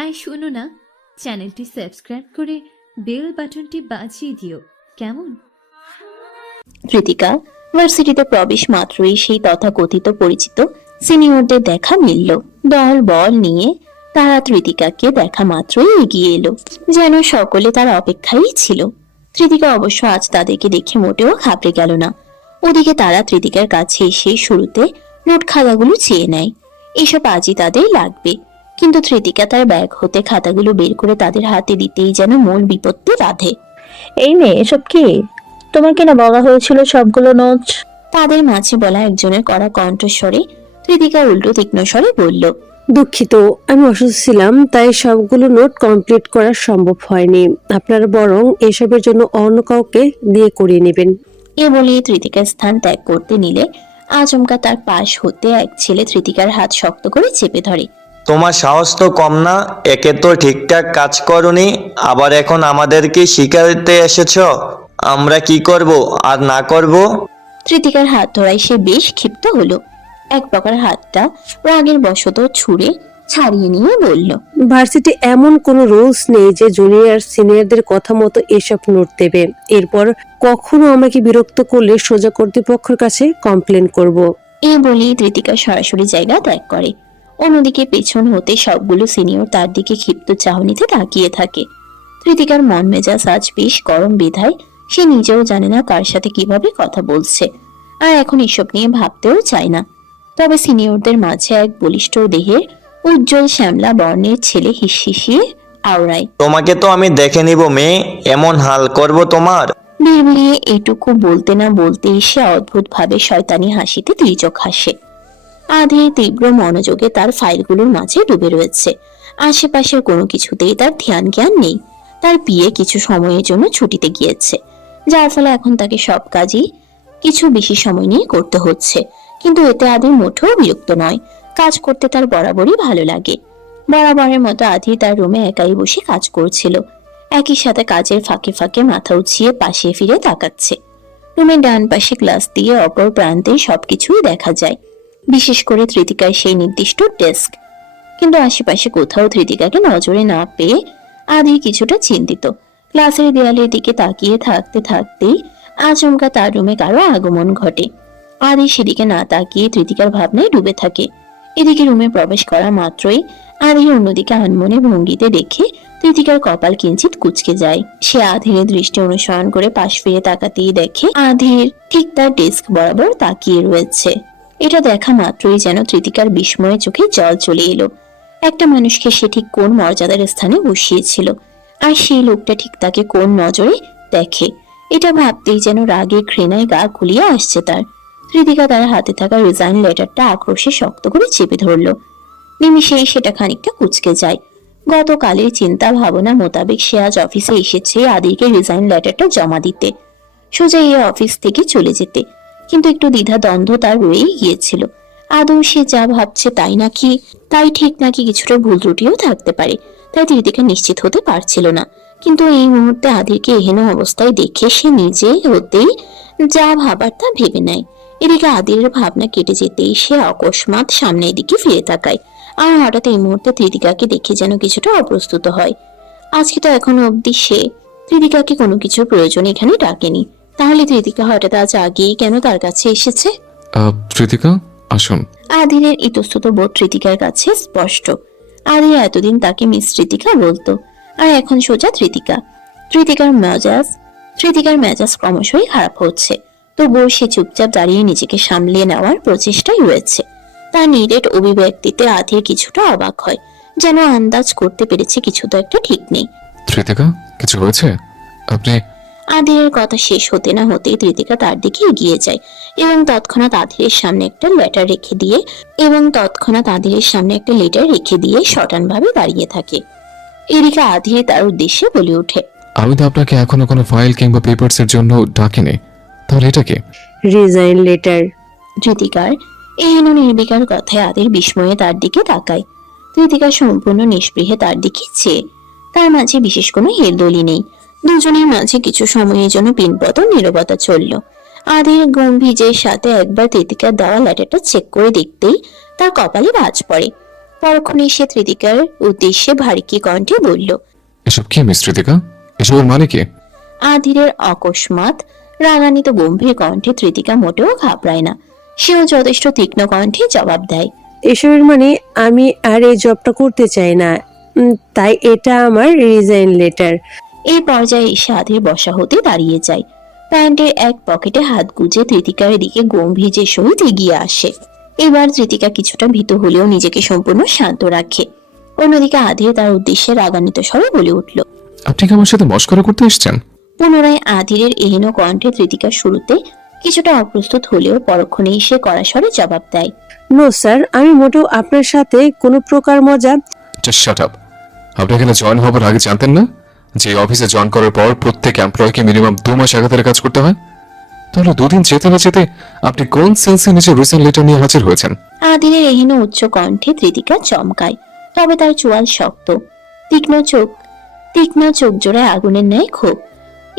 আর শোনো না, চ্যানেলটি সাবস্ক্রাইব করে বেল বাটনটি বাজিয়ে দিও কেমন। কৃতিকা ভার্সিটিতে প্রবেশ মাত্রই সেই তথাকথিত পরিচিত সিনিয়রদের দেখা মিলল। দল বল নিয়ে তারা কৃতিকাকে দেখা মাত্রই এগিয়ে এলো, যেন সকলে তার অপেক্ষায় ছিল। কৃতিকা অবশ্য আজ তাদেরকে দেখে মোটেও ঘাবড়ে গেল না। ওদিকে তারা কৃতিকার কাছে এসে শুরুতে নোট খাতাগুলো চেয়ে নেয়, এসব আজই তাদের লাগবে। কিন্তু কৃতিকা তার ব্যাগ হতে খাতাগুলো বের করে তাদের হাতে দিতেই যেন মূল বিপত্তি বাধে। এই মেয়ে, এসব কি? তোমাকে না বলা হয়েছিল সবগুলো নোটস? তাদের মাঝে বলা একজনের কড়া কণ্ঠস্বরে কৃতিকা উল্টো তীক্ষ্ণ স্বরে বলল, দুঃখিত, আমি অসুস্থ ছিলাম, তাই সবগুলো নোট কমপ্লিট করা সম্ভব হয়নি। আপনারা বরং এসবের জন্য অন্য কাউকে দিয়ে করিয়ে নেবেন। এ বলে কৃতিকার স্থান ত্যাগ করতে নিলে আচমকা তার পাশ হতে এক ছেলে কৃতিকার হাত শক্ত করে চেপে ধরে। তোমার সাহস তো কম না, একে তো ঠিকঠাক কাজ করনি, আবার এখন আমাদেরকে শিখাতে এসেছো। আমরা কি করব আর না করব? কৃতিকার হাত ধরায় সে বেশ ক্ষিপ্ত হলো। এক প্রকার হাতটা রাগের বশত ছুঁড়ে ছাড়িয়ে নিয়ে বলল, ভার্সিটি এমন কোনো রুলস নেই যে জুনিয়র সিনিয়রদের কথা মতো এসব নোট দেবে। এরপর কখনো আমাকে বিরক্ত করলে সোজা কর্তৃপক্ষের কাছে কমপ্লেন করব। এই বলেই কৃতিকা সরাসরি জায়গা ত্যাগ করে। অন্যদিকে পেছন হতে সবগুলো সিনিয়র তার দিকে ক্ষিপ্ত চাহনিতে তাকিয়ে থাকে। কৃতিকার মন মেজাজ আজ বেশ গরম বিধায় সে নিজেও জানে না কার সাথে কিভাবে কথা বলছে, আর এখন এসব নিয়ে ভাবতেও চায় না। তবে সিনিয়রদের মাঝে এক বলিষ্ঠ দেহের উজ্জ্বল শ্যামলা বর্ণের ছেলে হিসিয়ে আওড়ায়, তোমাকে তো আমি দেখে নিব মেয়ে, এমন হাল করব তোমার। বিড়বিড়িয়ে এটুকু বলতে না বলতেই সে অদ্ভুত ভাবে শয়তানি হাসিতে ত্রিচোখ হাসে। আধে তীব্র মনোযোগে তার ফাইলগুলোর মাঝে ডুবে রয়েছে। আশেপাশের কোনো কিছুতেই তার ধ্যান জ্ঞান নেই। তার বিয়ে কিছু সময়ের জন্য ছুটিতে গিয়েছে, যার ফলে এখন তাকে সব কাজই কিছু বেশি সময় নিয়ে করতে হচ্ছে। কিন্তু এতে আদি মোটেও বিরক্ত নয়, কাজ করতে তার বরাবরই ভালো লাগে। বরাবরের মতো আধি তার রুমে একাই বসে কাজ করছিল, একই সাথে কাজের ফাঁকে ফাঁকে মাথা উঁচিয়ে পাশে ফিরে তাকাচ্ছে। রুমের ডান পাশে গ্লাস দিয়ে অপর প্রান্তে সবকিছুই দেখা যায়, বিশেষ করে কৃতিকার সেই নির্দিষ্ট ডেস্ক। কিন্তু আশেপাশে কোথাও কৃতিকাকে নজরে না পেয়ে আদি কিছুটা চিন্তিত। ক্লাসের দেয়ালের দিকে তাকিয়ে থাকতে থাকতেই আচমকা তার রুমে কারো আগমন ঘটে। আদি সেদিকে না তাকিয়ে কৃতিকার ভাবনায় ডুবে থাকে। এদিকে রুমে প্রবেশ করা মাত্রই আদির অন্যদিকে আনমনে ভঙ্গিতে দেখে কৃতিকার কপাল কিঞ্চিত কুঁচকে যায়। সে আধিরের দৃষ্টি অনুসরণ করে পাশ ফিরে তাকাতেই দেখে আধির ঠিক তার ডেস্ক বরাবর তাকিয়ে রয়েছে। এটা দেখা মাত্রই যেন কৃতিকার বিস্ময়ে চোখে জল চলে এলো। একটা মানুষকে সে ঠিক কোন মর্যাদার স্থানে বসিয়েছিল, আর সেই লোকটা ঠিক তাকে কোন নজরে দেখে, এটা ভাবতেই যেন রাগে ঘৃণায় গা গুলিয়ে আসছে তার। কৃতিকা তার হাতে থাকা রিজাইন লেটারটা আক্রোশে শক্ত করে চেপে ধরলো। নিমিষেই সেটা খানিকটা কুঁচকে যায়। গতকালের চিন্তা ভাবনা মোতাবেক সে আজ অফিসে এসেছে আদিকে রিজাইন লেটারটা জমা দিতে, সোজা এই অফিস থেকে চলে যেতে। কিন্তু একটু দ্বিধা দ্বন্দ্ব তার রয়েই গিয়েছিল। আদৌ সে যা ভাবছে তাই ঠিক নাকি কিছুটা ভুল ত্রুটিও থাকতে পারে, তাই কৃতিকা নিশ্চিত হতে পারছিল না। কিন্তু এই মুহূর্তে আদিকে এহেন অবস্থায় দেখে সে নিজে হতেই যা ভাবার তা ভেবে নেয়। এদিকে আদির ভাবনা কেটে যেতেই সে অকস্মাৎ সামনের দিকে ফিরে তাকায়, আর হঠাৎ এই মুহূর্তে কৃতিকাকে দেখে যেন কিছুটা অপ্রস্তুত হয়। আজকে তো এখনো অব্দি সে কৃতিকাকে কোনো কিছুর প্রয়োজন এখানে ডাকেনি, তাহলে কৃতিকা হঠাৎ আজ আগেই কেন তার কাছে এসেছে? কৃতিকা, আসুন। আদিরের ইতস্তত বোধ কৃতিকার কাছে স্পষ্ট। আদির এতদিন তাকে মিস কৃতিকা বলতো, আর এখন সোজা কৃতিকা। কৃতিকার মেজাজ ক্রমশই খারাপ হচ্ছে, তবুও সে চুপচাপ দাঁড়িয়ে নিজেকে সামলিয়ে নেওয়ার প্রচেষ্টায় রয়েছে। তার নিরেট অভিব্যক্তিতে আদির কিছুটা অবাক হয়, যেন আন্দাজ করতে পেরেছে কিছু তো একটা ঠিক নেই। কৃতিকা, কিছু হয়েছে? আপনি? আদিরের কথা শেষ হতে না হতেই কৃতিকা তার দিকে এগিয়ে যায় এবং তৎক্ষণাৎ আদিরের সামনে একটা লেটার রেখে দিয়ে শটান ভাবে দাঁড়িয়ে থাকে। এদিকে আদির তার উদ্দেশ্যে বলে ওঠে, আমি তো আপনাকে এখনো কোনো ফাইল কিংবা পেপারস এর জন্য ডাকিনি, তাহলে এটা কি? Resign letter. কৃতিকার এহেন নির্বিকার কথায় আদির বিস্ময়ে তার দিকে তাকায়। কৃতিকা সম্পূর্ণ নিষ্পৃহে তার দিকে চেয়ে। তার মাঝে বিশেষ কোনো হেলদোলি নেই। দুজনের মাঝে কিছু সময়ের জন্য পিনপত নীরবতা চলল। আদির গম্ভীরের সাথে একবার কৃতিকার দেওয়া লেটারটা চেক করে দেখতেই তার কপালে ভাঁজ পড়ে। পরক্ষণে সে ত্রিতিকার উদ্দেশ্যে ভারিক্কি কণ্ঠে বলল। এসব কি মিস ঋতিকা? এসবের মানে কি? আধিরের অকস্মাৎ রাগান্বিত গম্ভীর কণ্ঠে ত্রিতিকা মোটেও ঘাবড়ায় না। সেও যথেষ্ট তীক্ষ্ণ কণ্ঠে জবাব দেয়। এসবের মানে আমি আর এই জবটা করতে চাই না, তাই এটা আমার রিজাইন লেটার। এই পর্যায়ে এসে আধির বসা হতে দাঁড়িয়ে যায়। প্যান্টের এক পকেটে হাত গুজে ত্রিতিকার দিকে গম্ভীর্যের সহিত এগিয়ে আসে। এবার ত্রিতিকা কিছুটা ভীত হলেও নিজেকে সম্পূর্ণ শান্ত রাখে। অন্যদিকে আধির তার উদ্দেশ্যে রাগান্বিত স্বরে বলে উঠল। আপনি কি আমার সাথে মস্করা করতে এসেছেন? পুনরায় আধিরের এহেন কণ্ঠে ত্রিতিকার শুরুতে কিছুটা অপ্রস্তুত হলেও পরক্ষণেই সে কড়া স্বরে জবাব দেয়। নো স্যার, আমি মোটেও আপনার সাথে কোনো প্রকার মজা। Just shut up. আপনি এখানে জয়েন হবার আগে জানতেন না যে এই অফিসে জয়েন করার পর প্রত্যেক এমপ্লয়কে মিনিমাম 2 মাস আগে কাজ করতে হয়? তাহলে 2 দিন যেতে না যেতে আপনি কোন সেলসে নিচে রিসেন্ট লেটার নিয়ে হাজির হয়েছেন? আধিরের এহেন উচ্চ কণ্ঠে ত্রিতিকা চমকায়, তবে তার চোয়াল শক্ত, তীক্ষ্ণ চোখ জোড়ায় আগুনের ন্যায় ক্ষোভ।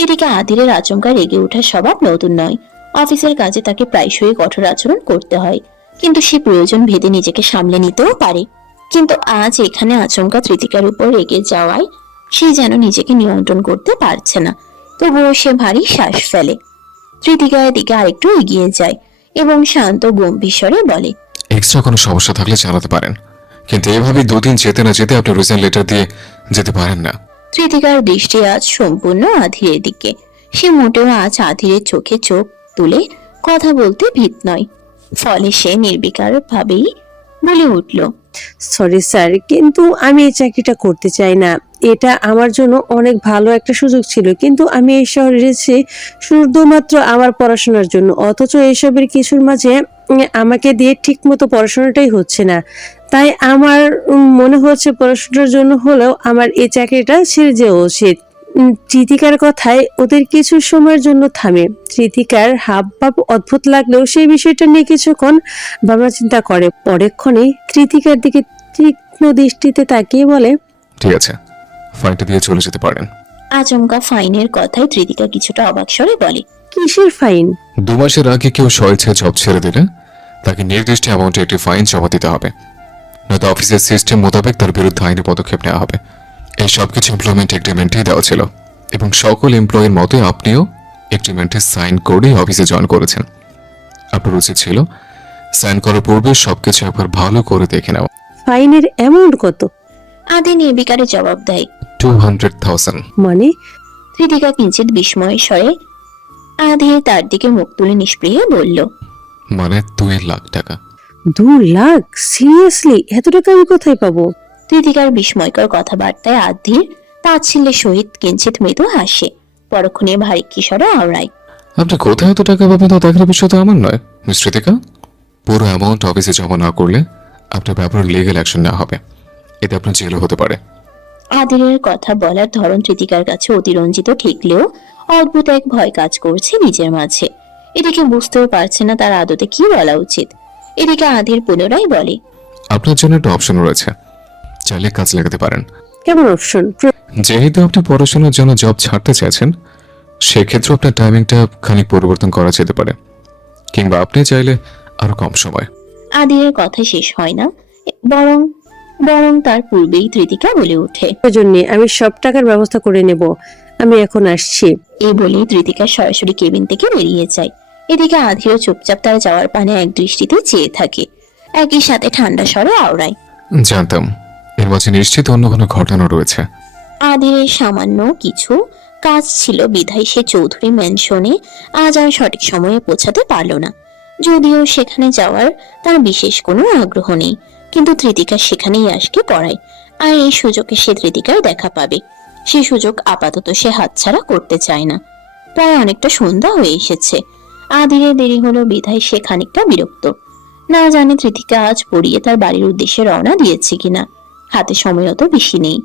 এদিকে আধিরের আচমকা রেগে ওঠার স্বভাব নতুন নয়। অফিসের কাজে তাকে প্রায়শই কঠোর আচরণ করতে হয়, কিন্তু সে প্রয়োজন ভেদে নিজেকে সামলে নিতেও পারে। কিন্তু আজ এখানে আচমকা ত্রিতিকার উপর রেগে যাওয়ায় সে যেন নিজেকে নিয়ন্ত্রণ করতে পারছে না। তবুও সে ভারী শ্বাস ফেলে। ত্রিতিকার দিকে আরেকটু এগিয়ে যায় এবং শান্ত গম্ভীর স্বরে বলে। এক্সট্রা কোনো সমস্যা থাকলে জানাতে পারেন, কিন্তু এভাবে 2 দিন যেতে না যেতে আপনি রিসেন্ট লেটার দিয়ে যেতে পারেন না। ত্রিতিকার দৃষ্টি আজ সম্পূর্ণ আধিরের দিকে। সে মোটেও আজ আধিরের চোখে চোখ তুলে কথা বলতে ভীত নয়। ফলে সে নির্বিকার ভাবেই বলে উঠল। সরি স্যার, কিন্তু আমি এই চাকরিটা করতে চাই না। এটা আমার জন্য অনেক ভালো একটা সুযোগ ছিল, কিন্তু আমি এই শহরে এসেছি শুধুমাত্র আমার পড়াশোনার জন্য, অথচ এসবের কিছুর মাঝে আমাকে দিয়ে ঠিক মতো পড়াশোনাটাই হচ্ছে না। তাই আমার মনে হচ্ছে পড়াশোনার জন্য হলেও আমার এই চাকরিটা ছেড়ে যাওয়া উচিত। ত্রিতিকার কথায় ওদের কিছু সময়ের জন্য থামে। ত্রিতিকার হাবভাব অদ্ভুত লাগলেও সেই বিষয়টা নিয়ে কিছুক্ষণ ভাবনা চিন্তা করে। পরেক্ষণে ত্রিতিকার দিকে তীক্ষ্ণ দৃষ্টিতে তাকিয়ে বলে। ঠিক আছে, ফাইনটা দিয়ে চলে যেতে পারেন। আচমকা ফাইনের কথায় ত্রিতিকা কিছুটা অবাক স্বরে বলে। কিসের ফাইন? 2 মাসের আগে কেউ স্বেচ্ছায় জব ছেড়ে দিলে তাকে নির্দিষ্ট অ্যামাউন্টে একটি ফাইন জমা দিতে হবে, নয়তো অফিসের সিস্টেম মোতাবেক তার বিরুদ্ধে আইনি পদক্ষেপ নেওয়া হবে। এই সবকিছু এমপ্লয়মেন্ট এগ্রিমেন্টেই দেওয়া ছিল এবং সকল এমপ্লয়ের মতোই আপনিও এগ্রিমেন্টে সাইন করে অফিসে জয়েন করেছেন। আপনার উচিত ছিল সাইন করার পূর্বে সবকিছু একবার ভালো করে দেখে নেওয়া। ফাইনের অ্যামাউন্ট কত? আধি নির্বিকারে জবাব দেয়। 200,000। মানে? ত্রিতিকা কিঞ্চিত বিস্ময় স্বরে আধি তার দিকে মুখ তুলে নিষ্প্রিয় বলল। মানে 2 লাখ টাকা। 2 লাখ? সিরিয়াসলি? এত টাকা আমি কোথায় পাবো? ত্রিতিকার বিস্ময়কর কথাবার্তায় আধির তাচ্ছিল্যের সহিত কিঞ্চিত মৃদু হাসে। পরক্ষণে ভারিক্কি স্বরে আওড়ায়। আপনি কোথায় এত টাকা পাবেন তা দেখার বিষয় তো আমার নয় মিস ঋতিকা। পুরো অ্যামাউন্ট অফিসে জমা না করলে আপনার ব্যাপারে লিগ্যাল অ্যাকশন নেওয়া হবে, এতে আপনার জেলও হতে পারে। আদিরের কথা বলার ধরন ত্রিতিকার কাছে অতিরঞ্জিত ঠেকলেও অদ্ভুত এক ভয় কাজ করছে নিজের মাঝে। এদিকে বুঝতেও পারছে না তার আদতে কি বলা উচিত। এদিকে আদির পুনরায় বলে। আপনার জন্য একটা অপশন রয়েছে, চাইলে কাজ লাগাতে পারেন। কেমন অপশন? যেহেতু আপনি পড়াশোনার জন্য জব ছাড়তে চাইছেন, সেক্ষেত্রে আপনার টাইমিংটা খানিক পরিবর্তন করা যেতে পারে, কিংবা আপনি চাইলে আরো কম সময়। আদিরের কথা শেষ হয় না, বরং বরং তার পূর্বেই ত্রিতিকা বলে ওঠে। প্রয়োজন নেই, আমি সব টাকার ব্যবস্থা করে নেব। আমি এখন আসছি। এই বলেই ত্রিতিকা সরাসরি কেবিন থেকে বেরিয়ে যায়। এদিকে আধিরও চুপচাপ তার যাওয়ার পানে এক দৃষ্টিতে চেয়ে থাকে, একই সাথে ঠান্ডা স্বরে আওড়ায়। জানতাম এর মাঝে নিশ্চিত অন্য কোনো ঘটনা রয়েছে। আদিরের সামান্য কিছু কাজ ছিল বিধায় সে চৌধুরী ম্যানশনে আজ আর সঠিক সময়ে পৌঁছাতে পারল না। যদিও সেখানে যাওয়ার তার বিশেষ কোনো আগ্রহ নেই, কিন্তু ত্রিতিকা সেখানেই আজকে পড়ায়, আর এই সুযোগে সে ত্রিতিকার দেখা পাবে। সে সুযোগ আপাতত সে হাতছাড়া করতে চায় না। প্রায় অনেকটা সন্ধ্যা হয়ে এসেছে। আদিরের দেরি হলো বিধায় সে খানিকটা বিরক্ত। না জানে ত্রিতিকা আজ পড়িয়ে তার বাড়ির উদ্দেশ্যে রওনা দিয়েছে কিনা। হাতে সময়ও তো বেশি নেই।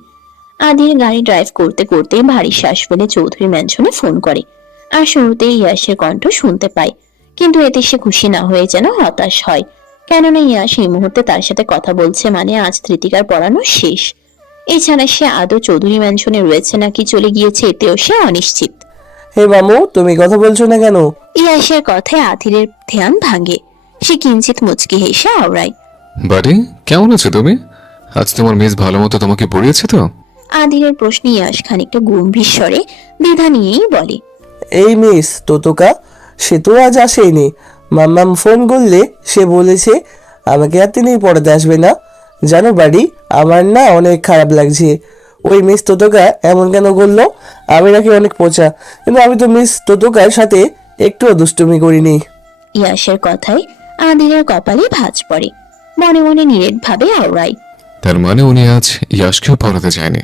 আদির গাড়ি ড্রাইভ করতে করতে ভারী শ্বাস ফেলে চৌধুরী ম্যানশনে ফোন করে, আর শুরুতেই ইয়াসের কণ্ঠ শুনতে পায়। কিন্তু এতে সে খুশি না হয়ে যেন হতাশ হয়, কেননা ইয়াস এই মুহূর্তে তার সাথে কথা বলছে মানে আজ ত্রিতিকার পড়ানো শেষ। এছাড়া সে আদৌ চৌধুরী ম্যানশনে রয়েছে নাকি চলে গিয়েছে এতেও সে অনিশ্চিত। হে মামু, তুমি কথা বলছো না কেন? ইয়াসের কথায় আধিরের ধ্যান ভাঙে। সে কিঞ্চিত মুচকি হেসে আওড়ায়। বাড়ি কেমন আছো তুমি? আজ তোমার মিস ভালো মতো তোমাকে পড়িয়েছে তো? আদিরের প্রশ্নে ইয়াশ খানিকটা গম্ভীর স্বরে দ্বিধা নিয়েই বলে, এই মিস তোতোকা, সে তো আজ আসেনি। মাম্মাম ফোন করলে সে বলেছে আমাকে আর তিনি পড়াতে আসবে না। জানো বাড়ি, আমার না অনেক খারাপ লাগছে। ওই মিস তোতোকা এমন কেন করলো? আমি নাকি অনেক পচা, কিন্তু আমি তো মিস তোতোকার সাথে একটুও দুষ্টুমি করিনি। ইয়াশের কথায় আদিরের কপালে ভাঁজ পড়ে, মনে মনে নিরেট ভাবে আওড়ায়। তার মানে উনি আজ ইয়াশকেও পড়াতে যায়নি।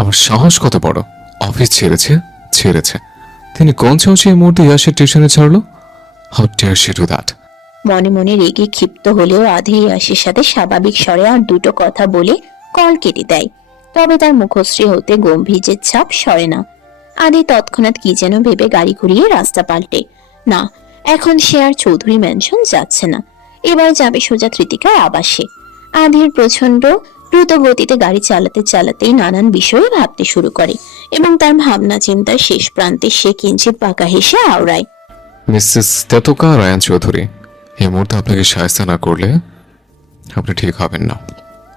আমার সাহস কত বড়! অফিস ছেড়েছে। তিনি কোন চাউচে এই মুহূর্তে ইয়াশের টিউশনে ছাড়লো? How dare she do that? মনে মনে রেগে ক্ষিপ্ত হলেও আধি ইয়াশের সাথে স্বাভাবিক স্বরে আর দুটো কথা বলে কল কেটে দেয়। তবে তার মুখশ্রী হতে গম্ভীর্যের ছাপ সরে না। আদি তৎক্ষণাৎ কি যেন ভেবে গাড়ি ঘুরিয়ে রাস্তা পাল্টে। না, এখন সে আর চৌধুরী ম্যানশন যাচ্ছে না, এবার যাবে সোজা তৃতিকার আবাসে। আদির প্রচন্ড দ্রুত গতিতে গাড়ি চালাতে চালাতেই নানান বিষয়ে ভাবতে শুরু করে এবং তার ভাবনা চিন্তার শেষ প্রান্তে সে কিঞ্চিত পাকা হেসে আওড়ায়। মিসেস তেতকা রায়ান চৌধুরী, এই মুহূর্তে আপনাকে সাহায্য না করলে আপনি ঠিক হবেন না।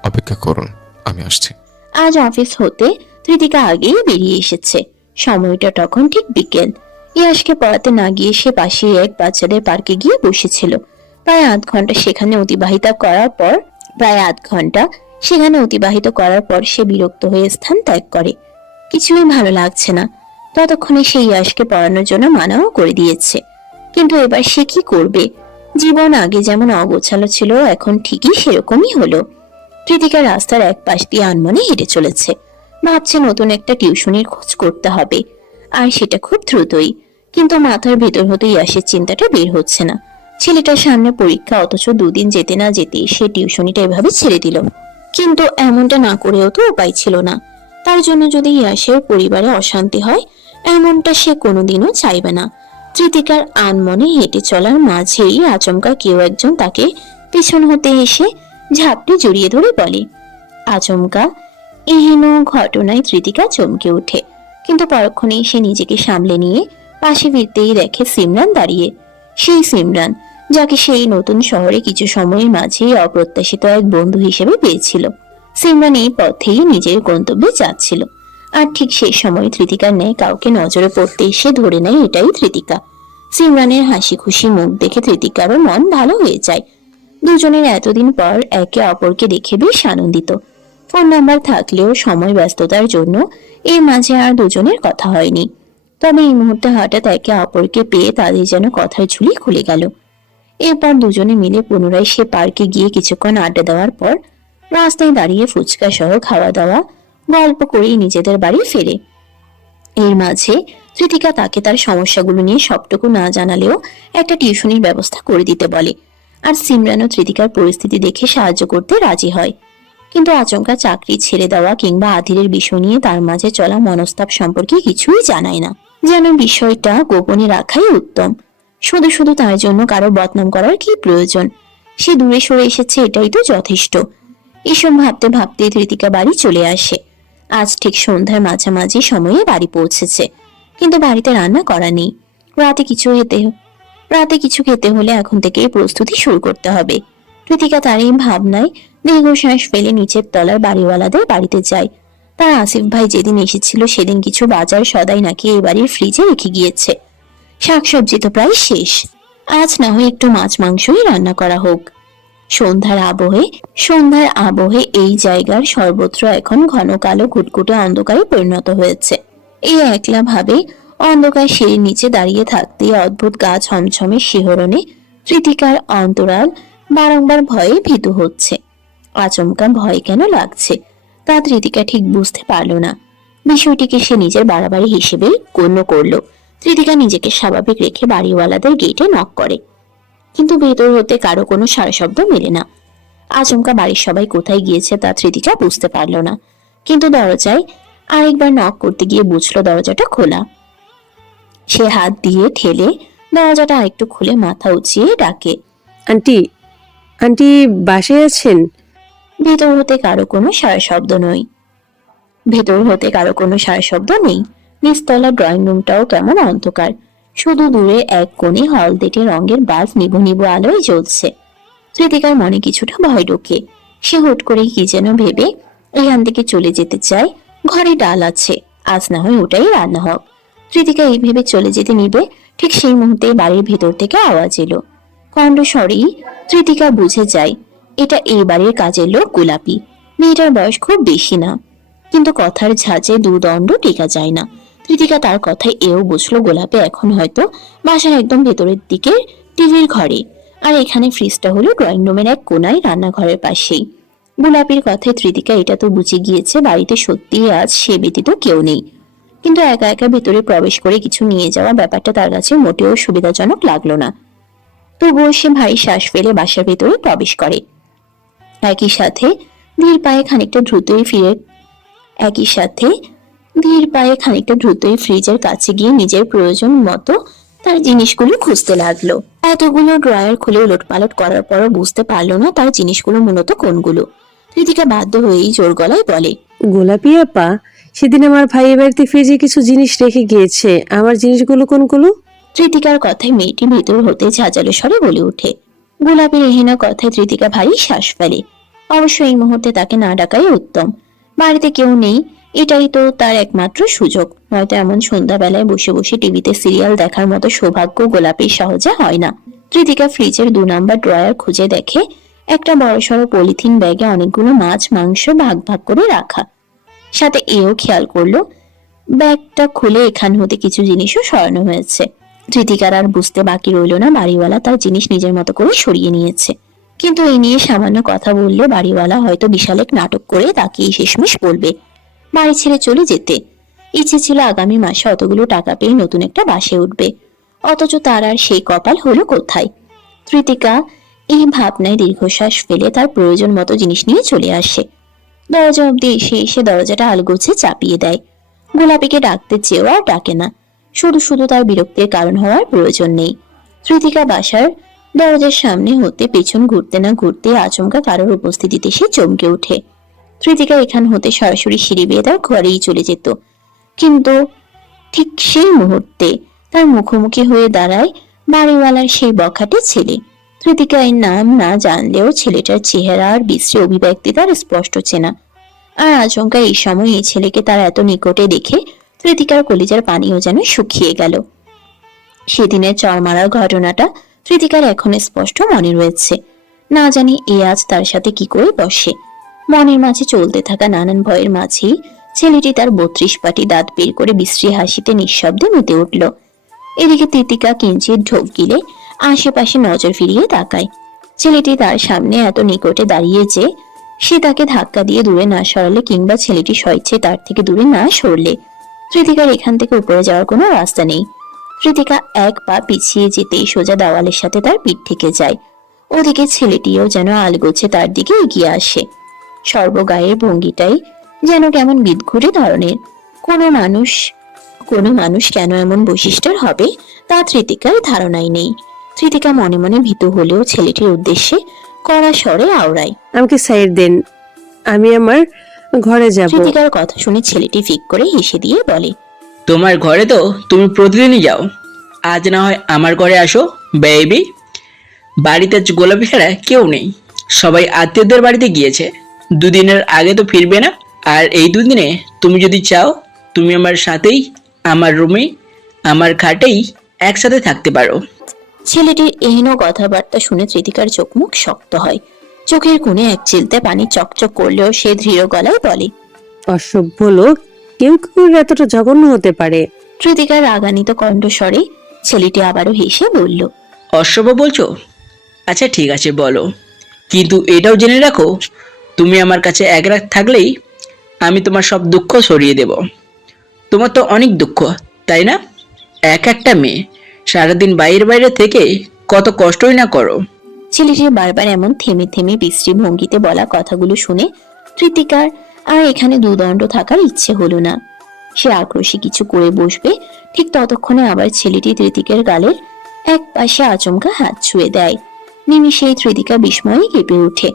অপেক্ষা করুন, আমি আসছি। আজ অফিস হতে তৃতিকা আগেই বেরিয়ে এসেছে। সময়টা তখন ঠিক বিকেল। ইয়াশকে পড়াতে না গিয়ে সে পাশে এক বাচ্চাদের পার্কে গিয়ে বসেছিল। প্রায় আধ ঘন্টা সেখানে অতিবাহিত করার পর সে বিরক্ত হয়ে স্থান ত্যাগ করে। কিছুই ভালো লাগছে না। ততক্ষণে সে ইয়াশকে পড়ানোর জন্য মানাও করে দিয়েছে, কিন্তু এবার সে কি করবে? জীবন আগে যেমন অগোছালো ছিল, এখন ঠিকই সেরকমই হলো। কৃতিকা রাস্তার এক পাশ দিয়ে আনমনে হেঁটে চলেছে। ভাবছে নতুন একটা টিউশনির খোঁজ করতে হবে, আর সেটা খুব দ্রুতই। কিন্তু মাথার ভেতর হতে ইয়াসের চিন্তাটা বের হচ্ছে না। ছেলেটার সামনে পরীক্ষা, অথচ দুদিন যেতে না যেতে সে টিউশনিটা এভাবে ছেড়ে দিল। কিন্তু এমনটা না করেও তো উপায় ছিল না। তার জন্য যদি ইয়াসের পরিবারে অশান্তি হয়, এমনটা সে কোনোদিনও চাইবে না। কৃতিকার আনমনে হেঁটে চলার মাঝেই আচমকা কেউ একজন তাকে পিছন হতে এসে ঝাপটে জড়িয়ে ধরে বলে। আচমকা এহেন ঘটনায় তৃতিকা চমকে ওঠে, কিন্তু পরক্ষণেই সে নিজেকে সামলে নিয়ে পাশে ফিরতেই দেখে সিমরান দাঁড়িয়ে। সেই সিমরান যাকে সেই নতুন শহরে কিছু সময়ের মাঝেই অপ্রত্যাশিত এক বন্ধু হিসেবে পেয়েছিল। সিমরান এই পথেই নিজের গন্তব্যে যাচ্ছিল, আর ঠিক সেই সময় তৃতিকার ন্যায় কাউকে নজরে পড়তে এসে ধরে নেয় এটাই তৃতিকা। সিমরানের হাসি খুশি মুখ দেখে তৃতিকারও মন ভালো হয়ে যায়। দুজনের এতদিন পর একে অপরকে দেখে বেশ আনন্দিত। ফোন নাম্বার থাকলেও সময় ব্যস্ততার জন্য এই মাঝে আর দুজনের কথা হয়নি। তবে এই মুহূর্তে হঠাৎ একে অপরকে পেয়ে তাদের যেন কথার ঝুলি খুলে গেল। এরপর দুজনে মিলে পুনরায় সে পার্কে গিয়ে কিছুক্ষণ আড্ডা দেওয়ার পর রাস্তায় দাঁড়িয়ে ফুচকা সহ খাওয়া দাওয়া গল্প করেই নিজেদের বাড়ি ফেরে। এর মাঝে তৃতিকা তাকে তার সমস্যাগুলো নিয়ে সবটুকু না জানালেও একটা টিউশনির ব্যবস্থা করে দিতে বলে, আর সিমরানও তৃতিকার পরিস্থিতি দেখে সাহায্য করতে রাজি হয়। কিন্তু আচমকা চাকরি ছেড়ে দেওয়া কিংবা আধিরের বিষয় নিয়ে তার মাঝে চলা মনস্তাপ সম্পর্কে কিছুই জানায় না, যেন বিষয়টা গোপনে রাখাই উত্তম। শুধু শুধু তার জন্য কারো বদনাম করার কি প্রয়োজন? সে দূরে সরে এসেছে, এটাই তো যথেষ্ট। এসব ভাবতে ভাবতে তৃতিকা বাড়ি চলে আসে। আজ ঠিক সন্ধ্যার মাঝামাঝি সময়ে বাড়ি পৌঁছেছে, কিন্তু বাড়িতে রান্না করা নেই। রাতে কিছু খেতে হলে এখন থেকেই প্রস্তুতি শুরু করতে হবে। কৃতিকা তার এই ভাবনায় দীর্ঘশ্বাস ফেলে নিচের তলার বাড়িওয়ালাদের বাড়িতে যায়। তার আসিফ ভাই যেদিন এসেছিল সেদিন কিছু বাজার সদাই নাকি এই বাড়ির ফ্রিজে রেখে গিয়েছে। শাকসবজি তো প্রায় শেষ, আজ না হয় একটু মাছ মাংসই রান্না করা হোক। সন্ধ্যার আবহে এই জায়গার সর্বত্র এখন ঘন কালো ঘুটঘুটে অন্ধকারে পরিণত হয়েছে। এই একলা ভাবে অন্ধকার সিঁড়ির নিচে দাঁড়িয়ে থাকতে অদ্ভুত গা ছমছমে শিহরণে তৃতিকার অন্তরাল বারংবার ভয়ে ভীতু হচ্ছে। আচমকা ভয় কেন লাগছে তা তৃতিকা ঠিক বুঝতে পারল না। বিষয়টিকে সে নিজের বাড়াবাড়ি হিসেবে গণ্য করলো। তৃতিকা নিজেকে স্বাভাবিক রেখে বাড়িওয়ালাদের গেটে নক করে, কিন্তু ভেতর হতে কারো কোনো সারা শব্দ মেলে না। আচমকা বাড়ির সবাই কোথায় গিয়েছে তা তৃতিকা বুঝতে পারল না, কিন্তু দরজায় আরেকবার নক করতে গিয়ে বুঝলো দরজাটা খোলা। সে হাত দিয়ে ঠেলে দরজাটা আরেকটু খুলে মাথা উঁচিয়ে ডাকে, আন্টি, আন্টি বাসায় আছেন? ভেতর হতে কারো কোনো সারা শব্দ নেই। নিচতলা ড্রয়িং রুমটাও কেমন অন্ধকার। শুধু দূরে এক কোণে হলদেটে রঙের বাল্ব নিভু নিভু আলোয় জ্বলছে। তৃতিকার মনে কিছুটা ভয় ঢোকে। সে হুট করেই কি যেন ভেবে এখান থেকে চলে যেতে চায়। ঘরে ডাল আছে, আজ না হয় ওটাই রান্না হোক। কৃতিকা এই ভেবে চলে যেতে নিবে, ঠিক সেই মুহূর্তে বাড়ির ভেতর থেকে আওয়াজ এলো। কণ্ঠস্বরেই কৃতিকা বুঝে যায় এটা এই বাড়ির কাজের লোক গোলাপি। মেয়েটার বয়স খুব বেশি না, কিন্তু কথার ঝাঁজে দুদণ্ড টেকা যায় না। কৃতিকা তার কথায় এও বুঝলো গোলাপি এখন হয়তো বাসার একদম ভেতরের দিকে টিভির ঘরে, আর এখানে ফ্রিজটা হলো ড্রয়িং রুমের এক কোনায় রান্নাঘরের পাশেই। গোলাপির কথায় কৃতিকা এটা তো বুঝে গিয়েছে বাড়িতে সত্যিই আজ সে ব্যতীত কেউ নেই, কিন্তু একা একা ভেতরে প্রবেশ করে কিছু নিয়ে যাওয়া ব্যাপারটা তার কাছে মোটেও সুবিধাজনক লাগলো না। তবুও সে ভারী শ্বাস ফেলে বাসার ভেতরে প্রবেশ করে। একই সাথে ধীর পায়ে খানিকটা দ্রুতই ফ্রিজের কাছে গিয়ে নিজের প্রয়োজন মতো তার জিনিসগুলো খুঁজতে লাগলো। এতগুলো ড্রয়ার খুলে উলটপালট করার পরও বুঝতে পারলো না তার জিনিসগুলো মূলত কোনগুলো। কৃতিকা বাধ্য হয়েই জোর গলায় বলে, গোলাপি আপা, সেদিন আমার ভাইয়ের বাড়িতে ফ্রিজে কিছু জিনিস রেখে গিয়েছে, আমার জিনিসগুলো কোনগুলো? কৃতিকার কথায় মেয়েটি ভেতর হতে ঝাঁঝালো স্বরে বলে ওঠে। গোলাপের এহেনা কথায় কৃতিকা ভারী শ্বাস ফেলে। অবশ্য এই মুহূর্তে তাকে না ডাকাই উত্তম, বাড়িতে কেউ নেই, এটাই তো তার একমাত্র সুযোগ। নয়তো এমন সন্ধ্যাবেলায় বসে বসে টিভিতে সিরিয়াল দেখার মতো সৌভাগ্য গোলাপের সহজে হয় না। কৃতিকা ফ্রিজের 2 নম্বর ড্রয়ার খুঁজে দেখে একটা বড়সড় পলিথিন ব্যাগে অনেকগুলো মাছ মাংস ভাগ ভাগ করে রাখা। সাথে এও খেয়াল করলো ব্যাগটা খুলে এখান হতে কিছু জিনিসও সরানো হয়েছে। কৃতিকার আর বুঝতে বাকি রইল না বাড়িওয়ালা তার জিনিস নিজের মতো করে সরিয়ে নিয়েছে। কিন্তু এই নিয়ে সামান্য কথা বললে বাড়িওয়ালা হয়তো বিশাল এক নাটক করে তাকেই শেষমেশ বলবে বাড়ি ছেড়ে চলে যেতে। ইচ্ছে ছিল আগামী মাসে অতগুলো টাকা পেয়ে নতুন একটা বাসে উঠবে, অথচ তার আর সেই কপাল হলো কোথায়। কৃতিকা এই ভাবনায় দীর্ঘশ্বাস ফেলে তার প্রয়োজন মতো জিনিস নিয়ে চলে আসে। দরজা অব্দি এসে দরজাটা আলগোছে চাপিয়ে দেয়। গোলাপিকে ডাকতে চেয়েও আর ডাকে না। শুধু শুধু তার বিরক্তির কারণ হওয়ার প্রয়োজন নেই। কৃতিকা বাসার দরজার সামনে হতে পেছন ঘুরতে না ঘুরতে আচমকা কারোর উপস্থিতিতে সে চমকে ওঠে। কৃতিকা এখান হতে সরাসরি সিঁড়ি বেয়ে তার ঘরেই চলে যেত, কিন্তু ঠিক সেই মুহূর্তে তার মুখোমুখি হয়ে দাঁড়ায় বাড়িওয়ালার সেই বখাটে ছেলে। কৃতিকা এর নাম না জানলেও ছেলেটার চেহারা আর বিশ্রী অভিব্যক্তি তার স্পষ্ট চেনা। আর আচমকা এই সময় এই ছেলেকে তার এত নিকটে দেখে কৃতিকার কলিজার পানিও যেন শুকিয়ে গেল। সেদিনের চর মারার ঘটনাটা কৃতিকার এখন স্পষ্ট মনে রয়েছে। না জানি এ আজ তার সাথে কি করে বসে। মনের মাঝে চলতে থাকা নানান ভয়ের মাঝেই ছেলেটি তার 32 পাটি দাঁত বের করে বিশ্রী হাসিতে নিঃশব্দে মেতে উঠল। এদিকে কৃতিকা কিঞ্চিত ঢোক গিলে আশেপাশে নজর ফিরিয়ে তাকায়। ছেলেটি তার সামনে এত নিকটে দাঁড়িয়ে যে সে তাকে ধাক্কা দিয়ে দূরে না সরালে কিংবা ছেলেটি স্বইচ্ছে তার থেকে দূরে না সরলে কৃতিকার এখান থেকে উপরে যাওয়ার কোনো রাস্তা নেই। কৃতিকা এক পা পিছিয়ে যেতেই সোজা দেওয়ালের সাথে তার পিঠ থেকে যায়। ওদিকে ছেলেটিও যেন আলগোছে তার দিকে এগিয়ে আসে। সর্বগায়ের ভঙ্গিটাই যেন কেমন বিদঘুটে ধরনের। কোনো মানুষ কেন এমন বৈশিষ্ট্যের হবে তা কৃতিকার ধারণাই নেই। কৃতিকা মনে মনে ভীত হলেও ছেলেটির উদ্দেশ্যে কড়া স্বরে আওড়ায়, আমাকে সাইড দেন, আমি আমার ঘরে যাব। কৃতিকার কথা শুনে ছেলেটি ফিক করে হেসে দিয়ে বলে, তোমার ঘরে তো তুমি প্রতিদিনই যাও, আজ না হয় আমার ঘরে আসো বেবি। বাড়িতে আজ গোলাপি ছাড়া কেউ নেই, সবাই আত্মীয়দের বাড়িতে গিয়েছে। 2 দিনের আগে তো ফিরবে না। আর এই 2 দিনে তুমি যদি চাও তুমি আমার সাথেই আমার রুমে আমার খাটেই একসাথে থাকতে পারো। ছেলেটির এহেন কথাবার্তা শুনে কৃতিকার চোখ মুখ শক্ত হয়। চোখের কোণে এক চিলতে পানি চকচক করলেও সে দৃঢ় গলায় বলে, অসভ্য লোক, কেউ কেউ এতটা জঘন্য হতে পারে। কৃতিকার রাগান্বিত কণ্ঠস্বরে ছেলেটি আবারও হেসে বলল, অসভ্য বলছো? আচ্ছা ঠিক আছে বলো, কিন্তু এটাও জেনে রাখো তুমি আমার কাছে এক রাত থাকলেই আমি তোমার সব দুঃখ সরিয়ে দেব। তোমার তো অনেক দুঃখ, তাই না? একটা মেয়ে সারাদিন বাইরে থেকে কত কষ্টই না করো। ছেলেটির বারবার এমন থেমে থেমে বিশ্রী ভঙ্গিতে বলা কথাগুলো শুনে কৃতিকার আর এখানে দুদণ্ড থাকার ইচ্ছে হলো না। সে আক্রোশে কিছু করে বসবে, ঠিক ততক্ষণে আবার ছেলেটি কৃতিকের গালের এক পাশে আচমকা হাত ছুঁয়ে দেয়। নিমিষেই কৃতিকা বিস্ময়ে কেঁপে ওঠে।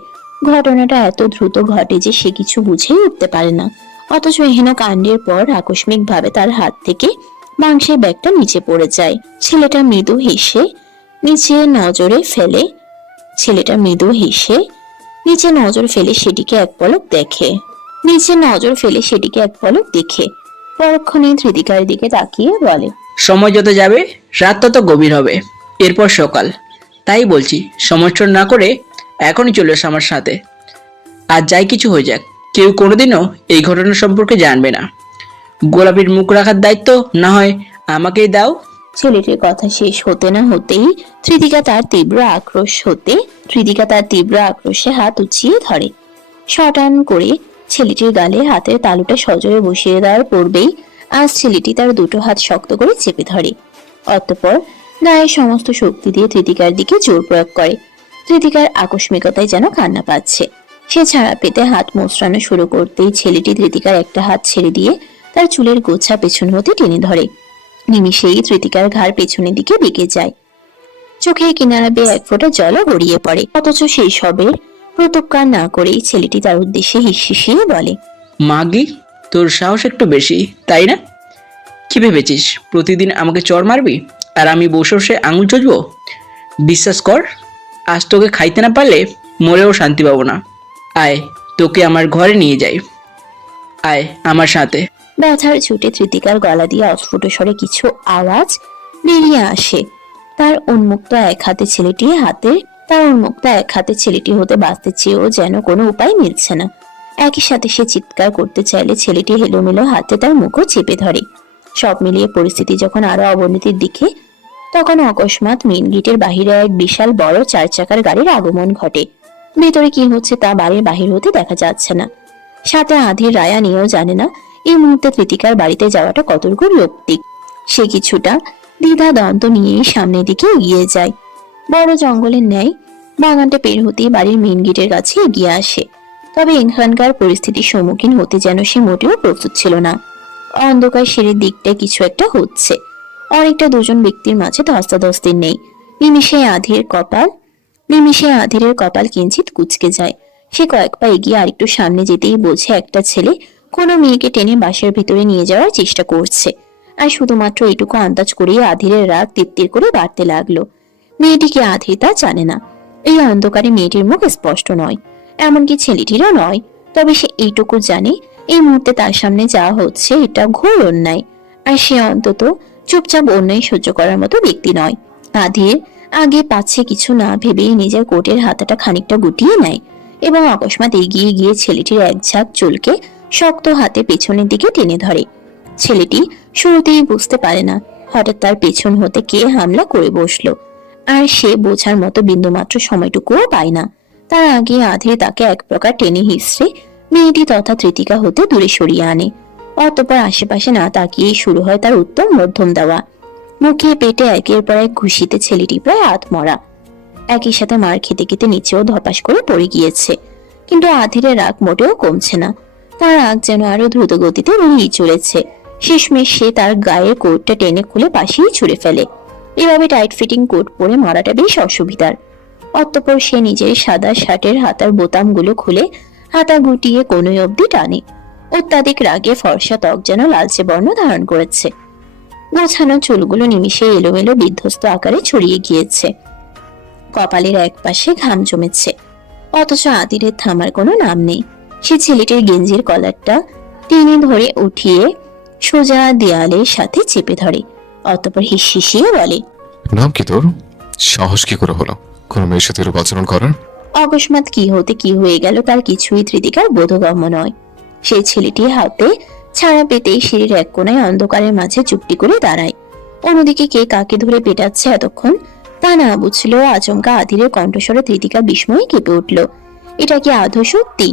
ঘটনাটা এত দ্রুত ঘটে যে সে কিছু বুঝেই উঠতে পারে না। অথচ এহেন কাণ্ডের পর আকস্মিক ভাবে তার হাত থেকে মাংসের ব্যাগটা নিচে পড়ে যায়। ছেলেটা মৃদু হেসে নিচে নজর ফেলে সেটিকে এক পলক দেখে পরক্ষণে ধৃতিকার দিকে তাকিয়ে বলে, সময় যত যাবে রাত তত গভীর হবে, এরপর সকাল। তাই বলছি সময় নষ্ট না করে এখনই চলে এসো আমার সাথে। আর যাই কিছু হয়ে যাক, কেউ কোনোদিনও এই ঘটনা সম্পর্কে জানবে না। গোলাপির মুখ রাখার দায়িত্ব না হয় আমাকেই দাও। ছেলেটির কথা শেষ হতে না হতেই ধৃতিকা তার তীব্র আক্রোশে হাত উঁচিয়ে ধরে। শটান করে ছেলেটির গালে হাতের তালুটা সজোরে বসিয়ে দেওয়ার পূর্বেই আজ ছেলেটি তার দুটো হাত শক্ত করে চেপে ধরে। অতঃপর গায়ের সমস্ত শক্তি দিয়ে ধৃতিকার দিকে জোর প্রয়োগ করে। ধৃতিকার আকস্মিকতায় যেন কান্না পাচ্ছে। সে ছাড়া পেতে হাত মোচড়ানো শুরু করতেই ছেলেটি ধৃতিকার একটা হাত ছেড়ে দিয়ে তার চুলের গোছা পেছন হতে টেনে ধরে। নিমিষেই ধৃতিকার ঘাড় পেছনের দিকে বেঁকে যায়। চোখের কিনারা বেয়ে এক ফোঁটা জলও গড়িয়ে পড়ে। অথচ সেই সবের প্রত্যুত্তর না করেই ছেলেটি তার উদ্দেশ্যে হিসিয়ে বলে, মাগি, তোর সাহস একটু বেশি তাই না? কি ভেবেছিস প্রতিদিন আমাকে চড় মারবি আর আমি বসে বসে আঙুল চুষবো? বিশ্বাস কর, আজ তোকে খাইতে না পারলে মরেও শান্তি পাবো না। আয়, তোকে আমার ঘরে নিয়ে যাই, আয় আমার সাথে। ব্যথার ছুটে ধৃতিকার গলা দিয়ে অস্ফুট স্বরে কিছু আওয়াজ বেরিয়ে আসে। তার উন্মুক্ত এক হাতে ছেলেটি হতে বাঁচতে চেয়েও যেন কোনো উপায় মিলছে না। একই সাথে সে চিৎকার করতে চাইলে ছেলেটি হেলোমেলো হাতে তার মুখও চেপে ধরে। সব মিলিয়ে পরিস্থিতি যখন আরো অবনতির দিকে, তখন অকস্মাৎ মেইন গেটের বাহিরে এক বিশাল বড় 4 চাকার গাড়ির আগমন ঘটে। ভেতরে কি হচ্ছে তা বাড়ির বাহির হতে দেখা যাচ্ছে না। সাথে আধির রায়া নিয়েও জানে না এই মুহূর্তে কৃতিকার বাড়িতে যাওয়াটা কতটুকু যৌক্তিক। সে কিছুটা দ্বিধা দ্বন্দ্ব নিয়েই সামনের দিকে এগিয়ে যায়। বড় জঙ্গলের ন্যায় বাগানটা পের হতেই বাড়ির মেইন গেটের কাছে এগিয়ে আসে। তবে এখানকার পরিস্থিতির সম্মুখীন হতে যেন সে মোটেও প্রস্তুত ছিল না। অন্ধকার সিঁড়ির দিকটায় কিছু একটা হচ্ছে। অনেকটা দুজন ব্যক্তির মাঝে ধস্তাধস্তি নেই। নিমিষে আধিরের কপাল কিঞ্চিত কুঁচকে যায়। সে কয়েক পা এগিয়ে আরেকটু সামনে যেতেই বোঝে একটা ছেলে কোনো মেয়েকে টেনে বাসের ভিতরে নিয়ে যাওয়ার চেষ্টা করছে। আর শুধুমাত্র এটুকু আন্দাজ করেই আধিরের রাগ তিত্তির করে বাড়তে লাগলো। মেয়েটিকে আধির তা জানে না। এই অন্ধকারে মেয়েটির মুখ স্পষ্ট নয়, এমনকি ছেলেটিরও নয়। তবে সে এইটুকু জানে এই মুহূর্তে তার সামনে যা হচ্ছে এটা ঘোর অন্যায়। আর সে অন্তত চুপচাপ অন্যায় সহ্য করার মতো ব্যক্তি নয়। আধির আগে পাচ্ছে কিছু না ভেবেই নিজের কোটের হাতাটা খানিকটা গুটিয়ে নেয় এবং অকস্মাৎ এগিয়ে গিয়ে ছেলেটির এক ঝাঁক চুলকে শক্ত হাতে পেছনের দিকে টেনে ধরে। ছেলেটি শুরুতেই বুঝতে পারে না হঠাৎ তার পেছন হতে কে হামলা করে বসলো, আর সে বোঝার মতো বিন্দুমাত্র সময়টুকুও পায় না। তার আগে আধির তাকে এক প্রকার টেনে হিসড়ে মেয়েটি তথা তৃতিকা হতে দূরে সরিয়ে আনে। অতঃপর আশেপাশে না তাকিয়েই শুরু হয় তার উত্তম মধ্যম দেওয়া। মুখে পেটে একের পর এক ঘুষিতে ছেলেটি প্রায় আত্মরা। একই সাথে মার খেতে খেতে নিচেও ধপাস করে পড়ে গিয়েছে। কিন্তু আধিরের রাগ মোটেও কমছে না। তার রাগ যেন আরো দ্রুত গতিতে বেরিয়ে চলেছে। শেষমেশ সে তার গায়ের কোটটা টেনে খুলে পাশেই ছুঁড়ে ফেলে। এভাবে টাইট ফিটিং কোট পরে মারাটা বেশ অসুবিধার। অতঃপর সে নিজের সাদা শার্টের হাতার বোতামগুলো খুলে হাতা গুটিয়ে কোনোই অবধি টানে। অত্যাধিক রাগে ফর্সা ত্বক যেন লালচে বর্ণ ধারণ করেছে। গোছানো চুলগুলো নিমিষে এলোমেলো বিধ্বস্ত আকারে ছড়িয়ে গিয়েছে। কপালের এক পাশে ঘাম জমেছে। অথচ আদিরের থামার কোনো নাম নেই। সে ছেলেটির গেঞ্জির কলারটা টেনে ধরে উঠিয়ে সোজা দেয়ালের সাথে চেপে ধরে। অতঃপর হিসিয়ে বলে, নাম কি তোর? সাহস কি করে হলো কোনো মেয়ের সাথে এরূপ আচরণ করার? অকস্মাৎ কি হতে কি হয়ে গেল তার কিছুই ধৃতিকার বোধগম্য নয়। সেই ছেলেটি হাতে ছাড়া পেতেই সিঁড়ির এক কোণায় অন্ধকারের মাঝে চুপটি করে দাঁড়ায়। অন্যদিকে কে কাকে ধরে পেটাচ্ছে এতক্ষণ তা না বুঝলো আচমকা আধিরের কণ্ঠস্বরে ধৃতিকা বিস্ময়ে কেঁপে উঠল। এটা কি আদৌ সত্যি?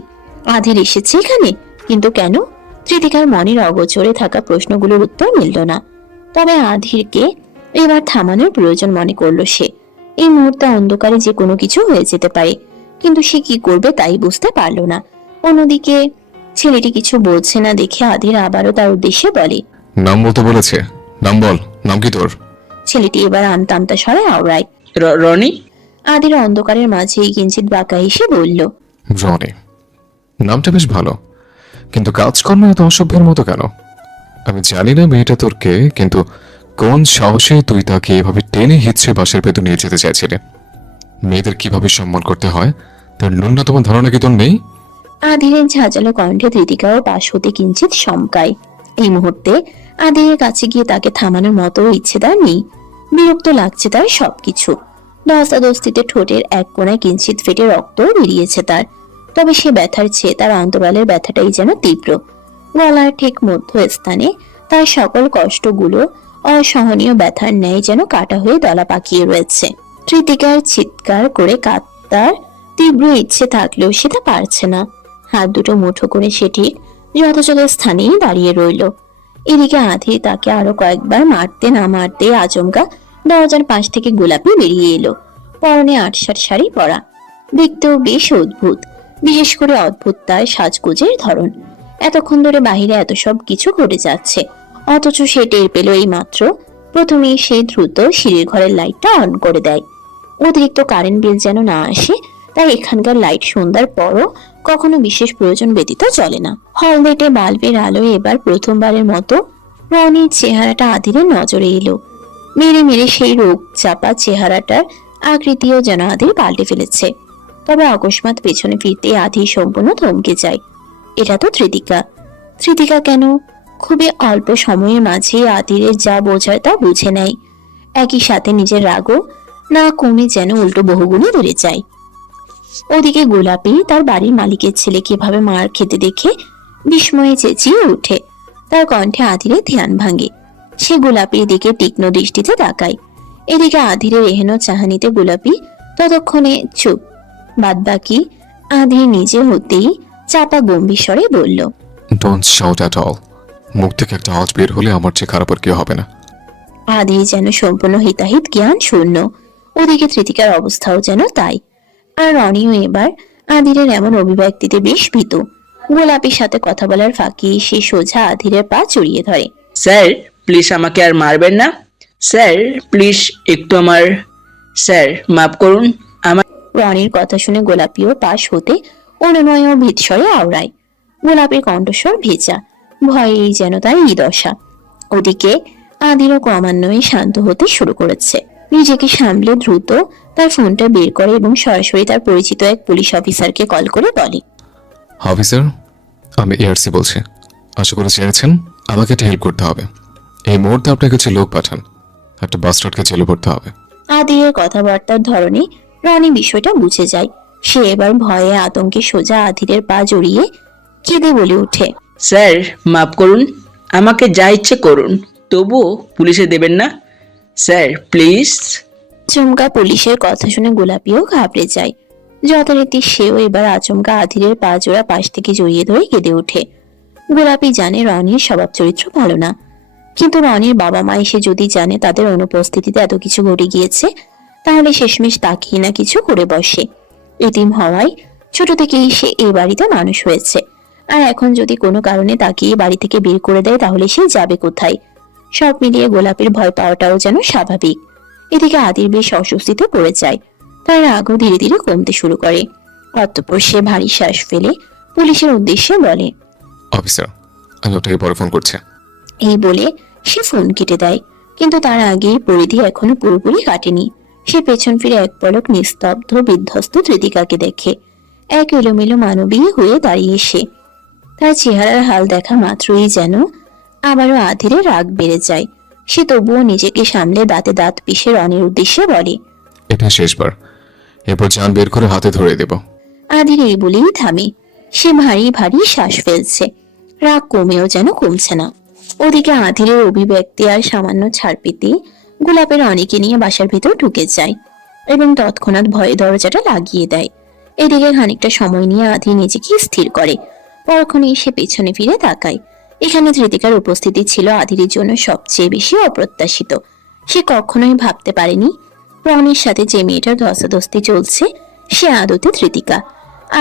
আধির এসেছে এখানে? কিন্তু কেন? ধৃতিকার মনের অগোচরে থাকা প্রশ্নগুলোর উত্তর মিলল না। তবে আধিরকে এবার থামানোর প্রয়োজন মনে করলো সে। এই মুহূর্তে অন্ধকারে যে কোনো কিছু হয়ে যেতে পারে, কিন্তু সে কি করবে তাই বুঝতে পারল না। অন্যদিকে ছেলেটি কিছু বলছে না দেখে আধির আবারও তার উদ্দেশ্যে বলে, নাম বলতে বলেছে, নাম বল, নাম কি তোর? ছেলেটি এবার আমতা আমতা স্বরে আওড়ায়। রনি। আধির অন্ধকারের মাঝেই কিঞ্চিত বাঁকা হেসে বলল, রনি। নামটা বেশ ভালো, কিন্তু কাজকর্ম এত অসভ্যের মতো কেন? আমি জানি না মেয়েটা তোর কে, কিন্তু কোন সাহসে তুই তাকে এভাবে টেনে হিচ্ছে বাসের ভেতর নিয়ে যেতে চাইছিলে? মেয়েদের কিভাবে সম্মান করতে হয় তার ন্যূনতম ধারণা কি তোর নেই? আধিরের ঝাঁঝালো কণ্ঠে ধৃতিকাও পাশ হতে কিঞ্চিত শমকায়। এই মুহূর্তে আধিরের কাছে গিয়ে তাকে থামানোর মতো ইচ্ছে তার নেই। বিরক্ত লাগছে তার সবকিছু। ধস্তাধস্তিতে ঠোঁটের এক কোণায় কিঞ্চিত ফেটে রক্ত বেরিয়েছে তার। তবে সে ব্যথার চেয়ে তার অন্তরালের ব্যথাটাই যেন তীব্র। গলার ঠিক মধ্য স্থানে তার সকল কষ্টগুলো অসহনীয় ব্যথার ন্যায় যেন কাটা হয়ে দলা পাকিয়ে রয়েছে। ধৃতিকার চিৎকার করে কাঁদার তীব্র ইচ্ছে থাকলেও সেটা পারছে না। হাত দুটো মুঠো করে সে ঠিক যথাযথ স্থানেই দাঁড়িয়ে রইল। এদিকে আধি তাকে আরো কয়েকবার মারতে না মারতে আচমকা দরজার পাশ থেকে গোলাপি বেরিয়ে এলো। পরনে আটশাট শাড়ি পরা, দেখতেও বেশ অদ্ভুত। বিশেষ করে অদ্ভুত তার সাজগোজের ধরন। এতক্ষণ ধরে বাহিরে এত সব কিছু ঘটে যাচ্ছে, অথচ সে টের পেল এই মাত্র। প্রথমেই সে দ্রুত সিঁড়ির ঘরের লাইটটা অন করে দেয়। অতিরিক্ত কারেন্ট বিল যেন না আসে, তাই এখানকার লাইট সন্ধ্যার পরও কখনো বিশেষ প্রয়োজন ব্যতীত চলে না। হলদেটে বাল্বের আলোয় এবার প্রথমবারের মতো রনির চেহারাটা আদিরের নজরে এলো। মেরে মেরে সেই রোগ চাপা চেহারাটার আকৃতিও যেন আদির পাল্টে ফেলেছে। তবে অকস্মাৎ পেছনে ফিরতে আদি সম্পূর্ণ থমকে যায়। এটা তো ধৃতিকা। ধৃতিকা কেন? খুবই অল্প সময়ের মাঝে আদিরের যা বোঝার তা বুঝে নেয়। একই সাথে নিজের রাগও না কমে যেন উল্টো বহুগুণে বেড়ে যায়। ওদিকে গোলাপি তার বাড়ির মালিকের ছেলে কিভাবে মার খেতে দেখে বিস্ময়ে চেঁচিয়ে ওঠে। তার কণ্ঠে আধিরের ধ্যান ভাঙে। সে গোলাপির দিকে তীক্ষ্ণ দৃষ্টিতে তাকায়। এদিকে আধিরের এহেন চাহানিতে গোলাপি ততক্ষণে চুপ। বাদবাকি আধির নিজে হতেই চাপা গম্ভীর স্বরে বলল, ডোন্ট শাউট অ্যাট অল। মুখ থেকে একটা আওয়াজ বের হলে আমার চেয়ে খারাপ আর কেউ হবে না। আধির যেন সম্পূর্ণ হিতাহিত জ্ঞান শূন্য। ওদিকে ধৃতিকার অবস্থাও যেন তাই। আর রনিও এবার আধিরের এমন অভিব্যক্তিতে বেশ ভীত। গোলাপির সাথে কথা বলার ফাঁকি সে সোজা আধিরের পা জড়িয়ে ধরে। স্যার প্লিজ আমাকে আর মারবেন না। স্যার প্লিজ একটু আমার, স্যার মাফ করুন আমার। রনির কথা শুনে গোলাপিও পাশ হতে অনুনয় ও ভীতস্বরে আওড়ায়। গোলাপের কণ্ঠস্বর ভেজা, ভয়েই যেন তার এই দশা। ওদিকে আদিরও ক্রমান্বয়ে শান্ত হতে শুরু করেছে। নিজেকে সামলে দ্রুত তার ফোনটা বের করে এবং সরাসরি তার পরিচিত এক পুলিশ অফিসারকে কল করে বলে, অফিসার, আমি এআরসি বলছি। আশা করে চেয়েছেন, আমাকে একটা হেল্প করতে হবে। এই মুহূর্তে আপনার কাছে লোক পাঠান, একটা বাস্টার্ডকে জেলে পড়তে হবে। আদিরের কথাবার্তার ধরনে রনি বিষয়টা বুঝে যায়। সে এবার ভয়ে আতঙ্কে সোজা আদিরের পা জড়িয়ে কেঁদে বলে ওঠে, স্যার মাফ করুন, আমাকে যা ইচ্ছে করুন, তবুও পুলিশে দেবেন না স্যার প্লিজ। চমকা পুলিশের কথা শুনে গোলাপিও ঘাবড়ে যায়। যথারীতি সেও এবার আচমকা আধিরের পা জোড়া পাশ থেকে জড়িয়ে ধরে কেঁদে ওঠে। গোলাপি জানে রনির স্বভাব চরিত্র ভালো না, কিন্তু রনির বাবা মা এসে যদি জানে তাদের অনুপস্থিতিতে এত কিছু ঘটে গিয়েছে, তাহলে শেষমেশ তাকেই না কিছু করে বসে। এতিম হওয়ায় ছোট থেকেই সে এই বাড়িতে মানুষ হয়েছে, আর এখন যদি কোনো কারণে তাকে এই বাড়ি থেকে বের করে দেয় তাহলে সে যাবে কোথায়? সব মিলিয়ে গোলাপের ভয় পাওয়াটাও যেন স্বাভাবিক। এদিকে আদির বেশ অস্বস্তিতে পড়ে যায়। তার রাগও ধীরে ধীরে কমতে শুরু করে। অতঃপর সে ভারী শ্বাস ফেলে পুলিশের উদ্দেশ্যে বলে, অফিসার, আমি আপনাকে পরে ফোন করছি। এই বলে সে ফোন কেটে দেয়। কিন্তু তার আগেই পরিধি এখনো পুরোপুরি কাটেনি। সে পেছন ফিরে এক পলক নিস্তব্ধ বিধ্বস্ত ধৃতিকাকে দেখে। এক এলোমেলো মানবী হয়ে দাঁড়িয়ে সে। তার চেহারার হাল দেখা মাত্রই যেন আবারও আধিরে রাগ বেড়ে যায়। সে তবুও নিজেকে সামলে দাঁতে দাঁত পিষে রনির উদ্দেশ্যে বলে, এটা শেষবার, এরপর যান বের করে হাতে ধরে দেব। আধির এই বলেই থামে। সে ভারী ভারী শ্বাস ফেলছে। রাগ কমেও যেন কমছে না। ওদিকে আধিরের অভিব্যক্তি আর সামান্য ছাড় পেতে গোলাপের অনেকে নিয়ে বাসার ভিতর ঢুকে যায় এবং তৎক্ষণাৎ ভয়ে দরজাটা লাগিয়ে দেয়। এদিকে খানিকটা সময় নিয়ে আধি নিজেকে স্থির করে। পরক্ষণে সে পেছনে ফিরে তাকায়। এখানে ধৃতিকার উপস্থিতি ছিল আধিরের জন্য সবচেয়ে বেশি অপ্রত্যাশিত। সে কখনোই ভাবতে পারেনি রনির সাথে যে মেয়েটার ধস্তাধস্তি চলছে সে আদতে ধৃতিকা।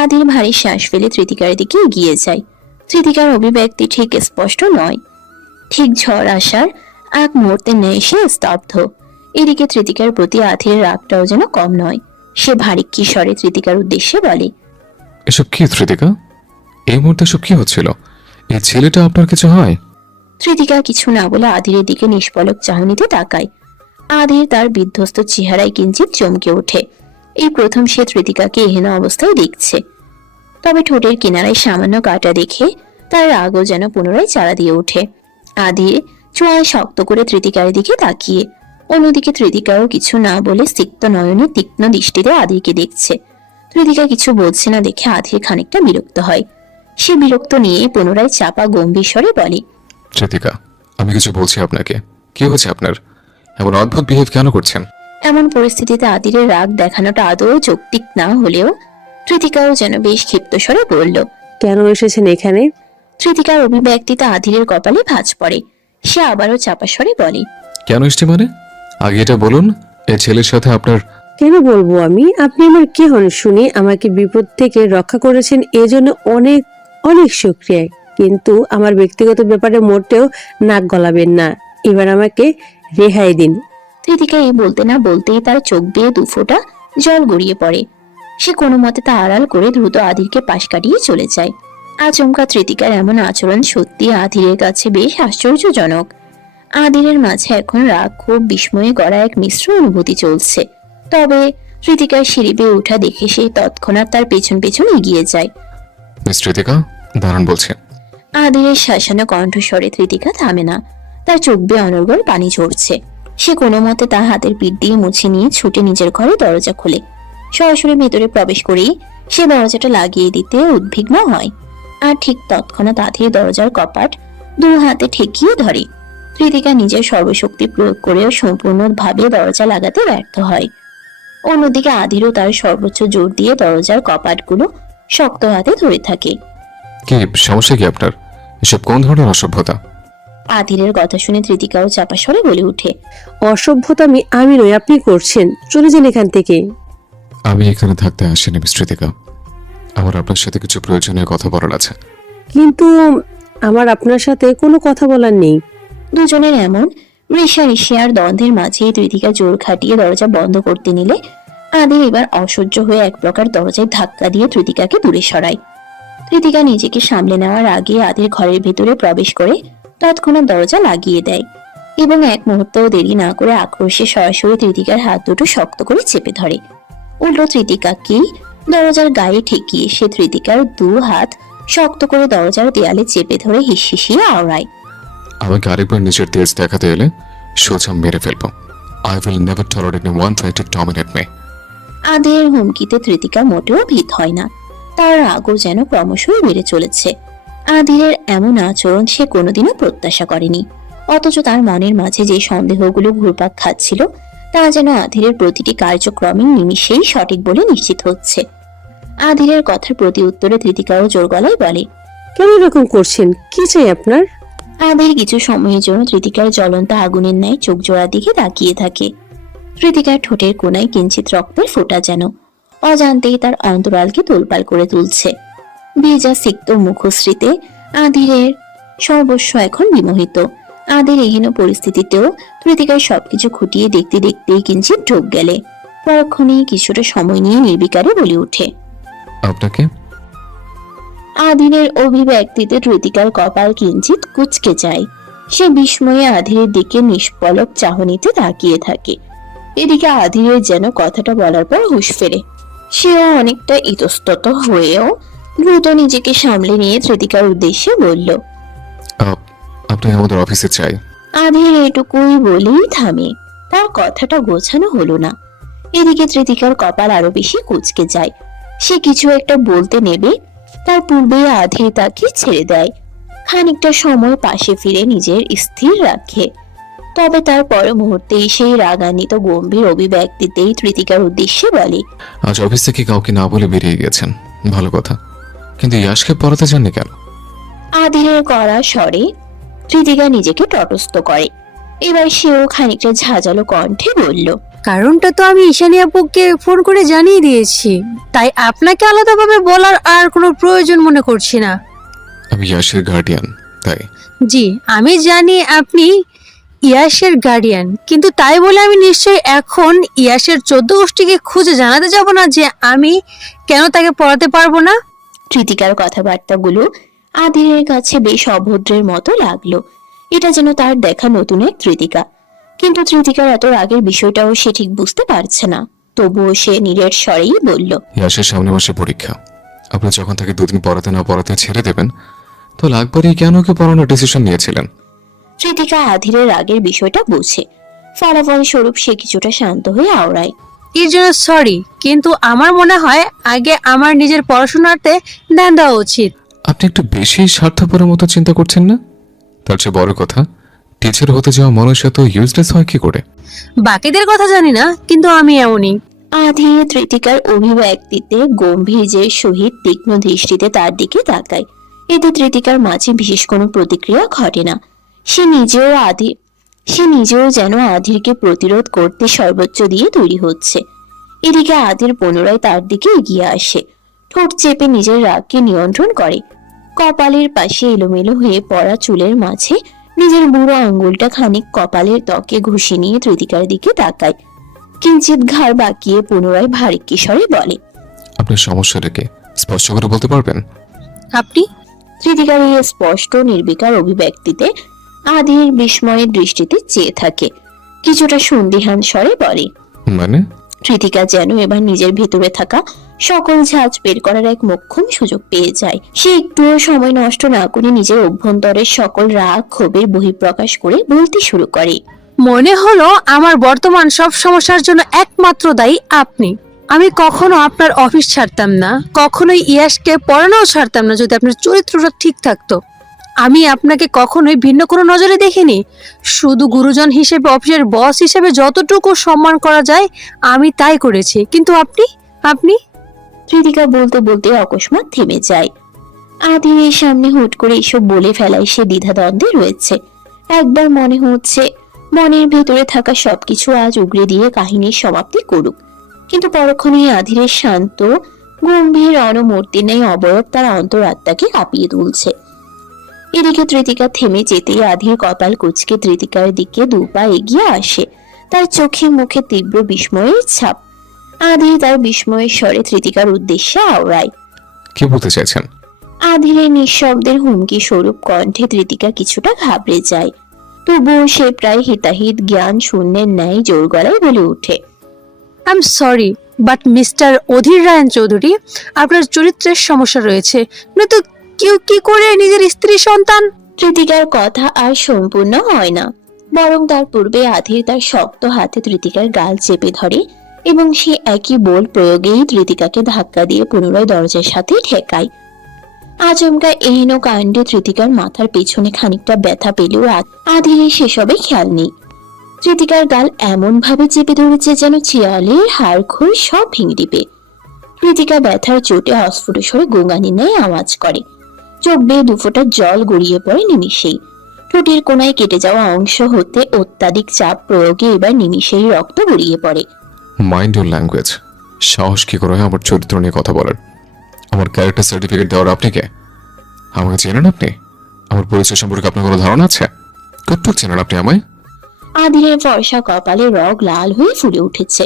আধির ভারী শ্বাস ফেলে ধৃতিকার দিকে এগিয়ে যায়। ধৃতিকার অভিব্যক্তি ঠিক স্পষ্ট নয়। ঠিক ঝড় আসার এক মুহূর্তে নেই সে স্তব্ধ। এদিকে ধৃতিকার প্রতি আধির রাগটাও যেন কম নয়। সে ভারী কিশোরে ধৃতিকার উদ্দেশ্যে বলে, এসব কি ধৃতিকা? এই মুহূর্তে সব কি হচ্ছিল? এই ছেলেটা আপনার কিছু হয়? ধৃতিকা কিছু না বলে আধিরের দিকে নিষ্পলক চাহনিতে তাকায়। আধির তার বিধ্বস্ত চেহারায় কিঞ্চিত চমকে ওঠে। এই প্রথম সে তৃতিকাকে এহেন অবস্থায় দেখছে। তবে ঠোঁটের কিনারায় সামান্য কাটা দেখে তার রাগও যেন পুনরায় চারা দিয়ে ওঠে। আদির চোয়াল শক্ত করে তৃতিকার দিকে তাকিয়ে, অন্যদিকে তৃতিকাও কিছু না বলে সিক্ত নয়নে তীক্ষ্ণ দৃষ্টিতে আদিকে দেখছে। তৃতিকা কিছু বলছে না দেখে আদির খানিকটা বিরক্ত হয়। সে বিরক্ত নিয়ে পুনরায় চাপা গম্ভীর স্বরে বলে, কৃতিকা, আমি কিছু বলছি আপনাকে। কি হয়েছে আপনার? এমন অদ্ভুত বিহেভ কেন করছেন? এমন পরিস্থিতিতে আদিরের রাগ দেখানোটা আদৌ যৌক্তিক না হলেও তৃতিকাও যেন বেশ ক্ষিপ্ত স্বরে বলল। কেন এসেছেন এখানে? তৃতিকার অভিব্যক্তিতে আদিরের কপালে ভাঁজ পড়ে। সে আবারও চাপা স্বরে বলে, কেন এসছি মানে? আগে এটা বলুন। এই ছেলের সাথে আপনার... কেন বলবো আমি? আপনি আমার কি হন শুনি? আমাকে বিপদ থেকে রক্ষা করেছেন, এজন্য অনেক অনেক শুকরিয়া। কিন্তু আমার ব্যক্তিগত ব্যাপারে মোটেও নাক গলাবেন না। এবার আমাকে রেহাই দিন। তৃতিকা এই বলতে না বলতেই তার চোখ বেয়ে দুফোঁটা জল গড়িয়ে পড়ে। সে কোনো মতে তা আড়াল করে দ্রুত আদিরকে পাশ কাটিয়ে চলে যায়। আচমকা তৃতিকার এমন আচরণ সত্যি আদিরের কাছে বেশ আশ্চর্যজনক। আদিরের মাঝে এখন রাগ, খুব বিস্ময়ে গড়া এক মিশ্র অনুভূতি চলছে। তবে তৃতিকার সিঁড়ি বেয়ে ওঠা দেখে সে তৎক্ষণাৎ তার পেছন পেছন এগিয়ে যায়। মিস কৃতিকা, দাঁড়ান বলছে। আদিরের শাসানো কণ্ঠস্বরে তৃতিকা থামে না। তার চোখ বেয়ে অনর্গল পানি ঝরছে। সে কোনো মতে তার হাতের পিঠ দিয়ে মুছে নিয়ে ছুটে নিজের ঘরে দরজা খোলে। সরাসরি ভেতরে প্রবেশ করেই সে দরজাটা লাগিয়ে দিতে উদ্বিগ্ন হয়। আর ঠিক তৎক্ষণাৎ আদির দরজার কপাট দু হাতে ঠেকিয়ে ধরে। কৃতিকা নিজের সর্বশক্তি প্রয়োগ করেও সম্পূর্ণভাবে দরজা লাগাতে ব্যর্থ হয়। অন্যদিকে আদিরও তার সর্বোচ্চ জোর দিয়ে দরজার কপাটগুলো শক্ত হাতে ধরে থাকে। কি সমস্যা কি আপনার? এসব কোন ধরনের অসভ্যতা? আদিরের কথা শুনে তৃতিকাও চাপা স্বরে বলে ওঠে, অসভ্যতা আমি নই, আপনি করছেন। চলে যান এখান থেকে। আমি এখানে থাকতে আসিনি মিস কৃতিকা। আমার আপনার সাথে কিছু প্রয়োজনীয় কথা বলার আছে। কিন্তু আমার আপনার সাথে কোনো কথা বলার নেই। দুজনের এমন ঋষাঋষি আর দ্বন্দ্বের মাঝে তৃতিকা জোর খাটিয়ে দরজা বন্ধ করতে নিলে আদির এবার অসহ্য হয়ে এক প্রকার দরজায় ধাক্কা দিয়ে তৃতিকাকে দূরে সরায়। তৃতিকা নিজেকে সামলে নেওয়ার আগে আদির ঘরের ভেতরে প্রবেশ করে তৎক্ষণাৎ দরজা লাগিয়ে দেয় এবং এক মুহূর্তও দেরি না করে আক্রোশে সরাসরি তৃতিকার হাত দুটো শক্ত করে চেপে ধরে। উল্টো তৃতিকাকেই দরজার গায়ে ঠেকিয়ে সে তৃতিকার দু হাত শক্ত করে দরজার দেয়ালে চেপে ধরে হিসহিসিয়ে আওড়ায়। আমাকে আরেকবার নিজের তেজ দেখাতে এলে সোজা মেরে ফেলবো। I will never tolerate anyone try to dominate me. আদির হুমকিতে তৃতিকা মোটেও ভীত হয় না। তার রাগও যেন ক্রমশই বেড়ে চলেছে। আদিরের এমন আচরণ সে কোনোদিনও প্রত্যাশা করেনি। অথচ তার মনের মাঝে যে সন্দেহগুলো ঘুরপাক খাচ্ছিল তা যেন আদিরের প্রতিটি কার্যক্রমে নিমিষেই সঠিক বলে নিশ্চিত হচ্ছে। আদিরের কথার প্রতি উত্তরে তৃতিকাও জোর গলায় বলে, কেন এরকম করছেন? কি চাই আপনার? আদির কিছু সময়ের জন্য তৃতিকার জ্বলন্ত আগুনের ন্যায় চোখ জোড়ার দিকে তাকিয়ে থাকে। তৃতিকার ঠোঁটের কোনায় কিঞ্চিত রক্তের ফোঁটা যেন অজান্তেই তার অন্তরালকে তোলপাল করে তুলছে। ভেজা সিক্ত মুখশ্রীতে আদিরের সর্বস্ব এখন বিমোহিত। আদির এহেন পরিস্থিতিতেও তৃতিকার সবকিছু খুঁটিয়ে দেখতে দেখতেই কিঞ্চিত ঢোক গেলে পরক্ষণেই কিছুটা সময় নিয়ে নির্বিকারে বলে ওঠে, আপনাকে? আদিরের অভিব্যক্তিতে তৃতিকার কপাল কিঞ্চিত কুঁচকে যায়। সে বিস্ময়ে আধিরের দিকে নিষ্পলক চাহনিতে তাকিয়ে থাকে। এদিকে আধিরের যেন কথাটা বলার পর হুঁশ ফেরে। সেও অনেকটা ইতস্তত হয়েও দ্রুত নিজেকে সামলে নিয়ে তৃতিকার উদ্দেশ্যে বলল, আপনি আমাদের অফিসে চাই। আধির এটুকুই বলেই থামে। তার কথাটা গোছানো হলো না। এদিকে তৃতিকার কপাল আরো বেশি কুঁচকে যায়। সে কিছু একটা বলতে নেবে তার পূর্বে আধির তাকে ছেড়ে দেয়। খানিকটা সময় পাশে ফিরে নিজের স্থির রাখে। তবে তার পর মুহূর্তেই সেই রাগান্বিত গম্ভীর অভিব্যক্তিতেই তৃতিকার উদ্দেশ্যে বলে, আজ অফিস থেকে কাউকে না বলে বেরিয়ে গেছেন, ভালো কথা। কিন্তু ইয়াশকে পড়াতে চাননি কেন? আধিরের কড়া স্বরে তৃতিকা নিজেকে তটস্থ করে। এবার সেও খানিকটা ঝাঁঝালো কণ্ঠে বলল, কারণটা তো আমি ঈশানী আপুকে ফোন করে জানিয়ে দিয়েছি, তাই আপনাকে আলাদাভাবে বলার আর কোনো প্রয়োজন মনে করছি না। আমি ইয়াশের গার্ডিয়ান, তাই। জি, আমি জানি আপনি ইয়াশের গার্ডিয়ান, কিন্তু তাই বলে আমি নিশ্চয়ই এখন ইয়াশের 14 গোষ্ঠীকে খুঁজে জানাতে যাব না যে আমি কেন তাকে পড়াতে পারবো না। তৃতিকার কথাবার্তাগুলো আধিরের কাছে বেশ অভদ্রের মতো লাগলো। এটা যেন তার দেখা নতুন এক তৃতিকা। কিন্তু তৃতিকার এত রাগের বিষয়টাও সে ঠিক বুঝতে পারছে না। তবুও সে নীরের স্বরেই বলল, ইয়াসের সামনে মাসে পরীক্ষা, আপনি যখন তাকে দুদিন পড়াতে না পড়াতে ছেড়ে দেবেন, তো একবারই কেন ওকে পড়ানোর ডিসিশন নিয়েছিলেন? কৃতিকা আধিরের রাগের বিষয়টা বুঝে, ফলাফল স্বরূপ সে কিছুটা শান্ত হয়ে আওড়ায়। এর জন্য সরি, কিন্তু আমার মনে হয় আগে আমার নিজের পড়াশোনাতে ধ্যান দেওয়া উচিত। আপনি একটু বেশি স্বার্থপরের মতো চিন্তা করছেন না? তার চেয়ে বড় কথা, টিচার হতে যাওয়া মানুষ এত ইউজলেস হয় কি করে? বাকিদের কথা জানি না, কিন্তু আমি এমনই। আধির কৃতিকার অভিব্যক্তিতে গম্ভীর্যের সহিত তীক্ষ্ণ দৃষ্টিতে তার দিকে তাকায়। এতে কৃতিকার মাঝে বিশেষ কোনো প্রতিক্রিয়া ঘটে না। সে নিজেও যেন আধিরকে প্রতিরোধ করতে সর্বোচ্চ দিয়ে তৈরি হচ্ছে। এদিকে আধির পুনরায় তার দিকে এগিয়ে আসে, ঠোঁট চেপে নিজের রাগকে নিয়ন্ত্রণ করে। কপালের পাশে এলোমেলো হয়ে পড়া চুলের মাঝে নিজের বুড়ো আঙ্গুলটা খানিক কপালের ত্বকে ঘুষে নিয়ে কৃতিকার দিকে তাকায়। কিঞ্চিত ঘাড় বাঁকিয়ে পুনরায় ভারিক্কি স্বরে বলে, আপনার সমস্যাটা কি স্পষ্ট করে বলতে পারবেন? আপনি? কৃতিকার এই স্পষ্ট নির্বিকার অভিব্যক্তিতে আধির বিস্ময়ের দৃষ্টিতে চেয়ে থাকে। কিছুটা সন্দিহান স্বরে বলে, মানে? কৃতিকা যেন এবার নিজের ভেতরে থাকা সকল ঝাঁজ বের করার এক মোক্ষম সুযোগ পেয়ে যায়। সে একটুও সময় নষ্ট না করে নিজের অভ্যন্তরের সকল রাগ ক্ষোভের বহিঃপ্রকাশ করে বলতে শুরু করে। মনে হলো আমার বর্তমান সব সমস্যার জন্য একমাত্র দায়ী আপনি। আমি কখনো আপনার অফিস ছাড়তাম না, কখনোই ইয়াসকে পড়ানোও ছাড়তাম না যদি আপনার চরিত্রটা ঠিক থাকতো। আমি আপনাকে কখনোই ভিন্ন কোনো নজরে দেখিনি। শুধু গুরুজন হিসেবে, অফিসের বস হিসেবে যতটুকু সম্মান করা যায় আমি তাই করেছি, কিন্তু আপনি কৃতিকা বলতে বলতে অকস্মাৎ থেমে যায়। আধিরের সামনে হুট করে এসব বলে ফেলায় সে দ্বিধাদ্বন্দ্বে রয়েছে। একবার মনে হচ্ছে মনের ভেতরে থাকা সবকিছু আজ উগরে দিয়ে কাহিনীর সমাপ্তি করুক, কিন্তু পরক্ষণেই আধিরের শান্ত গম্ভীর অনমূর্তির ন্যায় অবয়ব তার অন্তরাত্মাকে কাঁপিয়ে তুলছে। এদিকে তৃতিকা থেমে যেতেই আধির কপাল কুঁচকে তৃতিকার দিকে দু পা এগিয়ে আসে, তার চোখে মুখে তীব্র বিস্ময়ের ছাপ। আধির তার বিস্ময়ের স্বরে তৃতিকার উদ্দেশ্যে আওড়ায়। কি বলতে চাইছেন? আধিরের নিঃশব্দের হুমকি স্বরূপ কণ্ঠে তৃতিকা কিছুটা ঘাবড়ে যায়, তবুও সে প্রায় হিতাহিত জ্ঞান শূন্যের ন্যায় জোর গলায় বলে ওঠে, I am sorry, but mister Adhir Rayan Chowdhury, আপনার চরিত্রের সমস্যা রয়েছে, নয়তো কেউ কি করে নিজের স্ত্রী সন্তান। তৃতিকার কথা আর সম্পূর্ণ হয় না, বরং তার পূর্বে আধির তার শক্ত হাতে তৃতিকার গাল চেপে ধরে এবং সে একই বল প্রয়োগেই তৃতিকাকে ধাক্কা দিয়ে পুনরায় দরজার সাথে ঠেকায়। আচমকা এহেন কাণ্ডে তৃতিকার মাথার পেছনে খানিকটা ব্যথা পেলেও আধিরের সেসবে খেয়াল নেই। তৃতিকার গাল এমন ভাবে চেপে ধরেছে যেন চিয়ালের হাড় খোল সব ভেঙে দিবে। তৃতিকা ব্যথার চোটে অস্ফুট স্বরে গোঙানি ন্যায় আওয়াজ করে, চোখ বেয়ে দুফোঁটা জল গড়িয়ে পড়ে নিমিষেই। ঠোঁটের কোনায় কেটে যাওয়া অংশ হতে অত্যাধিক চাপ প্রয়োগে এবার নিমিষেই রক্ত গড়িয়ে পড়ে। Mind your language. সাহস কি করে হয় আমার চরিত্র নিয়ে কথা বলার? আমার ক্যারেক্টার সার্টিফিকেট দেওয়ার আপনি কে? আমাকে চেনেন আপনি? আমার পরিচয় সম্পর্কে আপনার কোনো ধারণা আছে? কতটুকু চেনেন আপনি আমায়? আধিরের ফর্সা কপালে রগ লাল হয়ে ফুলে উঠেছে,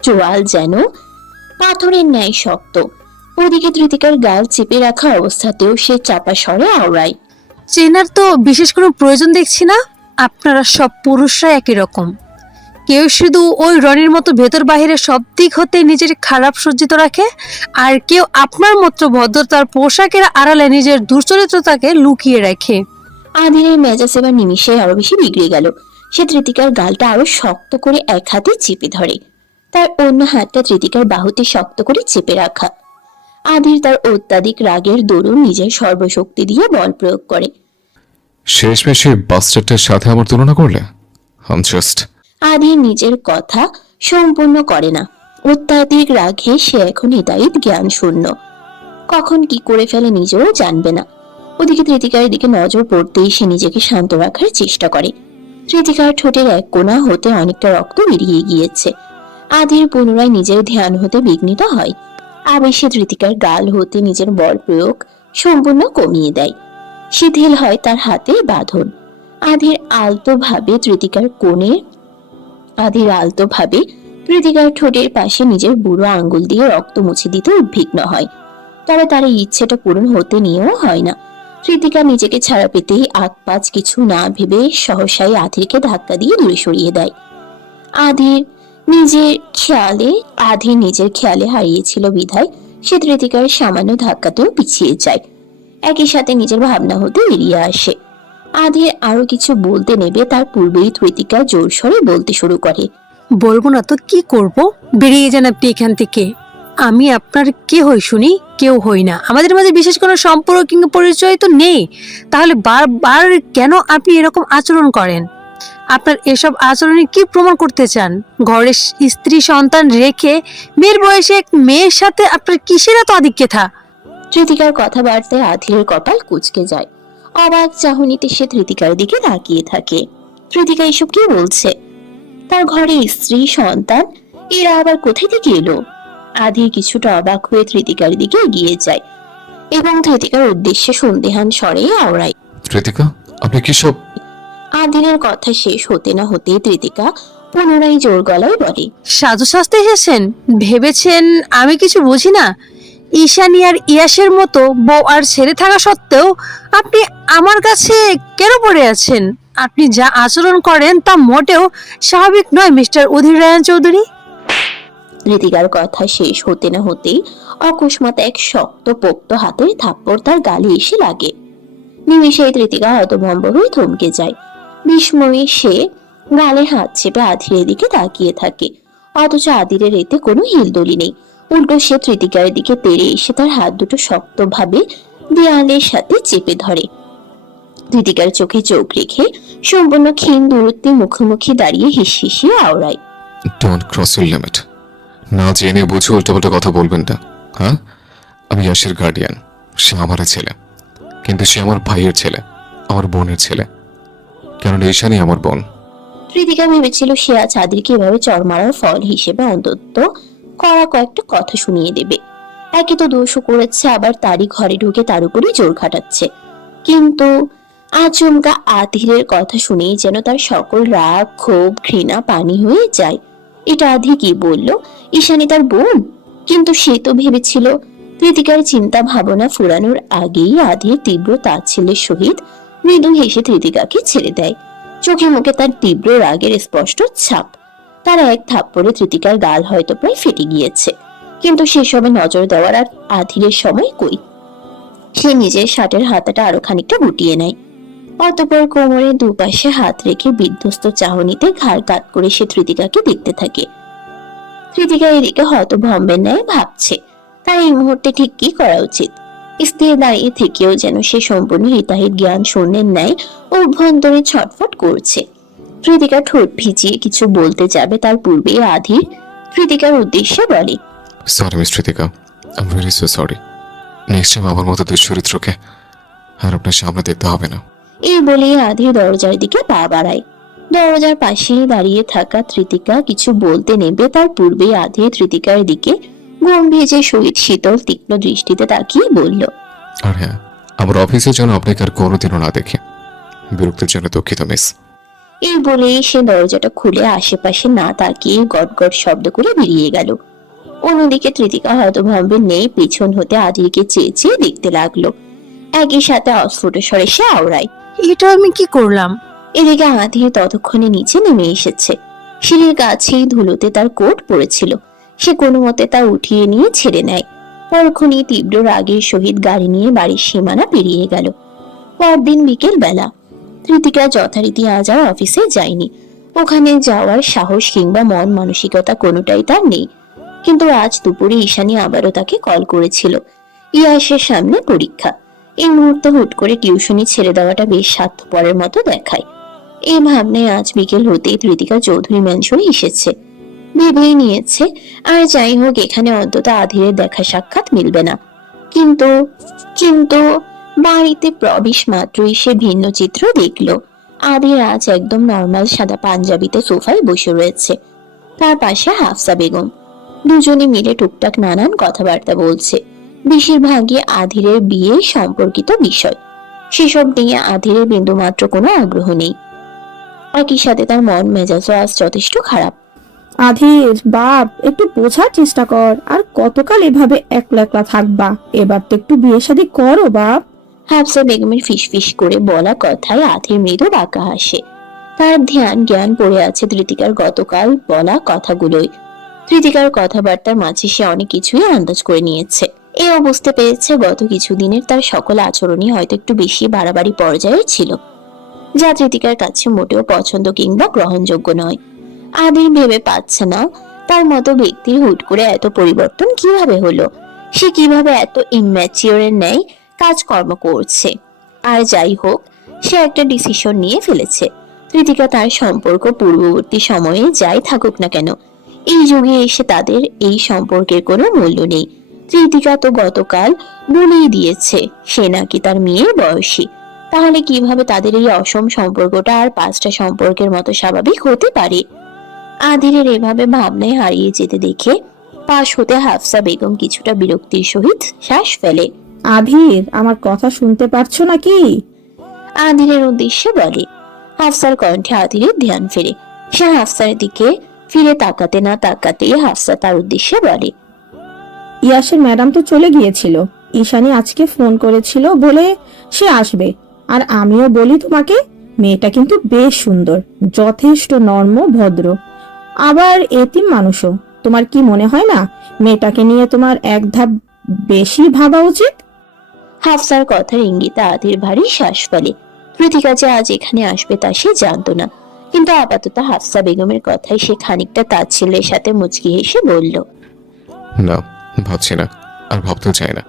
চোয়াল যেন পাথরের ন্যায় শক্ত। ওদিকে তৃতিকার গাল চেপে রাখা অবস্থাতেও সে চাপা স্বরে আওড়ায়, চেনার তো বিশেষ কোনো প্রয়োজন দেখছি না, আপনারা সব পুরুষরা একই রকম। কেউ শুধু ওই রনির মতো ভেতর বাহিরে সব দিক হতে নিজের খারাপ সজ্জিত রাখে, আর কেউ আপনার মতো ভদ্রতার পোশাকের আড়ালে নিজের দুশ্চরিত্রতাকে লুকিয়ে রাখে। আধিরের মেজাজ এবার নিমিষে আরো বেশি বিগড়ে গেল। সে তৃতিকার গালটা আরো শক্ত করে এক হাতে চেপে ধরে, তার অন্য হাতটা তৃতিকার বাহুতে শক্ত করে চেপে রাখা। আধির তার অত্যাধিক রাগের দরুন নিজের সর্বশক্তি দিয়ে বল প্রয়োগ করে। শেষমেশ এই বাস্টারটার সাথে আমার তুলনা করলে জাস্ট। আধির নিজের কথা সম্পূর্ণ করে না। অত্যাধিক রাগে সে এখন হিতাহিত জ্ঞান শূন্য, কখন কি করে ফেলে নিজেও জানবে না। ওদিকে তৃতিকার দিকে নজর পড়তেই সে নিজেকে শান্ত রাখার চেষ্টা করে। তৃতিকার ঠোঁটের এক কোণা হতে অনেকটা রক্ত বেরিয়ে গিয়েছে। আধির পুনরায় নিজের ধ্যান হতে বিঘ্নিত হয়। আবেশে তৃতিকার গাল হতে নিজের বল প্রয়োগ সম্পূর্ণ কমিয়ে দেয়। শিথিল হয় তার হাতের বাঁধন। আধির আলতো ভাবে তৃতিকার ঠোঁটের পাশে নিজের বুড়ো আঙ্গুল দিয়ে রক্ত মুছে দিতে উদ্বিগ্ন হয়, তবে তার এই ইচ্ছেটা পূরণ হতে নিয়েও হয় না। তৃতিকা নিজেকে ছাড়া পেতেই আগ-পাজ কিছু না ভেবে সহসাই আধিরকে ধাক্কা দিয়ে দূরে সরিয়ে দেয়। আধির নিজের খেয়ালে নিজের খেয়ালে হারিয়েছিল বিধায় সে ধৃতিকার সামান্য ধাক্কাতেও পিছিয়ে যায়। একই সাথে নিজের ভাবনা হতে বেরিয়ে আসে। আধির আরো কিছু বলতে নেবে তার পূর্বেই ধৃতিকা জোর স্বরে বলতে শুরু করে। বলবো না তো কি করব? বেরিয়ে যান আপনি এখান থেকে। আমি আপনার কে হই শুনি? কেউ হই না। আমাদের মাঝে বিশেষ কোনো সম্পর্ক কিংবা পরিচয় তো নেই। তাহলে বারবার কেন আপনি এরকম আচরণ করেন? আপনার এসব আচরণে কি প্রমাণ করতে চান? ঘরে স্ত্রী সন্তান রেখে মেয়ের বয়সে এক মেয়ের সাথে আপনার কিসের এত আধিক্যতা? ধৃতিকার কথাবার্তায় আধিরের কপাল কুঁচকে যায়। অবাক চাহনিতে সে ধৃতিকার দিকে তাকিয়ে থাকে। ধৃতিকা এসব কি বলছে? তার ঘরে স্ত্রী সন্তান, এরা আবার কোথায় থেকে এলো? আধির কিছুটা অবাক হয়ে ধৃতিকার দিকে এগিয়ে যায় এবং ধৃতিকার উদ্দেশ্যে সন্দেহান স্বরে আওড়ায়। ধৃতিকা, আপনি কি সব? আধিরের কথা শেষ হতে না হতেই ধৃতিকা পুনরায় জোর গলায় বলে, সাধু সাজতে এসেছেন? ভেবেছেন আমি কিছু বুঝি না? ঈশানী আর ইয়াসের মতো বউ আর ছেলে থাকা সত্ত্বেও আপনি আমার কাছে কেন পড়ে আছেন? আপনি যা আচরণ করেন তা মোটেও স্বাভাবিক নয় মিস্টার অধীর রায়ন চৌধুরী। ধৃতিকার কথা শেষ হতে না হতেই অকস্মাৎ এক শক্ত পোক্ত হাতের থাপ্পড় তার গালে এসে লাগে। নিমেষেই ধৃতিকা হতভম্ব হয়ে থমকে যায়। বিস্ময়ে সে গালে হাত চেপে আধিরের দিকে তাকিয়ে থাকে, অথচ আধিরের এতে কোনো হিলদোলি নেই। উল্টো সে ধৃতিকার দিকে তেড়ে এসে তার হাত দুটো শক্তভাবে দেয়ালের সাথে চেপে ধরে। ধৃতিকার চোখে চোখ রেখে সম্পূর্ণ ক্ষীণ দূরত্বে মুখোমুখি দাঁড়িয়ে হিসহিসিয়ে আওড়ায়। Don't cross your limit. না জেনে বুঝে উল্টোপাল্টা কথা বলবেন না। হ্যাঁ, আমি ইয়াসের গার্ডিয়ান। সে আমার ছেলে, কিন্তু সে আমার ভাইয়ের ছেলে, আমার বোনের ছেলে। কারণ ঈশানী আমার বোন। ধৃতিকা ভেবেছিল সে আজ আদিরকে এভাবে চড় মারার ফল হিসেবে অন্তত কড়া কয়েকটা কথা শুনিয়ে দেবে। একে তো দোষও করেছে, আবার তারই ঘরে ঢুকে তার উপরই জোর খাটাচ্ছে। কিন্তু আচমকা আধিরের কথা শুনেই যেন তার সকল রাগ ক্ষোভ ঘৃণা পানি হয়ে যায়। এটা আধি কি বলল? ঈশানী তার বোন? কিন্তু সে তো ভেবেছিল ধৃতিকার চিন্তা ভাবনা ফুরানোর আগেই আধির তীব্র তাচ্ছিল্যের সহিত মৃদু হেসে ধৃতিকাকে ছেড়ে দেয়। চোখে মুখে তার তীব্র রাগের স্পষ্ট ছাপ। তার এক থাপ্পড়ে ধৃতিকার গাল হয়তো প্রায় ফেটে গিয়েছে, কিন্তু সেসবে নজর দেওয়ার আর আধিরের সময় কই। সে নিজের শার্টের হাতাটা আরো খানিকটা গুটিয়ে নেয়। অতঃপর কোমরে দুপাশে হাত রেখে বিধ্বস্ত চাহনিতে ঘাড় কাত করে সে ধৃতিকাকে দেখতে থাকে। ধৃতিকা এদিকে হতভম্বের ন্যায় ভাবছে তার এই মুহূর্তে ঠিক কি করা উচিত। স্থির দাঁড়িয়ে থেকেও যেন সে সম্পূর্ণ হিতাহিত জ্ঞান শূন্যের ন্যায় অভ্যন্তরে ছটফট করছে। ধৃতিকা ঠোঁট ভিজিয়ে কিছু বলতে যাবে তার পূর্বে আধির ধৃতিকার উদ্দেশ্যে বলে, sorry miss Dhritika, I am very so sorry. Next time আমার মতো দুশ্চরিত্রকে আর আপনার সামনে দেখতে হবে না। এই বলে আধির দরজার দিকে পা বাড়ায়। দরজার পাশেই দাঁড়িয়ে থাকা ধৃতিকা কিছু বলতে নেবে তার পূর্বেই আধির ধৃতিকার দিকে গম্ভীর সহিত শীতল তীক্ষ্ণ দৃষ্টিতে তাকিয়ে বলল, আর হ্যাঁ, আমার অফিসে যেন আপনাকে আর কোনোদিনও না দেখে। বিরক্তির জন্য দুঃখিত মিস। এই বলেই সে দরজাটা খুলে আশেপাশে না তাকিয়ে গটগট শব্দ করে বেরিয়ে গেল। অন্যদিকে ধৃতিকা হতভম্বের নেই পেছন হতে আধিরকে চেয়ে চেয়ে দেখতে লাগলো। একই সাথে অস্ফুট স্বরে সে আওড়ায়, এটা আমি কি করলাম? এদিকে আধির ততক্ষণে নিচে নেমে এসেছে। সিঁড়ির কাছেই ধুলোতে তার কোট পড়েছিল। সে কোনো মতে তা উঠিয়ে নিয়ে ছেড়ে নেয়। পরক্ষণেই তীব্র রাগের সহিত গাড়ি নিয়ে বাড়ির সীমানা পেরিয়ে গেল। পরদিন বিকেল বেলা ধৃতিকা যথারীতি আজ আর অফিসে যায়নি। ওখানে যাওয়ার সাহস কিংবা মন মানসিকতা কোনোটাই তার নেই। কিন্তু আজ দুপুরে ঈশানী আবারও তাকে কল করেছিল। ইয়াসের সামনে পরীক্ষা। এই মুহূর্তে হুট করে টিউশনি ছেড়ে দেওয়াটা বেশ স্বার্থপরের মতো দেখায়। এই ভাবনায় আজ বিকেল হতেই ধৃতিকা চৌধুরী ম্যানশনে এসেছে। ভেবেই নিয়েছে আর যাই হোক এখানে অন্তত আধিরের দেখা সাক্ষাৎ মিলবে না। কিন্তু কিন্তু বাড়িতে প্রবেশ মাত্রই সে ভিন্ন চিত্র দেখলো। আধির আজ একদম নর্মাল সাদা পাঞ্জাবিতে সোফায় বসে রয়েছে। তার পাশে হাফসা বেগম। দুজনে মিলে টুকটাক নানান কথাবার্তা বলছে। বেশিরভাগই আধিরের বিয়ে সম্পর্কিত বিষয়। সেসব নিয়ে আধিরের বিন্দুমাত্র কোনো আগ্রহ নেই। একই সাথে তার মন মেজাজও আজ যথেষ্ট খারাপ। আধির বাপ, একটু বোঝার চেষ্টা কর। আর কতকাল এভাবে একলা একলা থাকবা? এবার তো একটু বিয়ে শাদী করো বাপ। হাফসা বেগমের ফিসফিস করে বলা কথায় আধির মৃদু বাঁকা হাসে। তার ধ্যান জ্ঞান পড়ে আছে ধৃতিকার গতকাল বলা কথাগুলোই। ধৃতিকার কথাবার্তার মাঝে সে অনেক কিছুই আন্দাজ করে নিয়েছে। এও বুঝতে পেরেছে গত কিছুদিনের তার সকল আচরণই হয়তো একটু বেশি বাড়াবাড়ি পর্যায়ে ছিল, যা ধৃতিকার কাছে মোটেও পছন্দ কিংবা গ্রহণযোগ্য নয়। আদির ভেবে পাচ্ছে না তার মতো ব্যক্তির হুট করে এত পরিবর্তন কিভাবে হলো, সে কিভাবে এত ইম্যাচিওরের ন্যায় কাজকর্ম করছে। আর যাই হোক, সে একটা ডিসিশন নিয়ে ফেলেছে। ধৃতিকা তার সম্পর্ক পূর্ববর্তী সময়ে যাই থাকুক না কেন, এই যুগে এসে তাদের এই সম্পর্কের কোনো মূল্য নেই। ধৃতিকা তো গতকাল বলেই দিয়েছে সে নাকি তার মেয়ের বয়সী। তাহলে কিভাবে তাদের এই অসম সম্পর্কটা আর 5টা সম্পর্কের মতো স্বাভাবিক হতে পারে? আধিরের এভাবে ভাবনায় হারিয়ে যেতে দেখে পাশ হতে হাফসা বেগম কিছুটা বিরক্তির সহিত শ্বাস ফেলে। আধির, আমার কথা শুনতে পারছো নাকি? আধিরের উদ্দেশ্যে বলে। হাফসার কণ্ঠে আধিরের ধ্যান ফেরে। সে হাফসার দিকে ফিরে তাকাতে না তাকাতেই হাফসা তার উদ্দেশ্যে বলে, ইয়াসের ম্যাডাম তো চলে গিয়েছিল। ঈশানী আজকে ফোন করেছিল বলে সে আসবে। আর আমিও বলি তোমাকে, মেয়েটা কিন্তু বেশ সুন্দর, যথেষ্ট নর্ম ভদ্র, আবার এতিম মানুষও। তোমার কি মনে হয় না মেয়েটাকে নিয়ে তোমার এক ধাপ বেশি ভাবা উচিত? হাফসার কথার ইঙ্গিতে আধির ভারী শ্বাস ফেলে। কৃতিকা যে আজ এখানে আসবে তা সে জানতো না, কিন্তু আপাতত হাফসা বেগমের কথায় সে খানিকটা তাচ্ছিল্যের সাথে মুচকি হেসে বলল, না, ভাবছি না, আর ভাবতেও চাই না।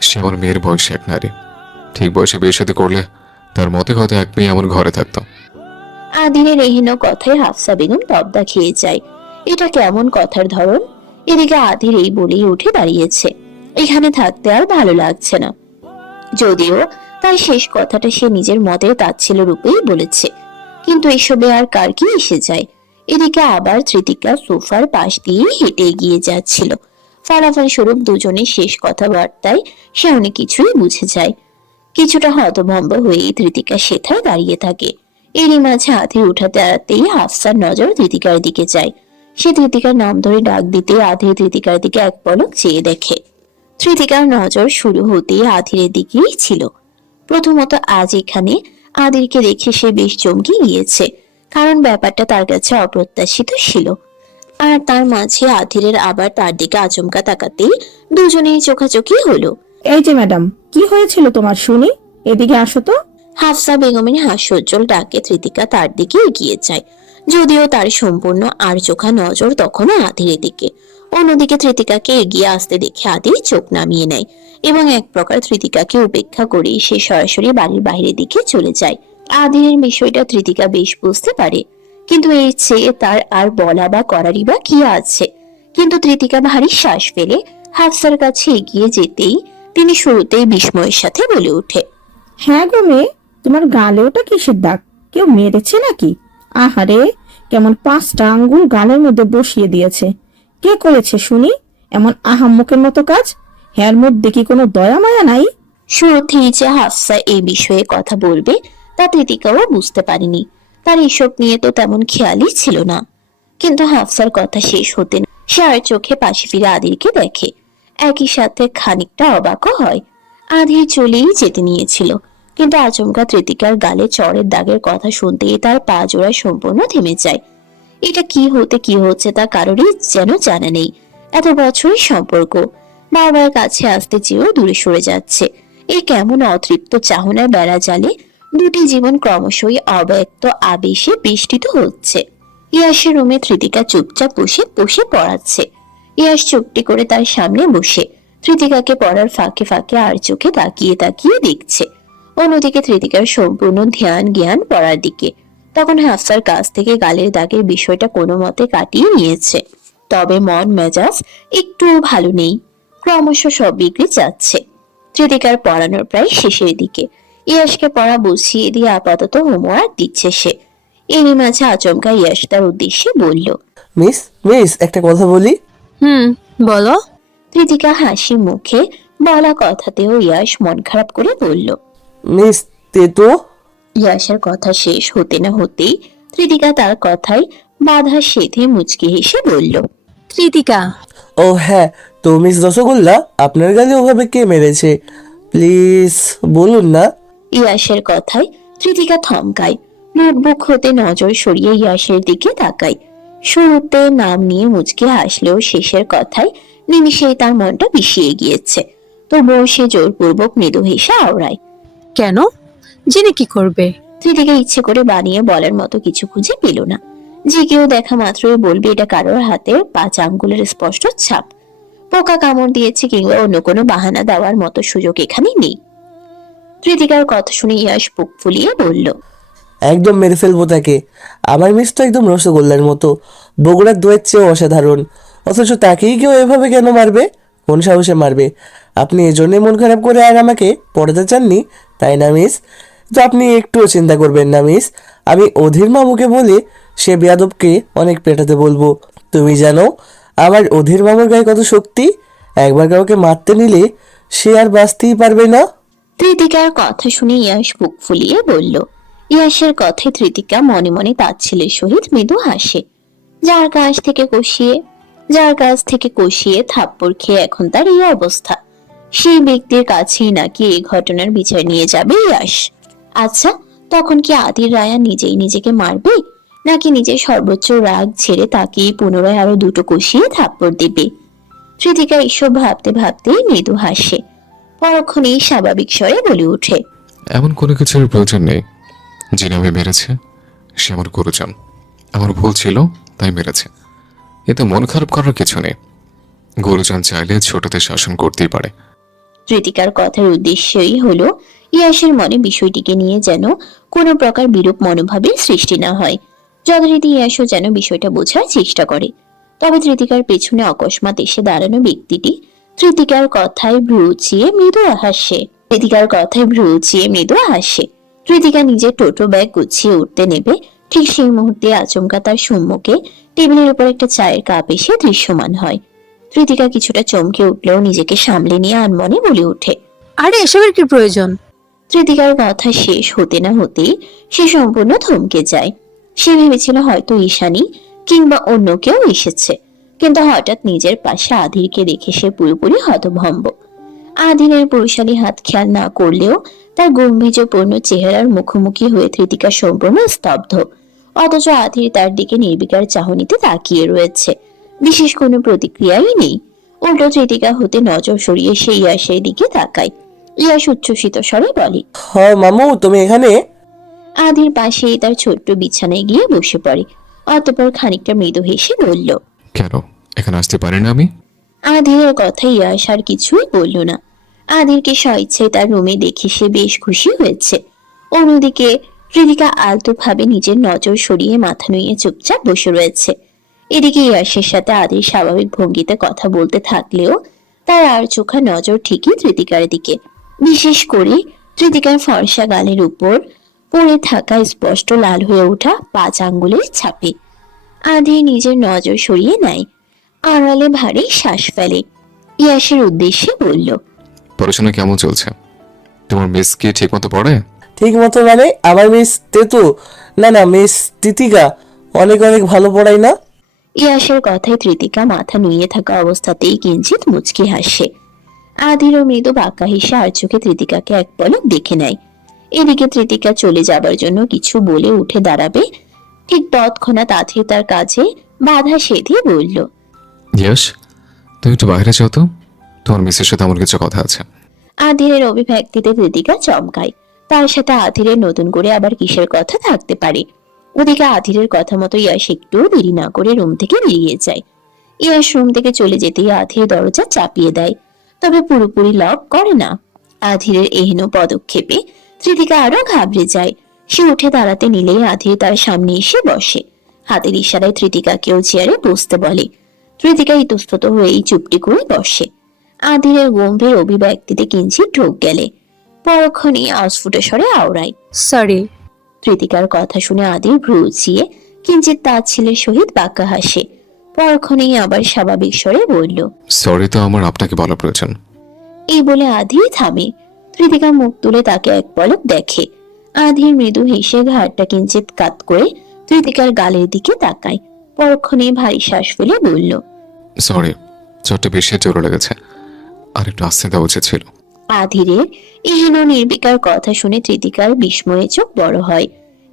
সে আমার মেয়ের বয়সে এক নারী। ঠিক বয়সে বিয়ে সাথে করলে তার মতে হয়তো এক মেয়ে আমার ঘরে থাকতো। আদিনের এহেন কথায় হাফসা বেগম তবদা খেয়ে যায়। এটা কেমন কথার ধরন? এদিকে আদির এই বলেই উঠে দাঁড়িয়েছে, এখানে থাকতে আর ভালো লাগছে না। যদিও তার শেষ কথাটা সে নিজের মতের তাচ্ছিল্য রূপেই বলেছে, কিন্তু এসবে আর কার কি এসে যায়। এদিকে আবার ধৃতিকা সোফার পাশ দিয়ে হেঁটে এগিয়ে যাচ্ছিল। ফলাফল স্বরূপ দুজনের শেষ কথাবার্তায় সে অনেক কিছুই বুঝে যায়। কিছুটা হতভম্ব হয়েই ধৃতিকা সেথায় দাঁড়িয়ে থাকে। এরই মাঝে আধির উঠাতে আড়াতেই হাফসার নজর ধৃতিকার দিকে যায়। সে ধৃতিকার নাম ধরে ডাক দিতে আধির ধৃতিকার দিকে এক পলক চেয়ে দেখে। ধৃতিকার নজর শুরু হতেই আধিরের দিকেই ছিল। প্রথমত আজ এখানে আদিরকে দেখে সে বেশ চমকে গিয়েছে, কারণ ব্যাপারটা তার কাছে অপ্রত্যাশিত ছিল। আর তার মাঝে আধিরের আবার তার দিকে আচমকা তাকাতেই দুজনেই চোখাচোখি হলো। এই যে ম্যাডাম, কি হয়েছিল তোমার শুনি? এদিকে আসো তো। হাফসা বেগমের হাস্যোজ্জ্বল ডাকে ধৃতিকা তার দিকে এগিয়ে যায়, যদিও তার সম্পূর্ণ আর চোখা নজর তখনও আধিরের দিকে। অন্যদিকে ধৃতিকাকে এগিয়ে আসতে দেখে আদির চোখ নামিয়ে নেয় এবং এক প্রকার ধৃতিকাকে উপেক্ষা করে সে সরাসরি বাড়ির বাইরের দিকে চলে যায়। আদিরের বিষয়টা ধৃতিকা বেশ বুঝতে পারে, কিন্তু এর চেয়ে তার আর বলা বা করারই বা কি আছে। কিন্তু ধৃতিকা ভারী শ্বাস ফেলে হাফসার কাছে এগিয়ে যেতেই তিনি শুরুতেই বিস্ময়ের সাথে বলে ওঠে, হ্যাঁ গো মেয়ে, তোমার গালে ওটা কিসের দাগ? কেউ মেরেছে নাকি? আহারে, কেমন 5টা আঙ্গুল গালের মধ্যে বসিয়ে দিয়েছে। কে করেছে শুনি এমন আহাম্মকের মতো কাজ? হ্যার মধ্যে কি কোনো দয়া মায়া নাই? শুরুতেই যে হাফসা এই বিষয়ে কথা বলবে তা ধৃতিকাও বুঝতে পারেনি। তার এসব নিয়ে তো তেমন খেয়ালই ছিল না। কিন্তু হাফসার কথা শেষ হতে না সে আর চোখে পাশে ফিরে আদিরকে দেখে। একই সাথে খানিকটা অবাকও হয়। আদির চলেই যেতে নিয়েছিল, কিন্তু আচমকা ধৃতিকার গালে চড়ের দাগের কথা শুনতেই তার পা জোড়া সম্পূর্ণ থেমে যায়। এটা কি হতে কি হচ্ছে তা কারোরই যেন জানা নেই। এত বছরের সম্পর্ক বারবার কাছে আসতে চেয়েও দূরে সরে যাচ্ছে। এই কেমন অতৃপ্ত চাহনার বেড়া জালে দুটি জীবন ক্রমশই অব্যক্ত আবেশে বেষ্টিত হচ্ছে। ইয়াসের রুমে ধৃতিকা চুপচাপ বসে বসে পড়াচ্ছে। ইয়াস চুপটি করে তার সামনে বসে ধৃতিকাকে পড়ার ফাঁকে ফাঁকে আর চোখে তাকিয়ে তাকিয়ে দেখছে। অন্যদিকে ধৃতিকার সম্পূর্ণ ধ্যান জ্ঞান পড়ার দিকে। তখন হাফসার কাছ থেকে গালের দাগের বিষয়টা কোনো মতে কাটিয়ে নিয়েছে, তবে মন মেজাজ একটু ভালো নেই। ক্রমশ সব বিগড়ে যাচ্ছে। ধৃতিকার পড়ানোর প্রায় শেষের দিকে। ইয়াসকে পড়া বুঝিয়ে দিয়ে আপাতত হোমওয়ার্ক দিচ্ছে সে। এরই মাঝে আচমকা ইয়াস তার উদ্দেশ্যে বলল, মিস মিস একটা কথা বলি। বলো। ধৃতিকা হাসি মুখে বলা কথাতেও ইয়াস মন খারাপ করে বলল, মিস তেতো। ইয়াসের কথা শেষ হতে না হতেই ধৃতিকা তার কথায় বাধা সেধে মুচকি হেসে বলল, কৃতিকা। ও হ্যাঁ, তো মিস রসগোল্লা, আপনার গালে ওভাবে কে মেরেছে? প্লিজ বলুন না। ইয়াসের কথায় ধৃতিকা থমকায়। নোটবুক হতে নজর সরিয়ে ইয়াসের দিকে তাকায়। শুরুতে নাম নিয়ে মুচকে হাসলেও শেষের কথায় নিমিষেই তার মনটা বিষিয়ে গিয়েছে। তবুও সে জোরপূর্বক মৃদু হেসে আওড়ায়। কেন? জেনে কি করবে? কৃতিকা ইচ্ছে করে বানিয়ে বলার মতো কিছু খুঁজে পেল না। যে কেউ দেখা মাত্রই বলবে এটা কারোর হাতের 5 আঙ্গুলের স্পষ্ট ছাপ। পোকা কামড় দিয়েছে কিংবা অন্য কোনো বাহানা দেওয়ার মতো সুযোগ এখানে নেই। কৃতিকার কথা শুনে ইয়াশ বুক ফুলিয়ে বলল, একদম মেরে ফেলবো তাকে। আমার মিস তো একদম রসগোল্লার মতো, বগুড়ার দইয়ের চেয়েও অসাধারণ। অথচ তাকেই কেউ এভাবে কেন মারবে? কোন সাহসে মারবে? আপনি এজন্যই মন খারাপ করে আর আমাকে পড়াতে চাননি, তাই না মিস? তো আপনি একটুও চিন্তা করবেন না মিস, আমি অধীর মামুকে বলে সে বেয়াদবকে অনেক পেটাতে বলবো। তুমি জানো আমার অধীর মামুর গায়ে কত শক্তি? একবার কাউকে মারতে নিলে সে আর বাঁচতেই পারবে না। কৃতিকার কথা শুনে ইয়াশ বুক ফুলিয়ে বলল। ইয়াশের কথায় কৃতিকা মনে মনে তাচ্ছিলের সহিত মৃদু হাসে। যার কাছ থেকে কষিয়ে থাপ্পড় খেয়ে এখন তার এই অবস্থা, সেই ব্যক্তির কাছেই নাকি এই ঘটনার বিচার নিয়ে যাবে ইয়াশ। আচ্ছা, তখন কি আদির রায়া নিজেই নিজেকে মারবে, নাকি নিজের সর্বোচ্চ রাগ ছেড়ে তাকে পুনরায় আরো 2টো কষিয়ে থাপ্পড় দিবে? কৃতিকা এসব ভাবতে ভাবতে মৃদু হাসে। পরক্ষণেই স্বাভাবিক স্বরে বলে ওঠে, এমন কোনো কিছুর প্রয়োজন নেই। যিনি আমি মেরেছে সে আমার গুরুজন। আমার ভুল ছিল তাই মেরেছে, এতে মন খারাপ করার কিছু নেই। গুরুজন চাইলে ছোটদের শাসন করতেই পারে। কৃতিকার কথার উদ্দেশ্যই হলো ইয়াসের মনে বিষয়টিকে নিয়ে যেন কোনো প্রকার বিরূপ মনোভাবের সৃষ্টি না হয়। যথারীতি ইয়াসও যেন বিষয়টা বোঝার চেষ্টা করে। তবে কৃতিকার পেছনে অকস্মাৎ এসে দাঁড়ানো ব্যক্তিটি কৃতিকার কথায় ভ্রু উঁচিয়ে মৃদু হাসে। কৃতিকা নিজের টোটো ব্যাগ গুছিয়ে উঠতে নেবে, ঠিক সেই মুহূর্তে আচমকা তার সম্মুখে টেবিলের উপর একটা চায়ের কাপ এসে দৃশ্যমান হয়। কৃতিকা কিছুটা চমকে উঠলেও নিজেকে সামলে নিয়ে আনমনে বলে ওঠে, আরে এসবের কি প্রয়োজন? কৃতিকার কথা শেষ হতে না হতেই সে সম্পূর্ণ থমকে যায়। সে ভেবেছিল হয়তো ঈশানী কিংবা অন্য কেউ এসেছে, কিন্তু হঠাৎ নিজের পাশে আধিরকে দেখে সে পুরোপুরি হতভম্ব। আধিরের পুরুষালী হাত খেয়াল না করলেও তার গম্ভীর্যপূর্ণ চেহারার মুখোমুখি হয়ে কৃতিকা সম্পূর্ণ স্তব্ধ। অথচ আধির তার দিকে নির্বিকার চাহনিতে তাকিয়ে রয়েছে, বিশেষ কোনো প্রতিক্রিয়াই নেই। উল্টো কৃতিকা হতে নজর সরিয়ে সে ইয়াসের দিকে তাকায়। ইয়াস উচ্ছ্বসিত স্বরে বলে, হ্যাঁ মামু, তুমি এখানে? আধির পাশেই তার ছোট্ট বিছানায় গিয়ে বসে পড়ে। অতঃপর খানিকটা মৃদু হেসে বলল, কেন এখানে আসতে পারি না আমি? আধিরের কথা ইয়াস আর কিছুই বলল না। আধিরকে স্বইচ্ছায় তার রুমে দেখে সে বেশ খুশি হয়েছে। অন্যদিকে কৃতিকা আলতো ভাবে নিজের নজর সরিয়ে মাথা নুইয়ে চুপচাপ বসে রয়েছে। এদিকে ইয়াসের সাথে আধির স্বাভাবিক ভঙ্গিতে কথা বলতে থাকলেও তার আর চোখা নজর ঠিকই কৃতিকার দিকে, বিশেষ করে কৃতিকার ফর্সা গালের উপর পড়ে থাকা স্পষ্ট লাল হয়ে ওঠা 5 আঙ্গুলের ছাপে। আধির নিজের নজর সরিয়ে নেয়, আড়ালে ভারী শ্বাস ফেলে। ইয়াসের উদ্দেশ্যে বলল, পড়াশোনা কেমন চলছে? তোমার মিস কি ঠিক মতো পড়ে? ঠিক মতো মানে? আমার মিস তেতু? না মিস তিতিকা অনেক অনেক ভালো পড়ায় না? ইয়াসের কথায় কৃতিকা মাথা নুইয়ে থাকা অবস্থাতেই কিঞ্চিত মুচকি হাসে। আধিরও মৃদু বাঁকা হেসে আর চোখে কৃতিকাকে এক পলক দেখে নেয়। এদিকে কৃতিকা চলে যাবার জন্য কিছু বলে উঠে দাঁড়াবে, ঠিক তৎক্ষণাৎ আধির তার কাছে বাধা সেধে বলল, ইয়াশ, তুমি একটু বাইরে যাও তো, তোমার মিসের সাথে আমার কিছু কথা আছে। আধিরের অভিব্যক্তিতে কৃতিকা চমকায়। তার সাথে আধিরের নতুন করে আবার কিসের কথা থাকতে পারে? ওদিকে আধিরের কথা মতো ইয়াশ একটু দেরি না করে রুম থেকে বেরিয়ে যায়। ইয়াশ রুম থেকে চলে যেতেই আধির দরজা চাপিয়ে দেয়, তবে পুরোপুরি লক করে না। আধিরের এহেন পদক্ষেপে কৃতিকা আরো ঘাবড়ে যায়। সে উঠে দাঁড়াতে নিলেই আধির তার সামনে এসে বসে। হাতের ইশারায় কৃতিকাকেও চেয়ারে বসতে বলে। কৃতিকা ইতস্তত হয়েই চুপটি করে বসে। আধিরের গম্ভীর অভিব্যক্তিতে কিঞ্চিত ঢোক গেলে পরক্ষণেই অস্ফুট স্বরে আওড়ায়, সরি। কৃতিকার কথা শুনে আদির ভ্রু উঁচিয়ে কিঞ্চিত তাচ্ছিলের সহিত বাঁকা হাসে। পরক্ষণেই আবার স্বাভাবিক স্বরে বলল, সরি তো আমার আপনাকে বলা প্রয়োজন। এই বলে আধি থামে। কৃতিকা মুখ তুলে তাকে এক পলক দেখে। আধির মৃদু হেসে ঘাড়টা কিঞ্চিত কাত করে কৃতিকার গালের দিকে তাকায়। পরক্ষণেই ভারী শ্বাস ফেলে বলল, সরি, চটটা বেশি জোরে লেগেছে, আর একটু আস্তে দেওয়া উচিত ছিল। আধিরের এহেন নির্বিকার কথা শুনে কৃতিকার বিস্ময়ে চোখ বড় হয়।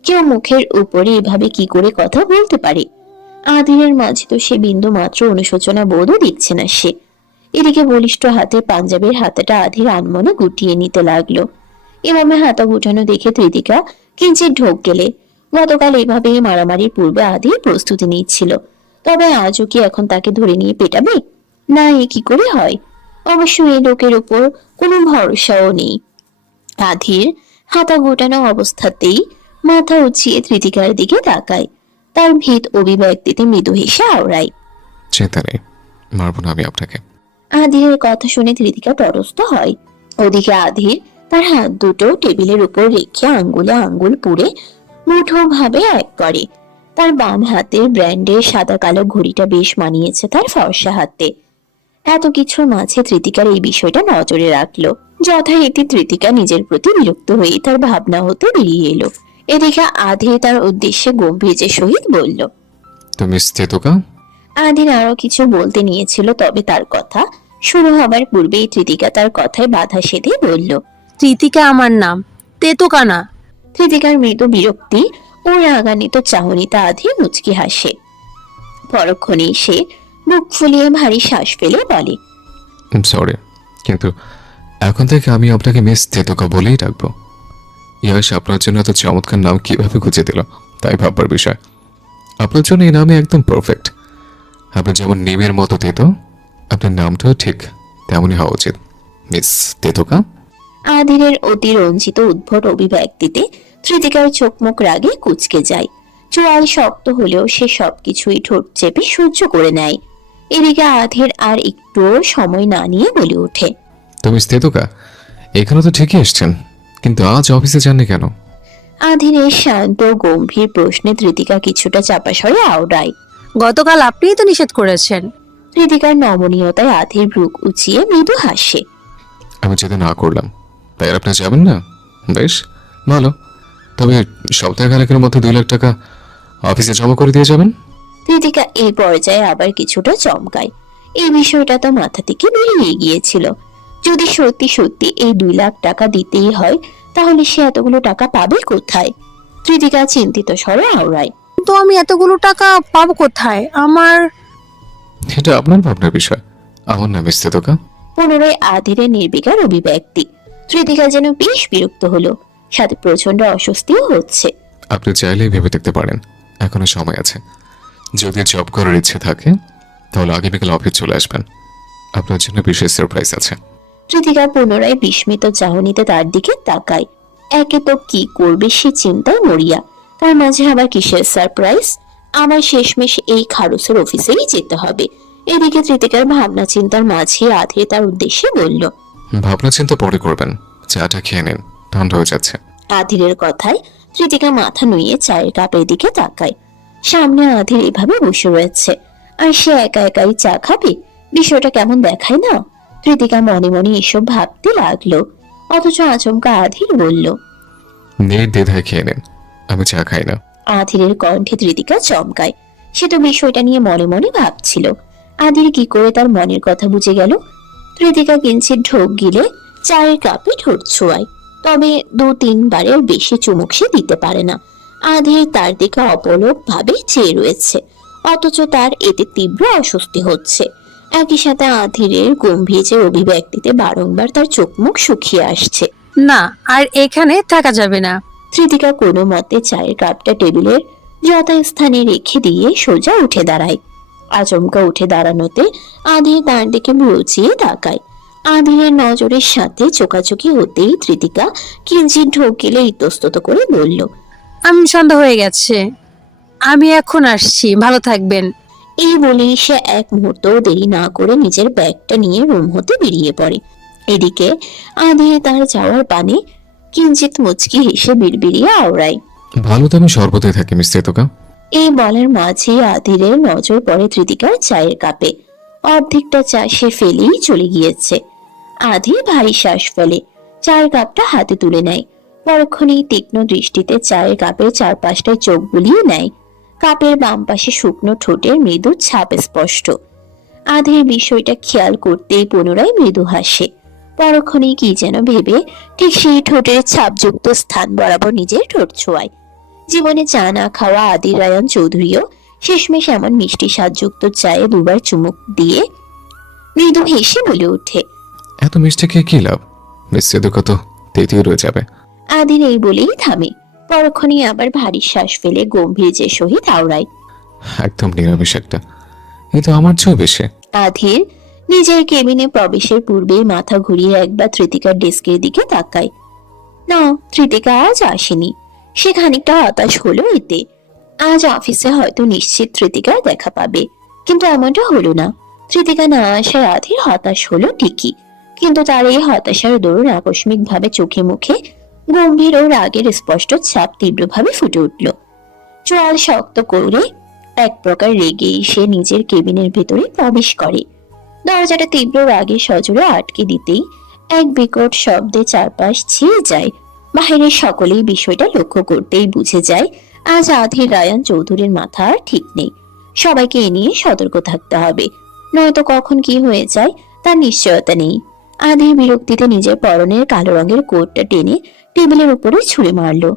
কেউ মুখের উপরে এভাবে কি করে কথা বলতে পারে? আধিরের মাঝে তো সে বিন্দু মাত্র অনুশোচনা বোধও দিচ্ছে না সে। এদিকে বলিষ্ঠ হাতে পাঞ্জাবের হাতাটা আধির আনমনে গুটিয়ে নিতে লাগলো। এভাবে হাতা গুটানো দেখে তৃতিকা কিঞ্চিত ঢোক গেলে। গতকাল এভাবে মারামারির পূর্বে আধির প্রস্তুতি নিচ্ছিল, তবে আজও কি এখন তাকে ধরে নিয়ে পেটাবে? না, এ কি করে হয়? অবশ্য এই লোকের উপর কোনো ভরসাও নেই। আধির হাতা গোটানো অবস্থাতেই মাথা উঁচিয়ে তৃতিকার দিকে তাকায়। তার ভীত অভিব্যক্তিতে মৃদু হেসে আওড়ায়। চিন্তা নেই, মারবো না আমি আপনাকে। আধিরের কথা শুনে তৃতিকা তটস্থ হয়। ওদিকে আধির তার হাত দুটো টেবিলের উপর রেখে আঙ্গুলে আঙ্গুল পুড়ে মুঠো ভাবে এক করে। তার বাম হাতের ব্র্যান্ডের সাদা কালো ঘড়িটা বেশ মানিয়েছে তার ফর্সা হাতে। এত কিছুর মাঝে তৃতিকার এই বিষয়টা নজরে রাখলো। যথারীতি তৃতিকা নিজের প্রতি বিরক্ত হয়ে তার ভাবনা হতে বেরিয়ে এলো। এদিকে আধির তার উদ্দেশ্যে গম্ভীর্যের সহিত বলল। তুমি স্থিতকা? আধির আরো কিছু বলতে নিয়েছিল, তবে তার কথা শুরু হবার পূর্বেই তৃতিকা তার কথায় বাধা সেধে বলল। তৃতিকা আমার নাম, তেতুকা না। তৃতিকার মৃদু বিরক্তি ও রাগান্বিত চাহনিতে আধির মুচকি হাসে। পরক্ষণেই সে বুক ফুলিয়ে ভারী শ্বাস ফেলে বলে। সরি, কিন্তু এখন থেকে আমি আপনাকে মিস তেতুকা বলেই ডাকবো। ইয়াশ আপনার জন্য এত চমৎকার নাম কিভাবে খুঁজে দিল তাই ভাববার বিষয়। আপনার জন্য এই নামে একদম পারফেক্ট। আপনি যেমন নিমের মতো তেতো, আপনার নামটাও ঠিক তেমনই হওয়া উচিত, মিস তেতুকা। আধিরের অতি রঞ্জিত উদ্ভট অভিব্যক্তিতে তৃতিকার চোখ মুখ রাগে কুঁচকে যায়। চোয়াল শক্ত হলেও সে সবকিছুই ঠোঁট চেপে সহ্য করে নেয়। এদিকে আধির আর একটুও সময় না নিয়ে বলে ওঠে। তুমি তেতুকা, এখানে তো ঠিকই এসছেন, কিন্তু আজ অফিসে যাননি কেন? আধিরের শান্ত গম্ভীর প্রশ্নে তৃতিকা কিছুটা চাপা স্বরে আওড়ায়। গতকাল আপনিই তো নিষেধ করেছেন। তৃতিকার নমনীয়তায় আধির ভ্রুক উঁচিয়ে মৃদু হাসে। আমি যেতে না করলাম, তাই আর আপনি যাবেন না? বেশ ভালো, তবে সপ্তাহে খানেকের মধ্যে 2 লাখ টাকা অফিসে জমা করে দিয়ে যাবেন। তৃতিকা এই পর্যায়ে আবার কিছুটা চমকায়। এই বিষয়টা তো মাথা থেকে বেরিয়ে গিয়েছিল। যদি সত্যি সত্যি এই 2 লাখ টাকা দিতেই হয়, তাহলে সে এতগুলো টাকা পাবে কোথায়? তৃতিকা চিন্তিত স্বরে আওড়ায়। তো আমি এতগুলো টাকা পাবো কোথায়? আমার এটা আপনার ভাবনার বিষয়, আমার নাম তেতুকা। পুনরায় আধিরের নির্বিকার অভিব্যক্তি। তৃতিকা যেন বেশ বিরক্ত হলো, সাথে প্রচন্ড অস্বস্তিও হচ্ছে। আপনি চাইলেই ভেবে দেখতে পারেন, এখনো সময় আছে। যদি জব করার ইচ্ছে থাকে তাহলে আগামীকাল অফিস চলে আসবেন, আপনার জন্য বিশেষ সারপ্রাইজ আছে। তৃতিকা পুনরায় বিস্মিত চাহনিতে তার দিকে তাকায়। একে তো কি করবে সে চিন্তায় মরিয়া, তার মাঝে আবার কিসের সারপ্রাইজ? আমার শেষমেশ এই খারুসের অফিসেই যেতে হবে। এদিকে তৃতিকার ভাবনা চিন্তার মাঝে আধির তার উদ্দেশ্যে বলল। ভাবনা চিন্তা পরে করবেন, চাটা খেয়ে নিন, ঠান্ডা হয়ে যাচ্ছে। আধিরের কথায় তৃতিকা মাথা নুইয়ে চায়ের কাপের দিকে তাকায়। সামনে আধির এভাবে বসে রয়েছে, আর সে একা একাই চা খাবে। বিষয়টা কেমন দেখায় না? তৃতিকা মনে মনে এসব ভাবতে লাগলো। অথচ আচমকা আধির বলল। নির্দ্বিধায় খেয়ে নিন, আমি চা খাই না। আধিরের কণ্ঠে তৃতিকা চমকায়। সে তো বিষয়টা নিয়ে মনে মনে ভাবছিল, আধির কি করে তার মনের কথা বুঝে গেল। তৃতিকা কিঞ্চিত ঢোক গিলে চায়ের কাপে ঠোঁট ছোঁয়ায়, তবে 2-3 বারের বেশি চুমুক সে দিতে পারে না। আধির তার দিকে অপলক ভাবে চেয়ে রয়েছে, অথচ তার এতে তীব্র অস্বস্তি হচ্ছে। একই সাথে আধিরের গম্ভীর অভিব্যক্তিতে বারংবার তার চোখ মুখ শুকিয়ে আসছে। না, আর এখানে থাকা যাবে না। তৃতিকা কোনো মতে চায়ের কাপটা টেবিলের যথাস্থানে রেখে দিয়ে সোজা উঠে দাঁড়ায়। আচমকা উঠে দাঁড়ানোতে আধির তার দিকে বুঝিয়ে তাকায়। আধিরের নজরের সাথে চোকাচোকি হতেই তৃতিকা কিঞ্চিত ঢোক গেলে ইতস্তত করে বলল। আমি সন্ধ্যা হয়ে গেছে, আমি এখন আসছি, ভালো থাকবেন। এই বলেই সে এক মুহূর্ত দেরি না করে নিজের ব্যাগটা নিয়ে রুম হতে বেরিয়ে পড়ে। এদিকে আধির তার যাওয়ার পানে কিঞ্চিত মুচকি হেসে বিড়বিড়িয়ে আওড়ায়। ভালো তো আমি সর্বদাই থাকি মিস তেতুকা। এই বলার মাঝে আধিরের নজর পড়ে তৃতিকার চায়ের কাপে। অর্ধেকটা চা সে ফেলেই চলে গিয়েছে। আধির ভারী শ্বাস ফেলে, চায়ের কাপটা হাতে তুলে নেয়। পরক্ষণেই তীক্ষ্ণ দৃষ্টিতে চায়ের কাপের চারপাশটায় চোখ বুলিয়ে নেয়। কাপের বাম পাশে শুকনো ঠোঁটের মৃদু ছাপ স্পষ্ট। আধির বিষয়টা খেয়াল করতেই পুনরায় মৃদু হাসে। পরক্ষণেই কি যেন ভেবে ঠিক সেই ঠোঁটের ছাপযুক্ত স্থান বরাবর নিজের ঠোঁট ছোঁয়ায়। জীবনে চা না খাওয়া আদির রায়ান চৌধুরীও শেষমেশ এমন মিষ্টি স্বাদযুক্ত চায়ে দুবার চুমুক দিয়ে মৃদু হেসে বলে ওঠে, এত মিষ্টি খেয়ে কি লাভ? নিশ্চয় কত তেতিয়ে রয়ে যাবে। আদির এই বলেই থামে। পরক্ষণে আবার ভারী শ্বাস ফেলে গম্ভীর যে সহিত আওড়ায়, একদম নিরামিষ একটা। এই তো আমার চেয়েও বেশি। আধির নিজের কেবিনে প্রবেশের পূর্বেই মাথা ঘুরিয়ে একবার তৃতিকার ডেস্কের দিকে তাকায়। না, তৃতিকা আজ আসেনি। সে খানিকটা হতাশ হলো এতে। আজ অফিসে হয়তো নিশ্চিত তৃতিকার দেখা পাবে, কিন্তু এমনটা হলো না। তৃতিকা না আসায় আধির হতাশ হলো ঠিকই, কিন্তু তার এই হতাশার দরুন আকস্মিক ভাবে চোখে মুখে গম্ভীর ও রাগের স্পষ্ট ছাপ তীব্রভাবে ফুটে উঠল। চোয়াল শক্ত করে এক প্রকার রেগে সে নিজের কেবিনের ভেতরে প্রবেশ করে। দরজাটা তীব্র রাগে সজোরে আটকে দিতেই এক বিকট শব্দে চারপাশ ছিঁড়ে যায়। বাহিরের সকলেই বিষয়টা লক্ষ্য করতেই বুঝে যায় আজ আধির রায়ান চৌধুরীর মাথা আর ঠিক নেই। সবাইকে এ নিয়ে সতর্ক থাকতে হবে, নয়তো কখন কি হয়ে যায় তার নিশ্চয়তা নেই। আধির বিরক্তিতে নিজের পরনের কালো রঙের কোটটা টেনে টেবিলের উপরে ছুঁড়ে মারলো।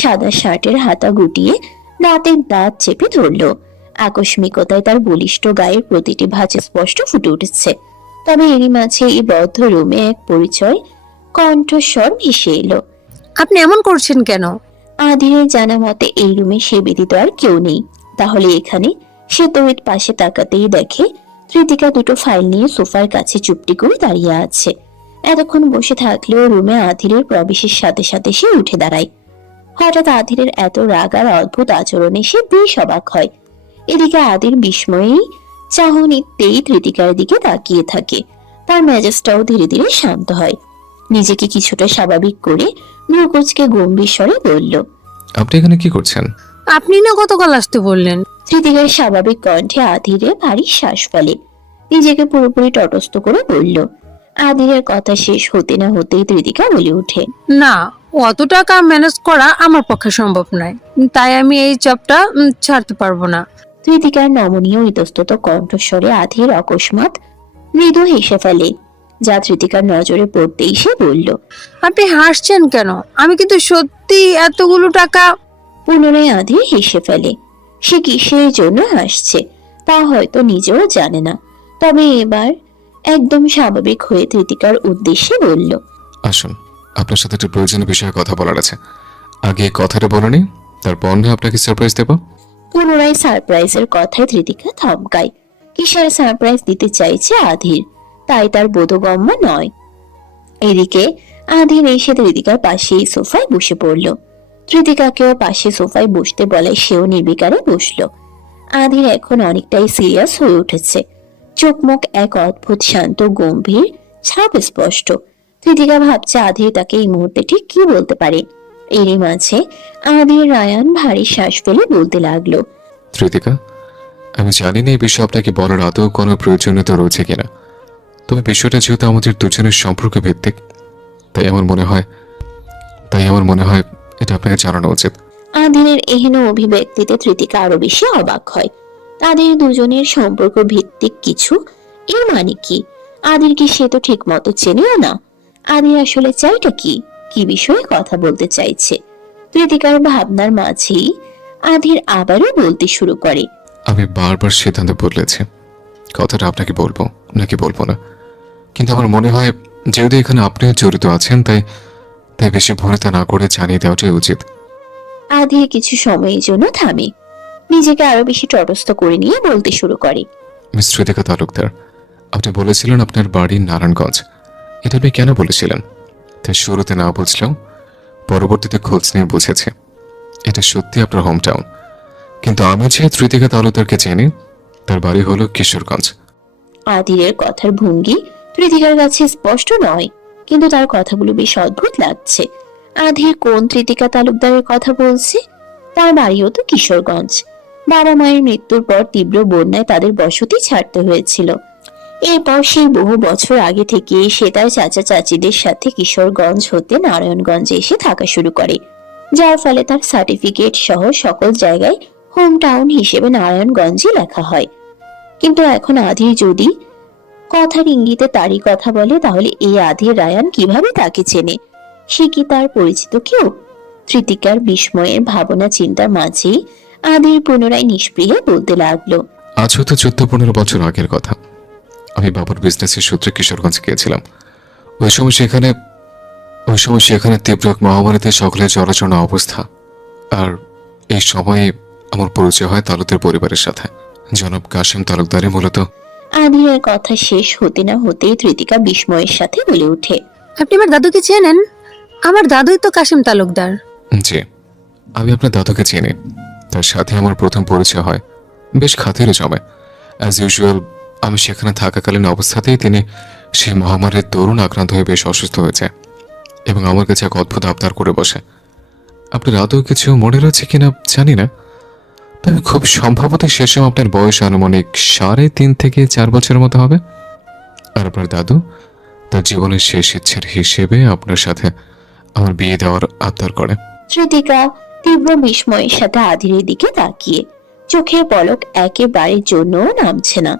সাদা শার্টের হাতা গুটিয়ে দাঁতের দাঁত চেপে ধরলো। আকস্মিকতায় তার বলিষ্ঠ গায়ের প্রতিটি ভাঁজ স্পষ্ট ফুটে উঠেছে। তবে এরই মাঝে এই বদ্ধ রুমে এক পরিচয় কণ্ঠস্বর ভেসে এলো। আপনি এমন করছেন কেন? আধিরের জানা মতে এই রুমে সে ব্যতীত আর কেউ নেই। তাহলে এখানে? সে তড়িৎ পাশে তাকাতেই দেখে তৃতিকা দুটো ফাইল নিয়ে সোফার কাছে চুপটি করে দাঁড়িয়ে আছে। এতক্ষণ বসে থাকলেও রুমে আধিরের প্রবেশের সাথে সাথে সে উঠে দাঁড়ায়। হঠাৎ আধিরের এত রাগ আর অদ্ভুত আচরণে সে বেশ অবাক হয়। এদিকে আদির বিস্ময়েই চাহনিতেই তৃতিকার দিকে তাকিয়ে থাকে। তার মেজাজটাও ধীরে ধীরে শান্ত হয়। নিজেকে কিছুটা স্বাভাবিক করে ভ্রুকুচকে গম্ভীর স্বরে বলল, আপনি এখানে কি করছেন? আপনি না গতকাল আসতে বললেন। তৃতিকার স্বাভাবিক কণ্ঠে আধিরে ভারী শ্বাস ফেলে। নিজেকে পুরোপুরি তটস্থ করে বলল। আধিরের কথা শেষ হতে না হতেই তৃতিকা বলে ওঠে, না, অত টাকা ম্যানেজ করা আমার পক্ষে সম্ভব নয়, তাই আমি এই জবটা ছাড়তে পারবো না। তৃতিকার নমনীয় ইতস্তত কণ্ঠস্বরে আধির অকস্মাৎ মৃদু হেসে ফেলে, যা তৃতিকার নজরে পড়তেই সে বলল, আপনি হাসছেন কেন? আমি কিন্তু সত্যি এতগুলো টাকা। পুনরায় আধির হেসে ফেলে। সে কিসের জন্য হাসছে তা হয়তো নিজেও জানে না। তবে এবার একদম স্বাভাবিক হয়ে তৃতিকার উদ্দেশ্যে বলল, আসুন, আপনার সাথে একটা প্রয়োজনীয় বিষয়ে কথা বলার আছে। আগে কথাটা বলনি, তারপর না আপনাকে সারপ্রাইজ দেব। পুনরায় সারপ্রাইজের কথায় তৃতিকা থমকায়। কিসের সারপ্রাইজ দিতে চাইছে আধির তাই তার বোধগম্য নয়। এদিকে আধির এসে তৃতিকার পাশে সোফায় বসে পড়ল। তৃতিকাকেও পাশে সোফায় বসতে বলায় সেও নির্বিকারে বসলো। আধির এখন অনেকটাই সিরিয়াস হয়ে উঠেছে। চোখ মুখ এক অদ্ভুত শান্ত গম্ভীর ছাপ স্পষ্ট। তৃতিকা ভাবছে আধির তাকে এই মুহূর্তে ঠিক কি বলতে পারে। এরই মাঝে আধির রায়ান ভারী শ্বাস ফেলে বলতে লাগলো, তৃতিকা, আমি জানি না এই বিষয়ে আপনাকে বলার আদৌ কোনো প্রয়োজনীয়তা রয়েছে কিনা, তবে বিষয়টা যেহেতু আমাদের দুজনের সম্পর্ক ভিত্তিক, তাই আমার মনে হয় এটা আপনাকে জানানো উচিত। আধিরের এহেন অভিব্যক্তিতে তৃতিকা আরো বেশি অবাক হয়। তাদের দুজনের সম্পর্ক ভিত্তিক কিছু, এর মানে কি? আদির কি সে তো ঠিক মতো চেনেও না। আদির আসলে চাইটা কি, কি বিষয়ে কথা বলতে চাইছে? তৃতিকার ভাবনার মাঝেই আধির আবারও বলতে শুরু করে, আমি বারবার সিদ্ধান্ত বদলেছি, কথাটা আপনাকে বলবো নাকি বলবো না, কিন্তু আমার মনে হয় যেহেতু এখানে আপনিও জড়িত আছেন, তাই বেশি ভনিতা না করে জানিয়ে দেওয়াটাই উচিত। আধির কিছু সময়ের জন্য থামে, নিজেকে আরো বেশি তটস্থ করে নিয়ে বলতে শুরু করে, মিস তৃতিকা তালুকদার, আপনি বলেছিলেন আপনার বাড়ি নারায়ণগঞ্জ। এটা আপনি কেন বলেছিলেন? তাই শুরুতে না বুঝলেও পরবর্তীতে খোঁজ নিয়ে বুঝেছি এটা সত্যি আপনার হোম টাউন। কিন্তু আমি যে তৃতিকা তালুকদারকে চিনি, তার বাড়ি হলো কিশোরগঞ্জ। আধিরের কথার ভঙ্গি তৃতিকার কাছে স্পষ্ট নয়, কিন্তু তার কথাগুলো বেশ অদ্ভুত লাগছে। আধির কোন তৃতিকা তালুকদারের কথা বলছে? তার বাড়িও তো কিশোরগঞ্জ। বাবা মায়ের মৃত্যুর পর তীব্র বন্যায় তাদের বসতি ছাড়তে হয়েছিল। এরপর সেই বহু বছর আগে থেকে সে তার চাচা চাচিদের সাথে কিশোরগঞ্জ হতে নারায়ণগঞ্জে এসে থাকা শুরু করে, যার ফলে তার সার্টিফিকেট সহ সকল জায়গায় হোম টাউন হিসেবে নারায়ণগঞ্জই লেখা হয়। কিন্তু এখন আধির যদি কথার ইঙ্গিতে তারই কথা বলে, তাহলে এই আধির রায়ান কিভাবে তাকে চেনে? সে কি তার পরিচিত কেউ? তৃতিকার বিস্ময়ের ভাবনা চিন্তার মাঝে আদির পুনরায় নিষ্প্রিয় বলতে লাগলো, আজ হয়তো 14-15 বছর আগের কথা। আমি বাবার বিজনেসের সূত্রে কিশোরগঞ্জ গিয়েছিলাম। ওই সময় সেখানে তীব্র এক মহামারীতে সকলের জরাজীর্ণ অবস্থা। আর এই সময়ে আমার পরিচয় হয় তালুকদার পরিবারের সাথে। জনাব কাশিম তালুকদারই মূলত। আদিরের কথা শেষ হতে না হতেই তৃতিকা বিস্ময়ের সাথে বলে ওঠে, আপনি আমার দাদুকে চেনেন? আমার দাদুই তো কাশিম তালুকদার। জি, আমি আপনার দাদুকে চিনি। তার সাথে আমার প্রথম পরিচয় হয়, বেশ খাতিরে জমে। অ্যাজ ইউজুয়াল আমি সেখানে থাকাকালীন অবস্থাতেই তিনি সেই মহামারীর দরুন আক্রান্ত হয়ে বেশ অসুস্থ হয়েছে এবং আমার কাছে এক অদ্ভুত আবদার করে বসে। আপনার আদৌ কিছু মনে রয়েছে কিনা জানি না, তবে খুব সম্ভবত সে সময় আপনার বয়স আনুমানিক 3.5 থেকে 4 বছরের মতো হবে। আর আপনার দাদু তার জীবনের শেষ ইচ্ছের হিসেবে আপনার সাথে আমার বিয়ে দেওয়ার আবদার করে। তৃতিকা তীব্র বিস্ময়ের সাথে আধিরের দিকে তাকিয়ে, চোখের পলক একেবারে জন্য নামছে না।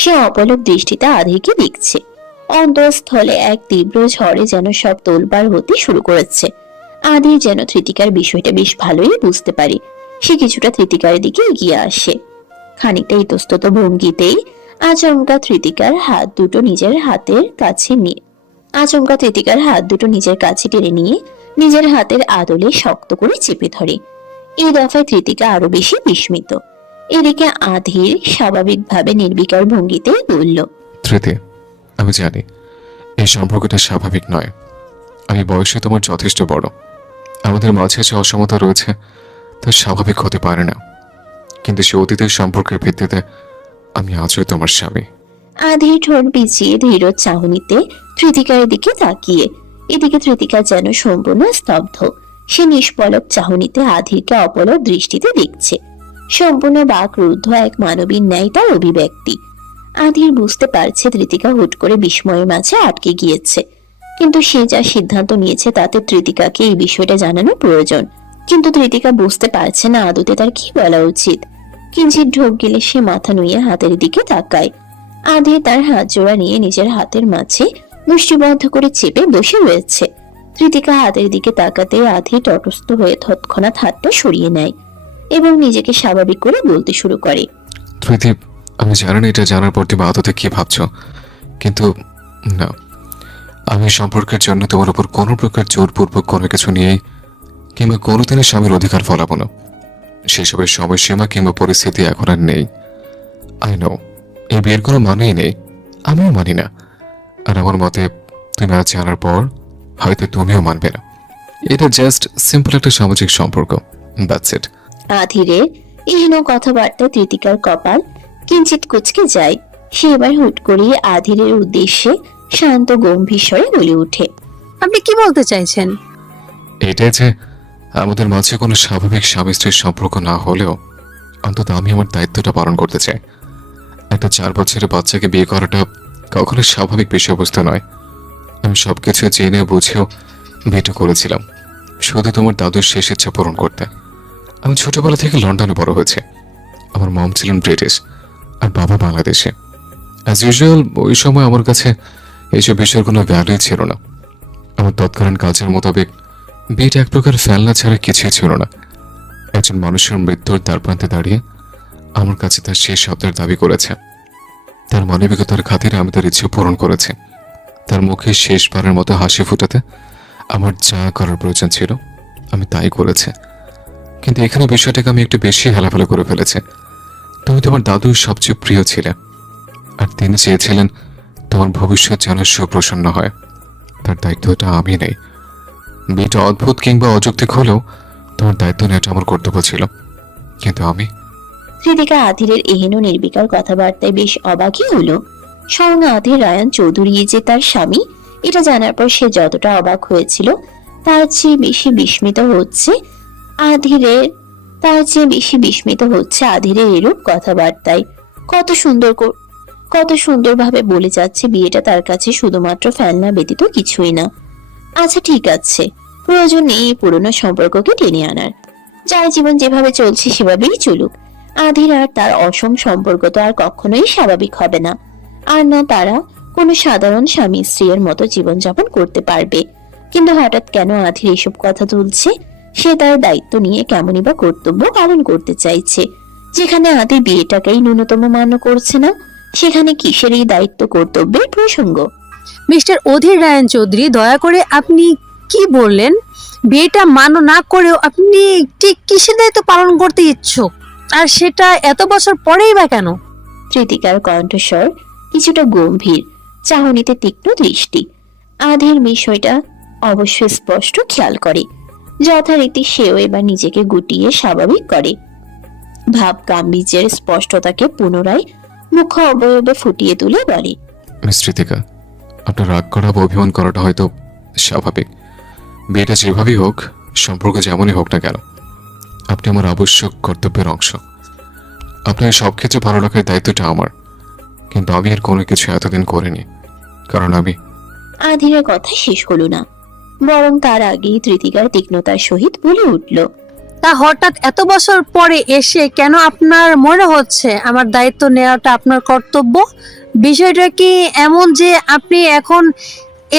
সে অপলক দৃষ্টিতে আধিরকে দেখছে। অন্তঃস্থলে এক তীব্র ঝড়ে যেন সব তোলপাড় হতে শুরু করেছে। আধির যেন তৃতিকার বিষয়টা বেশ ভালোই বুঝতে পারে। সে কিছুটা তৃতিকার দিকে এগিয়ে আসে। খানিকটা ইতস্তত ভঙ্গিতেই আচমকা তৃতিকার হাত দুটো নিজের কাছে টেনে নিয়ে নিজের হাতের আদলে শক্ত করে চেপে ধরে। এই দফায় তৃতিকা আরো বেশি বিস্মিত। এদিকে আধির স্বাভাবিকভাবে নির্বিকার ভঙ্গিতে বলল, তৃতীয়, আমি জানি এই সম্পর্কটা স্বাভাবিক নয়। আমি বয়সে তোমার যথেষ্ট বড়। আমাদের মাঝে যে অসমতা রয়েছে তা স্বাভাবিক হতে পারে না, কিন্তু সে অতীতের সম্পর্কের ভিত্তিতে আমি আজও তোমার স্বামী। আধির ঠোঁট বিছিয়ে ধীর চাহনিতে তৃতিকার দিকে তাকিয়ে। এদিকে তৃতিকা যেন সম্পূর্ণ স্তব্ধ। সে নিষ্পলক চাহনিতে আধিরকে অপলক দৃষ্টিতে দেখছে। সম্পূর্ণ বাকরুদ্ধ এক মানবীর ন্যায় তার অভিব্যক্তি। আধির বুঝতে পারছে তৃতিকা হুট করে বিস্ময়ের মাঝে আটকে গিয়েছে, কিন্তু সে যা সিদ্ধান্ত নিয়েছে তাতে তৃতিকাকে এই বিষয়টা জানানো প্রয়োজন। কিন্তু তৃতিকা বুঝতে পারছে না আদতে তার কি বলা উচিত। কিঞ্চিত ঢোক গেলে সে মাথা নুয়ে হাতের দিকে তাকায়। আধির তার হাত জোড়া নিয়ে নিজের হাতের মাঝে মুষ্টিবদ্ধ করে চেপে বসে রয়েছে। তৃতিকা হাতের দিকে তাকাতে আধির তটস্থ হয়ে তৎক্ষণাৎ হাতটা সরিয়ে নেয় এবং নিজেকে স্বাভাবিক করে বলতে শুরু করে, তৃতি, আমি জানি না এটা জানার পর তুমি আদতে কি ভাবছো, কিন্তু না, আমি সম্পর্কের জন্য তোমার উপর কোনো প্রকার জোরপূর্বক কোনো কিছু নিয়েই কিংবা কোনোদিনই স্বামীর অধিকার ফলাবো না। সেসবের সময়সীমা কিংবা পরিস্থিতি এখন আর নেই। আই নো এই বিয়ের কোনো মানেই নেই, আমিও মানি না। আর আমার মতে তুমি আজ জানার পর হয়তো তুমিও মানবে না। এটা জাস্ট সিম্পল একটা সামাজিক সম্পর্ক, দ্যাটস ইট। আধিরের এহেন কথাবার্তায় তৃতিকার কপাল কিঞ্চিত কুঁচকে যায়। সে এবার হুট করে আধিরের উদ্দেশ্যে শান্ত গম্ভীর স্বরে বলে ওঠে, আপনি কি বলতে চাইছেন? এটাই যে আমাদের মাঝে কোনো স্বাভাবিক স্বামী স্ত্রীর সম্পর্ক না হলেও অন্তত আমি আমার দায়িত্বটা পালন করতে চাই। একটা 4 বছরের বাচ্চাকে বিয়ে করাটা কখনো স্বাভাবিক বিষয়বস্তু নয়। আমি সবকিছু জেনে বুঝেও বিয়েটা করেছিলাম শুধু তোমার দাদুর শেষ ইচ্ছা পূরণ করতে। আমি ছোটবেলা থেকে লন্ডনে বড় হয়েছে। আমার মম ছিলেন ব্রিটিশ আর বাবা বাংলাদেশে। অ্যাজ ইউজুয়াল ওই সময় আমার কাছে এইসব বিষয়ের কোনো ভ্যালুই ছিল না। আমার তৎকালীন কাজের মোতাবেক বিয়েটা এক প্রকার ফেলনা ছাড়া কিছুই ছিল না। একজন মানুষের মৃত্যুর দ্বার প্রান্তে দাঁড়িয়ে আমার কাছে তার শেষ শব্দের দাবি করেছে। তার মানবিকতার খাতিরে আমি তার ইচ্ছে পূরণ করেছি। তার মুখে শেষবারের মতো হাসি ফুটাতে আমার যা করার প্রয়োজন ছিল আমি তাই করেছি। কিন্তু এখানে বিষয়টাকে আমি একটু বেশি হেলাফেলা করে ফেলেছি। তুমি তোমার দাদুর সবচেয়ে প্রিয় ছিলে, আর তিনি চেয়েছিলেন তোমার ভবিষ্যৎ যেন সুপ্রসন্ন হয়। তার দায়িত্বটা আমি নেই। বিয়েটা অদ্ভুত কিংবা অযৌক্তিক হলেও তোমার দায়িত্ব নেওয়াটা আমার কর্তব্য ছিল, কিন্তু আমি। তৃতিকা আধিরের এহেন নির্বিকার কথাবার্তায় বেশ অবাকই হলো। স্বয়ং আধির রায়ান চৌধুরী যে তার স্বামী, এটা জানার পর সে যতটা অবাক হয়েছিল তার চেয়ে বেশি বিস্মিত হচ্ছে আধিরের এরূপ কথাবার্তায়। কত সুন্দরভাবে বলে যাচ্ছে বিয়েটা তার কাছে শুধুমাত্র ফেলনা ব্যতীত কিছুই না। আচ্ছা ঠিক আছে, প্রয়োজন নেই এই পুরনো সম্পর্ককে টেনে আনার। যার জীবন যেভাবে চলছে সেভাবেই চলুক। আধির আর তার অসম সম্পর্ক তো আর কখনোই স্বাভাবিক হবে না, আর না তারা কোনো সাধারণ স্বামী স্ত্রীর মতো জীবনযাপন করতে পারবে। কিন্তু হঠাৎ কেন আধির এসব কথা তুলছে? সে তার দায়িত্ব নিয়ে কেমনই বা কর্তব্য পালন করতে চাইছে। যেখানে আধির বিয়েটাকেই ন্যূনতম মান্য করছে না, সেখানে কিসের এই দায়িত্ব কর্তব্যের প্রসঙ্গ? মিস্টার অধীর রায়ন চৌধুরী, দয়া করে আপনি কি বললেন? বিয়েটা মান্য না করেও আপনি ঠিক কিসের দায়িত্ব পালন করতে ইচ্ছুক, আর সেটা এত বছর পরেই বা কেন? কৃতিকার কণ্ঠস্বর কিছুটা গম্ভীর, চাহনিতে তীক্ষ্ণ দৃষ্টি। আধির বিষয়টা অবশ্য স্পষ্ট খেয়াল করে। যথারীতি সেও এবার নিজেকে গুটিয়ে স্বাভাবিক করে। ভাব গাম্ভীর্যের স্পষ্টতাকে পুনরায় মুখ অবয়বে ফুটিয়ে তুলে বলে, মিস কৃতিকা, আপনার রাগ করা বা অভিমান করাটা হয়তো স্বাভাবিক। বিয়েটা যেভাবেই হোক, সম্পর্ক যেমনই হোক না কেন, আপনি আমার আবশ্যক কর্তব্যের অংশ। আপনার সব ক্ষেত্রে ভালো রাখার দায়িত্বটা আমার, কিন্তু আমি আর কোনো কিছু এতদিন করিনি, কারণ আমি আধিরের কথা শেষ হলো না, বরং তার আগেই কৃতিকার তীক্ষ্ণতার সহিত বলে উঠল, তা হঠাৎ এত বছর পরে এসে কেন আপনার মনে হচ্ছে আমার দায়িত্ব নেওয়াটা আপনার কর্তব্য? বিষয়টা কি এমন যে আপনি এখন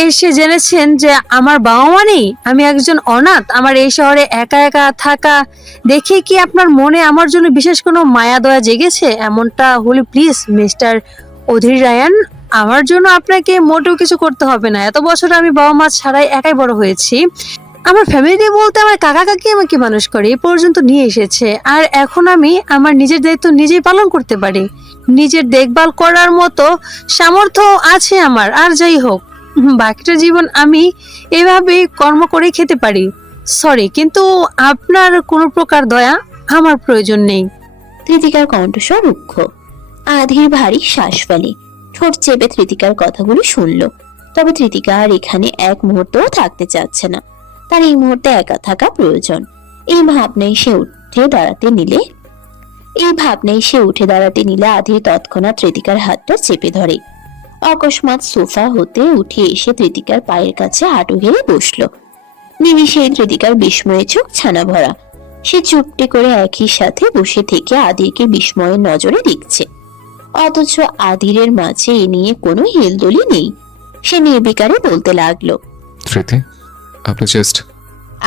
এসে জেনেছেন যে আমার বাবা মা নেই, আমি একজন অনাথ, আমার এই শহরে একা একা থাকা দেখে কি আপনার মনে আমার জন্য বিশেষ কোনো মায়া দয়া জেগেছে? এমনটা হলে প্লিজ মিস্টার অধীর রায়ান, আমার জন্য আপনাকে মোটেও কিছু করতে হবে না। এত বছর আমি বাবা মা ছাড়াই একাই বড় হয়েছি। আমার ফ্যামিলি বলতে আমার কাকা কাকি আমাকে মানুষ করে এই পর্যন্ত নিয়ে এসেছে, আর এখন আমি আমার নিজের দায়িত্ব নিজেই পালন করতে পারি। নিজের দেখভাল করার মতো সামর্থ্য আছে আমার। আর যাই হোক, বাকিটা জীবন আমি এভাবে কর্ম করে খেতে পারি। সরি, কিন্তু আপনার কোনো প্রকার দয়া আমার প্রয়োজন নেই। কৃতিকার কণ্ঠস্বর রুক্ষ। আধির ভারী শ্বাস ফেলে, ঠোঁট চেপে কৃতিকার কথাগুলো শুনল। তবে কৃতিকা আর এখানে এক মুহূর্তও থাকতে চাচ্ছে না। তার এই মুহূর্তে একা থাকা প্রয়োজন। এই ভাবনায় সে উঠে দাঁড়াতে নিলে আধির তৎক্ষণাৎ কৃতিকার হাতটা চেপে ধরে। অকস্মাৎ সোফা হতে উঠে এসে কৃতিকার পায়ের কাছে হাঁটু গেড়ে বসলো। নিমিষেই কৃতিকার বিস্ময়ে চোখ ছানা ভরা। সে চুপটি করে একই সাথে বসে থেকে আদিরকে বিস্ময়ের নজরে দেখছে, অথচ আদিরের মাঝে এ নিয়ে কোনো হেলদোলি নেই। সে নির্বিকারে বলতে লাগলো, স্মৃতি, আপনি জাস্ট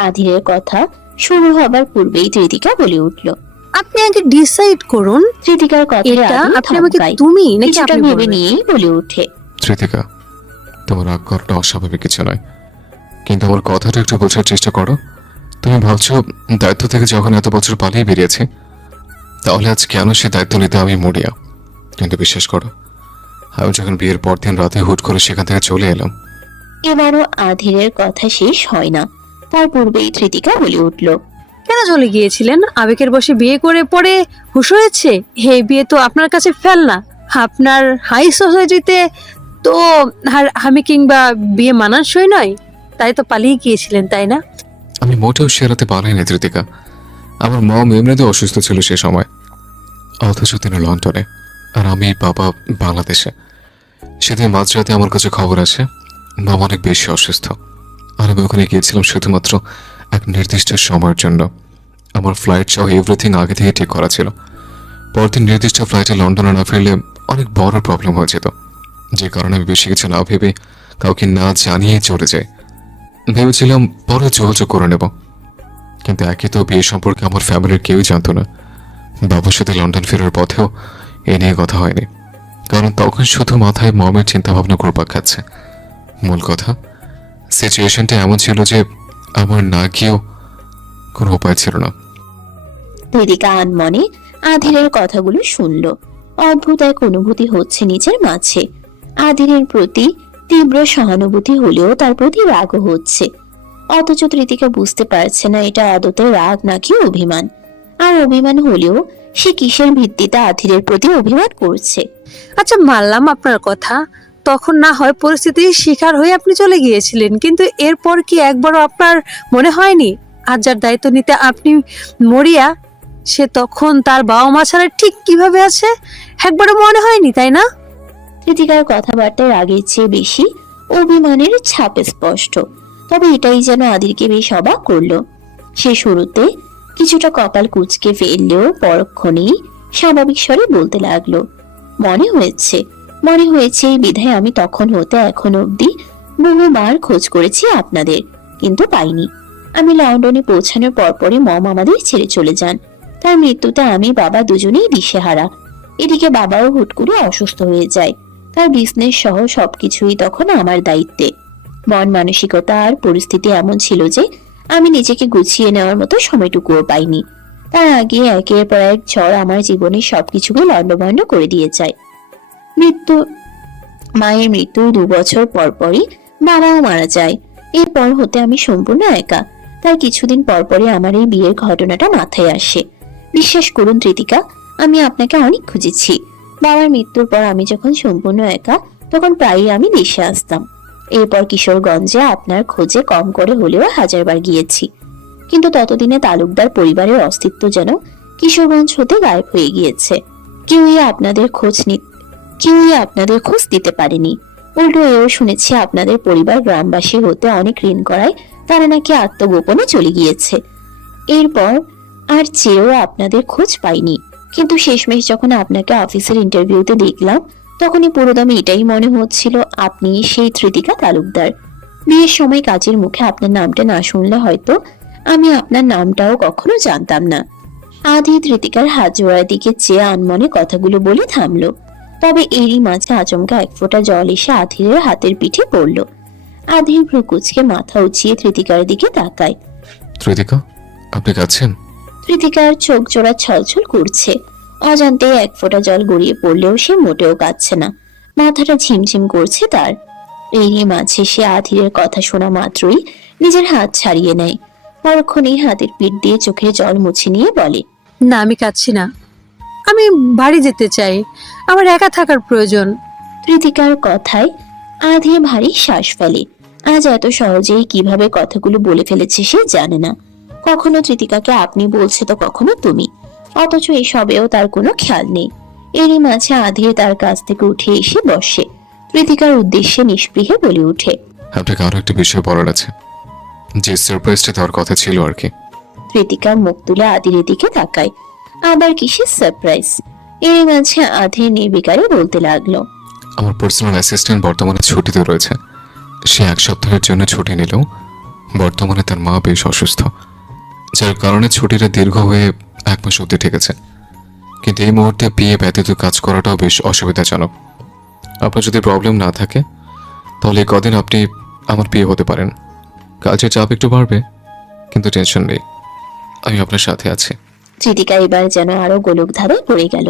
আদিরের কথা শুরু হবার পূর্বেই কৃতিকা বলে উঠল, আপনি আগে ডিসাইড করুন কৃতিকার কথা এটা আপনি আমাকে তুমি নাকি কিছুটা আপনি ভেবে বলবেন? নিয়েই বলে ওঠে, কৃতিকা, তোমার রাগ করাটা অস্বাভাবিক কিছু নয়, কিন্তু আমার কথাটা একটু বোঝার চেষ্টা করো। তুমি ভাবছো দায়িত্ব থেকে যখন এত বছর পালিয়ে বেরিয়েছে, তাহলে আজ কেন সে দায়িত্ব নিতে আমি মরিয়া। কিন্তু বিশ্বাস করো, আমি যখন বিয়ের পর দিন রাতে হুট করে সেখান থেকে চলে এলাম। এবারও আধিরের কথা শেষ হয় না, তার পূর্বেই কৃতিকা বলে উঠল, কেন চলে গিয়েছিলেন? আবেগের বসে বিয়ে করে পরে হুঁশ হয়েছে? হে, বিয়ে তো আপনার কাছে ফেলনা। আপনার হাই সোসাইটিতে তো আর আমি কিংবা বিয়ে মানানসই নয়, তাই তো পালিয়ে গিয়েছিলেন, তাই না? আমি মোটেও সে রাতে পালাইনি কৃতিকা। আমার মম এমনিতে অসুস্থ ছিল সে সময়, অথচ তিনি লন্ডনে আর আমি বাবা বাংলাদেশে। সেদিন মাঝরাতে আমার কাছে খবর আসে বাবা অনেক বেশি অসুস্থ, আর আমি ওখানে গিয়েছিলাম শুধুমাত্র এক নির্দিষ্ট সময়ের জন্য। আমার ফ্লাইট সহ এভরিথিং আগে থেকে ঠিক করা ছিল। পরদিন নির্দিষ্ট ফ্লাইটে লন্ডনে না ফিরলে অনেক বড় প্রবলেম হয়ে যেত, যে কারণে আমি বেশি কিছু না ভেবে কাউকে না জানিয়ে চলে যাই। ভেবেছিলাম পরে যোগাযোগ করে নেব, কিন্তু একই তো বিয়ে সম্পর্কে আমার ফ্যামিলির কেউই জানতো না। বাবার সাথে লন্ডন ফেরার পথেও এ নিয়ে কথা হয়নি, কারণ তখন শুধু মাথায় মমের চিন্তাভাবনা ঘুরপাক খাচ্ছে। মূল কথা, সিচুয়েশনটা এমন ছিল যে আমার না গিয়েও কোনো উপায় ছিল না। কৃতিকা আনমনে আধিরের কথাগুলো শুনল। অদ্ভুত এক অনুভূতি হচ্ছে নিজের মাঝে। আধিরের প্রতি তীব্র সহানুভূতি হলেও তার প্রতি রাগও হচ্ছে। অথচ কৃতিকা বুঝতে পারছে না এটা আদতে রাগ নাকি অভিমান। আর অভিমান হলেও সে কিসের ভিত্তিতে আধিরের প্রতি অভিমান করছে? আচ্ছা, মানলাম আপনার কথা, তখন না হয় পরিস্থিতির শিকার হয়ে আপনি চলে গিয়েছিলেন, কিন্তু এরপর কি একবারও আপনার মনে হয়নি আজ যার দায়িত্ব নিতে আপনি মরিয়া, সে তখন তার বাবা মা ছাড়া ঠিক কিভাবে আছে? একবারও মনে হয়নি, তাই না? কৃতিকার কথাবার্তায় রাগের চেয়ে বেশি অভিমানের ছাপ স্পষ্ট। তবে এটাই যেন আদিরকে বেশ অবাক করলো। সে শুরুতে কিছুটা কপাল কুঁচকে ফেললেও পরক্ষণেই স্বাভাবিক স্বরে বলতে লাগলো, মনে হয়েছে এই বিধায় আমি তখন হতে এখন অবধি বহুবার খোঁজ করেছি আপনাদের। কিন্তু পাইনি। আমি লন্ডনে পৌঁছানোর পরপরই মম আমাদের ছেড়ে চলে যান। তার মৃত্যুতে আমি বাবা দুজনেই দিশেহারা। এদিকে বাবাও হুট করে অসুস্থ হয়ে যায়। তার বিজনেস সহ সবকিছুই তখন আমার দায়িত্বে। মন মানসিকতা আর পরিস্থিতি এমন ছিল যে আমি নিজেকে গুছিয়ে নেওয়ার মতো সময়টুকুও পাইনি। তার আগে একের পর এক ঝড় আমার জীবনের সবকিছুকে লন্ডভন্ড করে দিয়ে যায়। মায়ের মৃত্যুর 2 বছর পরপরই বাবাও মারা যায়। এরপর হতে আমি সম্পূর্ণ একা। তার কিছুদিন পরপরই আমার এই বিয়ের ঘটনাটা মাথায় আসে। বিশ্বাস করুন ত্রিতিকা, আমি আপনাকে অনেক খুঁজেছি। বাবার মৃত্যুর পর আমি যখন সম্পূর্ণ একা, তখন প্রায়ই আমি দেশে আসতাম। এরপর কিশোরগঞ্জে আপনার খোঁজে কম করে হলেও 1000বার গিয়েছি, কিন্তু ততদিনে তালুকদার পরিবারের অস্তিত্ব যেন কিশোরগঞ্জ হতে গায়েব হয়ে গিয়েছে। কেউই আপনাদের খোঁজ দিতে পারেনি। উল্টো এও শুনেছি আপনাদের পরিবার গ্রামবাসী হতে অনেক ঋণ করায় তারা নাকি আত্মগোপনে চলে গিয়েছে। এরপর আর চেয়েও আপনাদের খোঁজ পাইনি। কিন্তু শেষমেশ যখন আপনাকে অফিসের ইন্টারভিউতে দেখলাম, তখনই পুরোদমে এটাই মনে হচ্ছিল আপনি সেই ত্রিতিকা তালুকদার। বিয়ের সময় কাজের মুখে আপনার নামটা না শুনলে হয়তো আমি আপনার নামটাও কখনো জানতাম না। আধি ত্রিতিকার হাত জোড়ার দিকে চেয়ে আনমনে কথাগুলো বলে থামলো। তবে এরই মাঝে আচমকা 1 ফোঁটা জল এসে আধিরের হাতের পিঠে পড়ল। আধির ভ্রু কুঁচকে মাথা উঁচিয়ে ত্রিতিকার দিকে তাকায়। ত্রিতিকা, আপনি কাঁদছেন? ত্রিতিকার চোখ জোড়া ছলছল করছে। অজান্তে 1 ফোঁটা জল গড়িয়ে পড়লেও সে মোটেও কাঁদছে না। মাথাটা ঝিমঝিম করছে তার। এরই মাঝে সে আধিরের কথা শোনা মাত্রই নিজের হাত ছাড়িয়ে নেয়। পরক্ষণেই হাতের পিঠ দিয়ে চোখের জল মুছে নিয়ে বলে, না, আমি কাঁদছি না। আমি বাড়ি যেতে চাই, আমার একা থাকার প্রয়োজন। ত্রিতিকার কথায় আধি ভারী শ্বাস ফেলে। আজ এত সহজেই কিভাবে কথাগুলো বলে ফেলেছে সে জানে না। কখনো ত্রিতিকাকে আপনি বলছে তো কখনো তুমি, অথচ এসবেও তার কোনো খেয়াল নেই। এরই মাঝে আধি তার কাছ থেকে উঠে এসে বসে। ত্রিতিকার উদ্দেশ্যে নিষ্পৃহে বলে ওঠে, আপনাকে আরো একটা বিষয় বলার আছে, যে সারপ্রাইজটা দেওয়ার কথা ছিল আর কি। ত্রিতিকা মুখ তুলে আধিরের দিকে তাকায়। আবার কিসের সারপ্রাইজ? এরই মাঝে আধি নির্বিকারে বলতে লাগলো, আমার পার্সোনাল অ্যাসিস্ট্যান্ট বর্তমানে ছুটিতে রয়েছে। সে 1 সপ্তাহের জন্য ছুটি নিলেও বর্তমানে তার মা বেশ অসুস্থ, যার কারণে ছুটিটা দীর্ঘ হয়ে 1 মাস অবধি ঠেকেছে। কিন্তু এই মুহূর্তে বিয়ে ব্যতীত কাজ করাটাও বেশ অসুবিধাজনক। আপনার যদি প্রবলেম না থাকে তাহলে এই কদিন আপনি আমার বিয়ে হতে পারেন। কাজের চাপ একটু বাড়বে, কিন্তু টেনশন নেই, আমি আপনার সাথে আছি। ত্রিতিকা এবার যেন আরো গোলক ধাঁধায় পড়ে গেল।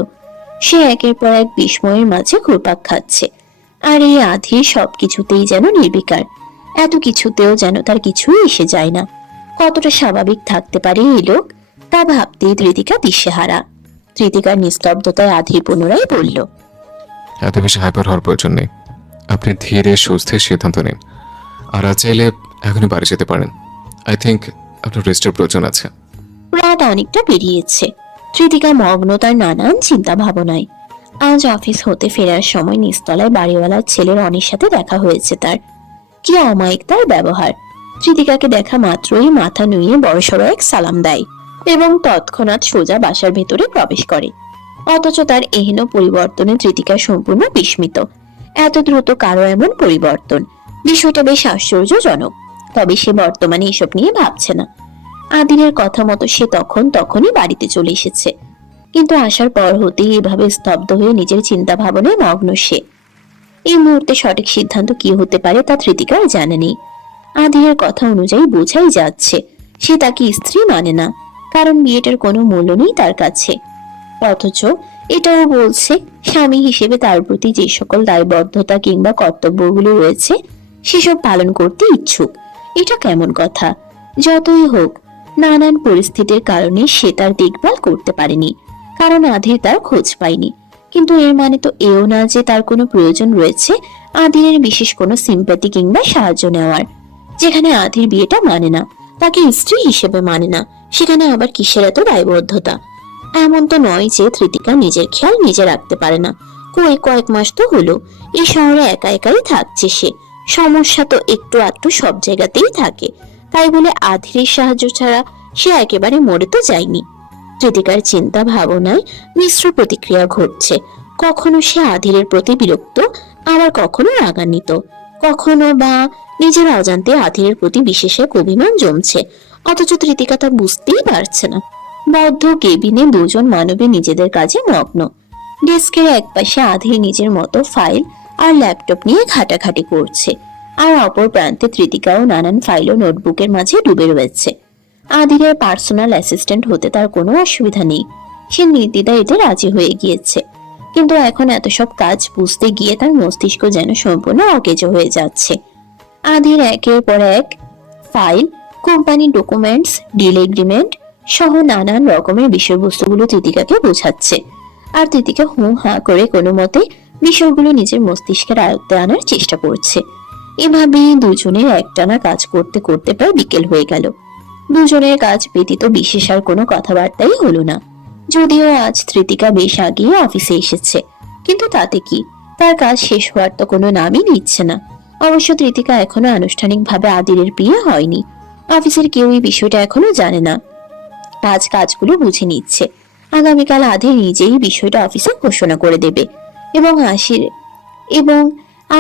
সে একের পর এক বিস্ময়ের মাঝে ঘুরপাক খাচ্ছে। আর এই আধি সবকিছুতেই যেন নির্বিকার। এত কিছুতেও যেন তার কিছুই এসে যায় না। কতটা স্বাভাবিক থাকতে পারে এই লোক, তা ভাবতেই ত্রিতিকা দিশেহারা। ত্রিতিকার নিস্তব্ধতায় আধি পুনরায় বলল, এত বেশি হাইপার হওয়ার প্রয়োজন নেই। আপনি ধীরে সুস্থে সিদ্ধান্ত নিন। আর আজ চাইলে এখনই বাড়ি যেতে পারেন। আই থিঙ্ক আপনার রেস্টের প্রয়োজন আছে। রাত অনেকটা বেরিয়েছে। ত্রিতিকা মগ্ন তার নানান চিন্তা ভাবনায়। আজ অফিস হতে ফেরার সময় নিচতলায় বাড়িওয়ালার ছেলের অনির সাথে দেখা হয়েছে তার। কি অমায়িক তার ব্যবহার! ত্রিতিকাকে দেখা মাত্রই মাথা নুইয়ে বড়সড় এক সালাম দেয় এবং তৎক্ষণাৎ সোজা বাসার ভেতরে প্রবেশ করে। অথচ তার এহেন পরিবর্তনে ত্রিতিকা সম্পূর্ণ বিস্মিত। এত দ্রুত কারো এমন পরিবর্তন, বিষয়টা বেশ আশ্চর্যজনক। তবে সে বর্তমানে এসব নিয়ে ভাবছে না। আদিনের কথা মতো সে তখনই বাড়িতে চলে এসেছে, কিন্তু আসার পর হতেই এভাবে স্তব্ধ হয়ে নিজের চিন্তা ভাবনায় মগ্ন সে। এই মুহূর্তে সঠিক সিদ্ধান্ত কি হতে পারে তা ত্রিতিকার জানা নেই। আদিনের কথা অনুযায়ী বোঝাই যাচ্ছে সে তাকে স্ত্রী মানে না, কারণ বিয়েটার কোনো মূল্য নেই তার কাছে। অথচ এটাও বলছে স্বামী হিসেবে তার প্রতি যে সকল দায়বদ্ধতা কিংবা কর্তব্যগুলো রয়েছে সেসব পালন করতে ইচ্ছুক। এটা কেমন কথা? যতই হোক, নানান পরিস্থিতির কারণে সে তার দেখভাল করতে পারেনি, কারণ আধির তার খোঁজ পায়নি। কিন্তু এর মানে তো এও না যে তার কোনো প্রয়োজন রয়েছে আধিরের বিশেষ কোনো সিম্প্যাথি কিংবা সাহায্য নেওয়ার। যেখানে আধির বিয়েটা মানে না, তাকে স্ত্রী হিসেবে মানে না, সেখানে আবার কিসের এত দায়বদ্ধতা? এমন তো নয় যে ত্রিতিকা নিজের খেয়াল নিজে রাখতে পারে না। কয়েক মাস তো হলো এই শহরে একা একাই থাকছে সে। সমস্যা তো একটু আধটু সব জায়গাতেই থাকে, তাই বলে আধিরের সাহায্য ছাড়া সে একেবারে মরে তো যায়নি। ত্রিতিকার চিন্তা ভাবনায় মিশ্র প্রতিক্রিয়া ঘটছে। কখনো সে আধিরের প্রতি বিরক্ত, আবার কখনো রাগান্বিত, কখনো বা নিজের অজান্তে আধিরের প্রতি বিশেষ এক অভিমান জমছে, অথচ তৃতিকা তা বুঝতেই পারছে না। বদ্ধ কেবিনে দুজন মানবী নিজেদের কাজে মগ্ন। ডেস্কের একপাশে আধির নিজের মতো ফাইল আর ল্যাপটপ নিয়ে ঘাটাঘাটি করছে, আর অপর প্রান্তে তৃতিকাও নানান ফাইল ও নোটবুকের মাঝে ডুবে রয়েছে। আধিরের পার্সোনাল অ্যাসিস্ট্যান্ট হতে তার কোনো অসুবিধা নেই, সে নির্দ্বিধায় এতে রাজি হয়ে গিয়েছে। কিন্তু এখন এত সব কাজ বুঝতে গিয়ে তার মস্তিষ্ক যেন সম্পূর্ণ অকেজো হয়ে যাচ্ছে। আধির একের পর এক file, company documents, deal agreement সহ নানান রকমের বিষয়বস্তুগুলো তৃতিকাকে বোঝাচ্ছে, আর তৃতিকা হু হা করে কোনো মতে বিষয়গুলো নিজের মস্তিষ্কের আয়ত্তে আনার চেষ্টা করছে। এভাবেই দুজনের একটানা কাজ করতে করতে প্রায় বিকেল হয়ে গেল। দুজনের কাজ ব্যতীত বিশেষ আর কোনো কথাবার্তাই হলো না। যদিও আজ তৃতিকা বেশ আগেই অফিসে এসেছে, কিন্তু তাতে কি, তার কাজ শেষ হওয়ার তো কোনো নামই নিচ্ছে না। অবশ্য তৃতিকা এখনো আনুষ্ঠানিকভাবে আদিরের বিয়ে হয়নি, অফিসের কেউ এই বিষয়টা এখনো জানে না। আজ কাজগুলো বুঝে নিচ্ছে, আগামীকাল আদির নিজেই বিষয়টা অফিসে ঘোষণা করে দেবে এবং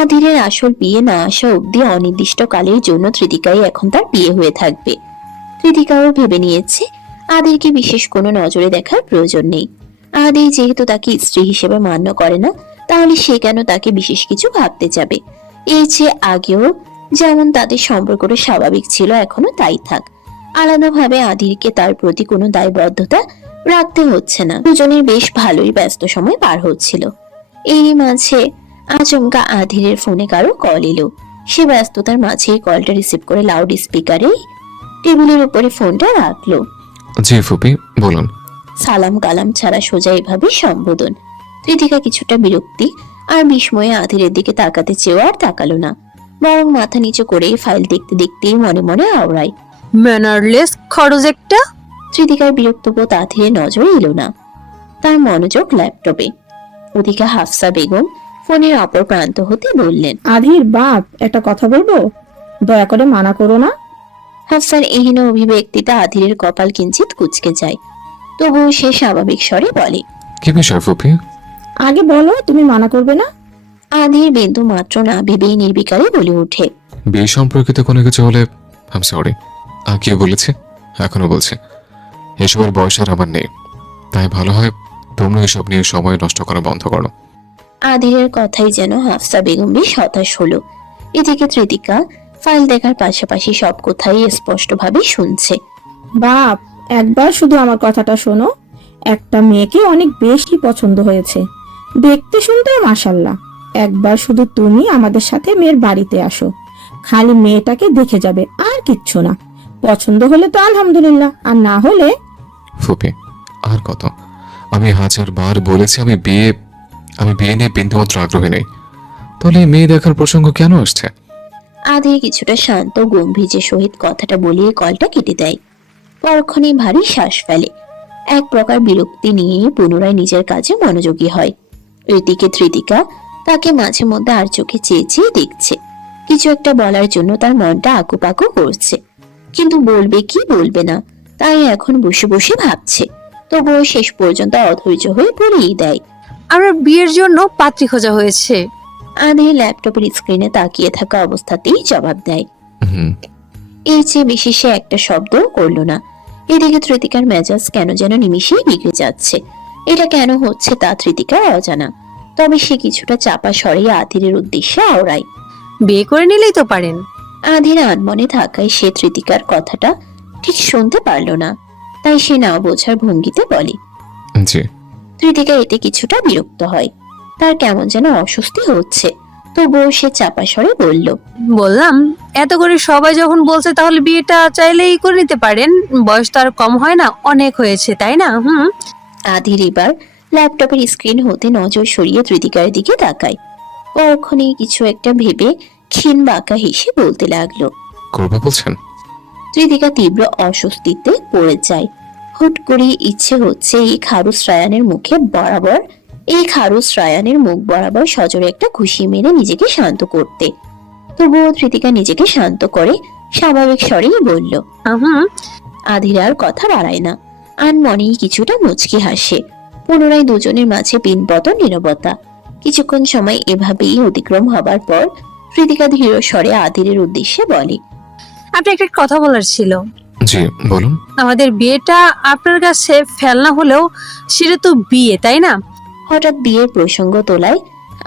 আদিরের আসল বিয়ে না আসা অব্দি অনির্দিষ্টকালের জন্য তৃতিকাই এখন তার বিয়ে হয়ে থাকবে। তৃতিকাও ভেবে নিয়েছে আদিরকে বিশেষ কোনো নজরে দেখার প্রয়োজন নেই। আদির যেহেতু তাকে স্ত্রী হিসেবে মান্য করে না, তাহলে সে কেন তাকে বিশেষ কিছু ভাবতে যাবে। এই যে আগেও যেমন তাদের সম্পর্কটা স্বাভাবিক ছিল, এখনো তাই থাক। আলাদাভাবে আদিরকে তার প্রতি কোনো দায়বদ্ধতা রাখতে হচ্ছে না। দুজনের বেশ ভালোই ব্যস্ত সময় পার হচ্ছিল। এরই মাঝে আচমকা আধিরের ফোনে কারো কল এলো। সে ব্যস্ততার মাঝে কলটা রিসিভ করে লাউড স্পিকারে টেবিলের উপরে ফোনটা রাখলো। জি ফুপি, বলুন। সালাম কালাম ছাড়া সোজা এভাবে সম্বোধন। তৃতিকা কিছুটা বিরক্তি আর বিস্ময়ে আধিরের দিকে তাকাতে চেয়েও আর তাকালো না, বরং মাথা নিচু করে ফাইল দেখতে দেখতেই মনে মনে আওড়ায়, ম্যানারলেস খরচ একটা। তৃতিকার বিরক্ত বোধ আধিরের নজরে এলো না, তার মনোযোগ ল্যাপটপে। ওদিকে হাফসা বেগম ফোনের অপর প্রান্ত হতে বললেন, আধির বাপ, একটা কথা বলবো, দয়া করে মানা করো না। হাফসার এহেন অভিব্যক্তিতে আধিরের কপাল কিঞ্চিত কুঁচকে যায়, তবুও সে স্বাভাবিক স্বরে বলে, কি বিষয় ফুপি? আগে বলো, তুমি মানা করবে না। আধির বিন্দু মাত্র না ভেবেই নির্বিকারে বলে ওঠে, বিয়ে সম্পর্কিত কোনো কিছু হলে আই এম সরি। কে বলেছে? এখনো বলছে। এসবের বয়স আর আমার নেই, তাই ভালো হয় তোমরা এসব নিয়ে সময় নষ্ট করা বন্ধ করো। আধিরের কথাই যেন হাফসা বেগম বেশ হতাশ হলো। এদিকে তৃতিকা ফাইল দেখার পাশাপাশি সব কথাই স্পষ্টভাবে শুনছে। বাপ, একবার শুধু আমার কথাটা শোনো। একটা মেয়েকে অনেক বেশি পছন্দ হয়েছে, দেখতে শুনতেও মাশাল্লাহ। একবার শুধু তুমি আমাদের সাথে মেয়ের বাড়িতে আসো, খালি মেয়েটাকে দেখে যাবে, আর কিচ্ছু না। পছন্দ হলে তো আলহামদুলিল্লাহ, আর না হলে। ফুপি আর কত? আমি 1000 বার বলেছি আমি বিয়ে নিয়ে বিন্দুমাত্র আগ্রহী নেই, তাহলে এই মেয়ে দেখার প্রসঙ্গ কেন আসছে? আধে কিছুটা শান্ত গম্ভীর্যের সহিত কথাটা বলিয়ে কলটা কেটে দেয়। পরক্ষণে ভারী শ্বাস ফেলে, এক প্রকার বিরক্তি নিয়ে পুনরায় নিজের কাজে মনোযোগী হয়। এদিকে তৃতিকা তাকে মাঝে মধ্যে আর চোখে চেয়ে চেয়ে দেখছে। কিছু একটা বলার জন্য তার মনটা আকুপাকু করছে, কিন্তু বলবে কি বলবে না তাই এখন বসে বসে ভাবছে। তবুও শেষ পর্যন্ত অধৈর্য হয়ে পড়েই দেয়। আমার বিয়ের জন্য পাত্রী খোঁজা হয়েছে। আধে ল্যাপটপের স্ক্রিনে তাকিয়ে থাকা অবস্থাতেই জবাব দেয়। এর চেয়ে বেশি সে একটা শব্দও করলো না। এদিকে তৃতিকার মেজাজ কেন যেন নিমিষেই বিগড়ে যাচ্ছে। এটা কেন হচ্ছে তা তৃতিকার অজানা, তবে সে কিছুটা চাপা স্বরে আধিরের উদ্দেশ্যে আওড়ায়, বিয়ে করে নিলেই তো পারেন। আধির আনমনে থাকায় সে তৃতিকার কথাটা ঠিক শুনতে পারল না, তাই সে না বোঝার ভঙ্গিতে বলে, জি। তৃতিকা এতে কিছুটা বিরক্ত হয়, তার কেমন যেন অস্বস্তি হচ্ছে। তবুও সে চাপা স্বরে বলল, বললাম এত করে সবাই যখন বলছে তাহলে বিয়েটা চাইলেই করে নিতে পারেন, বয়স তো আর কম হয় না, অনেক হয়েছে তাই না? আধির এবার ল্যাপটপের স্ক্রিন হতে নজর সরিয়ে তৃতিকার দিকে তাকায়। পরক্ষণে কিছু একটা ভেবে ক্ষীণ বাঁকা হেসে বলতে লাগলো, করবে বলছেন? তৃতিকা তীব্র অস্বস্তিতে পড়ে যায়। হুট করে ইচ্ছে হচ্ছে এই খারুস রায়ানের মুখ বরাবর সজোরে একটা ঘুষি মেরে নিজেকে শান্ত করতে। তবুও তৃতিকা নিজেকে শান্ত করে স্বাভাবিক স্বরেই বলল, আধির আর কথা বাড়ায় না, আনমনেই কিছুটা মুচকি হাসে। পুনরায় দুজনের মাঝে পিনপতন নীরবতা। কিছুক্ষণ সময় এভাবেই অতিক্রম হবার পর কৃতিকা ধীর স্বরে আদিরের উদ্দেশ্যে বলে। আপনি একটা কথা বলার ছিল। জি বলুন। আমাদের বিয়েটা আপনার কাছে ফেলনা হলেও সেটা তো বিয়ে, তাই না? হঠাৎ বিয়ের প্রসঙ্গ তোলায়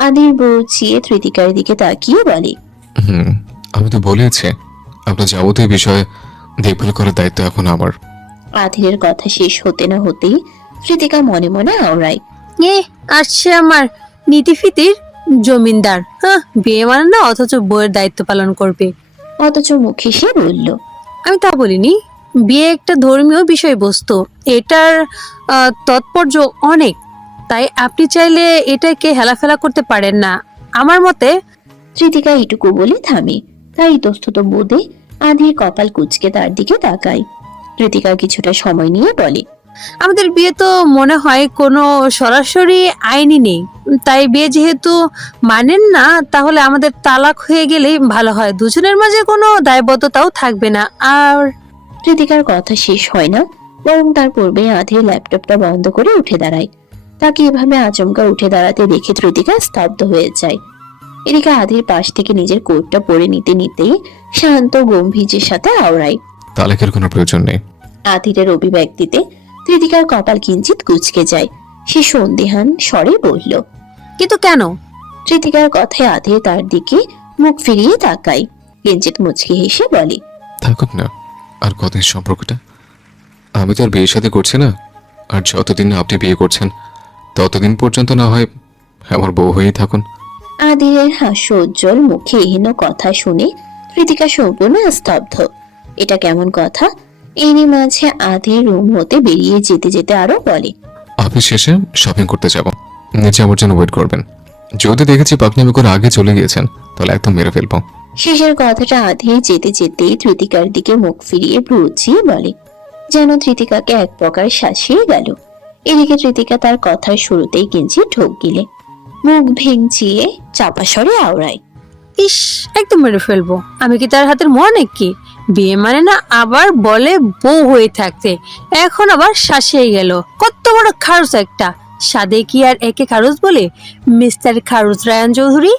আদির বউ চিয়ে কৃতিকার দিকে তাকিয়ে বলে। আমি তো বলেছি আপনার যাবতীয় বিষয়ে দেখভাল করার দায়িত্ব এখন আমার। আদিরের কথা শেষ হতে না হতেই কৃতিকা মনে মনে আওড়ায়। আসছে আমার নীতিফিতির জমিনদার, বিয়ে মানে না, অথচ বউয়ের দায়িত্ব পালন করবে। অথচ মুখে সে বলল, আমি তা বলিনি। বিয়ে একটা ধর্মীয় বিষয়বস্তু, এটার তাৎপর্য অনেক, তাই আপনি চাইলে এটাকে হেলাফেলা করতে পারেন না আমার মতে। কৃতিকা এটুকু বলে থামে। তাই ইতস্তত বোধে আদির কপাল কুঁচকে তার দিকে তাকায়। কৃতিকা কিছুটা সময় নিয়ে বলে, আমাদের বিয়ে তো মনে হয় কোনো সরাসরি আইনি নেই, তাই বিয়ে যেহেতু মানেন না, তাহলে আমাদের তালাক হয়ে গেলেই ভালো হয়, দুজনের মাঝে কোনো দায়বদ্ধতাও থাকবে না। আর কৃতিকার কথা শেষ হয় না, বরং তার পূর্বে আধির ল্যাপটপটা বন্ধ করে উঠে দাঁড়ায়। তাকে এভাবে আচমকা উঠে দাঁড়াতে দেখে কৃতিকা স্তব্ধ হয়ে যায়। এদিকে আধির পাশ থেকে নিজের কোটটা পরে নিতে নিতেই শান্ত গম্ভীর্যের সাথে আওড়ায়, তালাকের কোনো প্রয়োজন নেই। আধিরের অভিব্যক্তিতে কৃতিকার কপাল কিঞ্চিত কুঁচকে যায়। সে সন্দেহান স্বরে বলল, কিন্তু কেন? কৃতিকার কথায় আধির তার দিকে মুখ ফিরিয়ে তাকায়, কিঞ্চিত মুচকি হেসে বলে, থাকুক না আর কতদিন সম্পর্কটা, আমি তো আর বিয়ে সাথে করছি না, আর যতদিন না আপনি বিয়ে করছেন ততদিন পর্যন্ত না হয় আমার বউ হয়েই থাকুন। আদিরের হাস্য উজ্জ্বল মুখে এহেন কথা শুনে কৃতিকা সম্পূর্ণ স্তব্ধ। এটা কেমন কথা? এরই মাঝে আদির রুম হতে বেরিয়ে যেতে যেতে আরো বলে, অফিস শেষে শপিং করতে যাব, নিচে আমার জন্য ওয়েট করবেন। যদি দেখেছি পাকনামি করে আগে চলে গিয়েছেন তাহলে একদম মেরে ফেলবো। শেষের কথাটা আধির যেতে যেতেই কৃতিকার দিকে মুখ ফিরিয়ে ভ্রুচিয়ে বলে, যেন কৃতিকাকে এক প্রকার শাসিয়ে গেল। এদিকে কৃতিকা তার কথার শুরুতেই কিঞ্চিত ঢোক গিলে মুখ ভেঙচিয়ে চাপা স্বরে আওড়ায়, ইস, একদম মেরে ফেলবো। আমি কি তার হাতের মোয়া নাকি? বিয়ে মানে না আবার বলে বউ হয়ে থাকতে, এখন আবার শাসিয়ে গেল। কত বড় খারুস একটা! সাদে কি আর একে খারুস বলে? মিস্টার খারুস রায়ান চৌধুরী।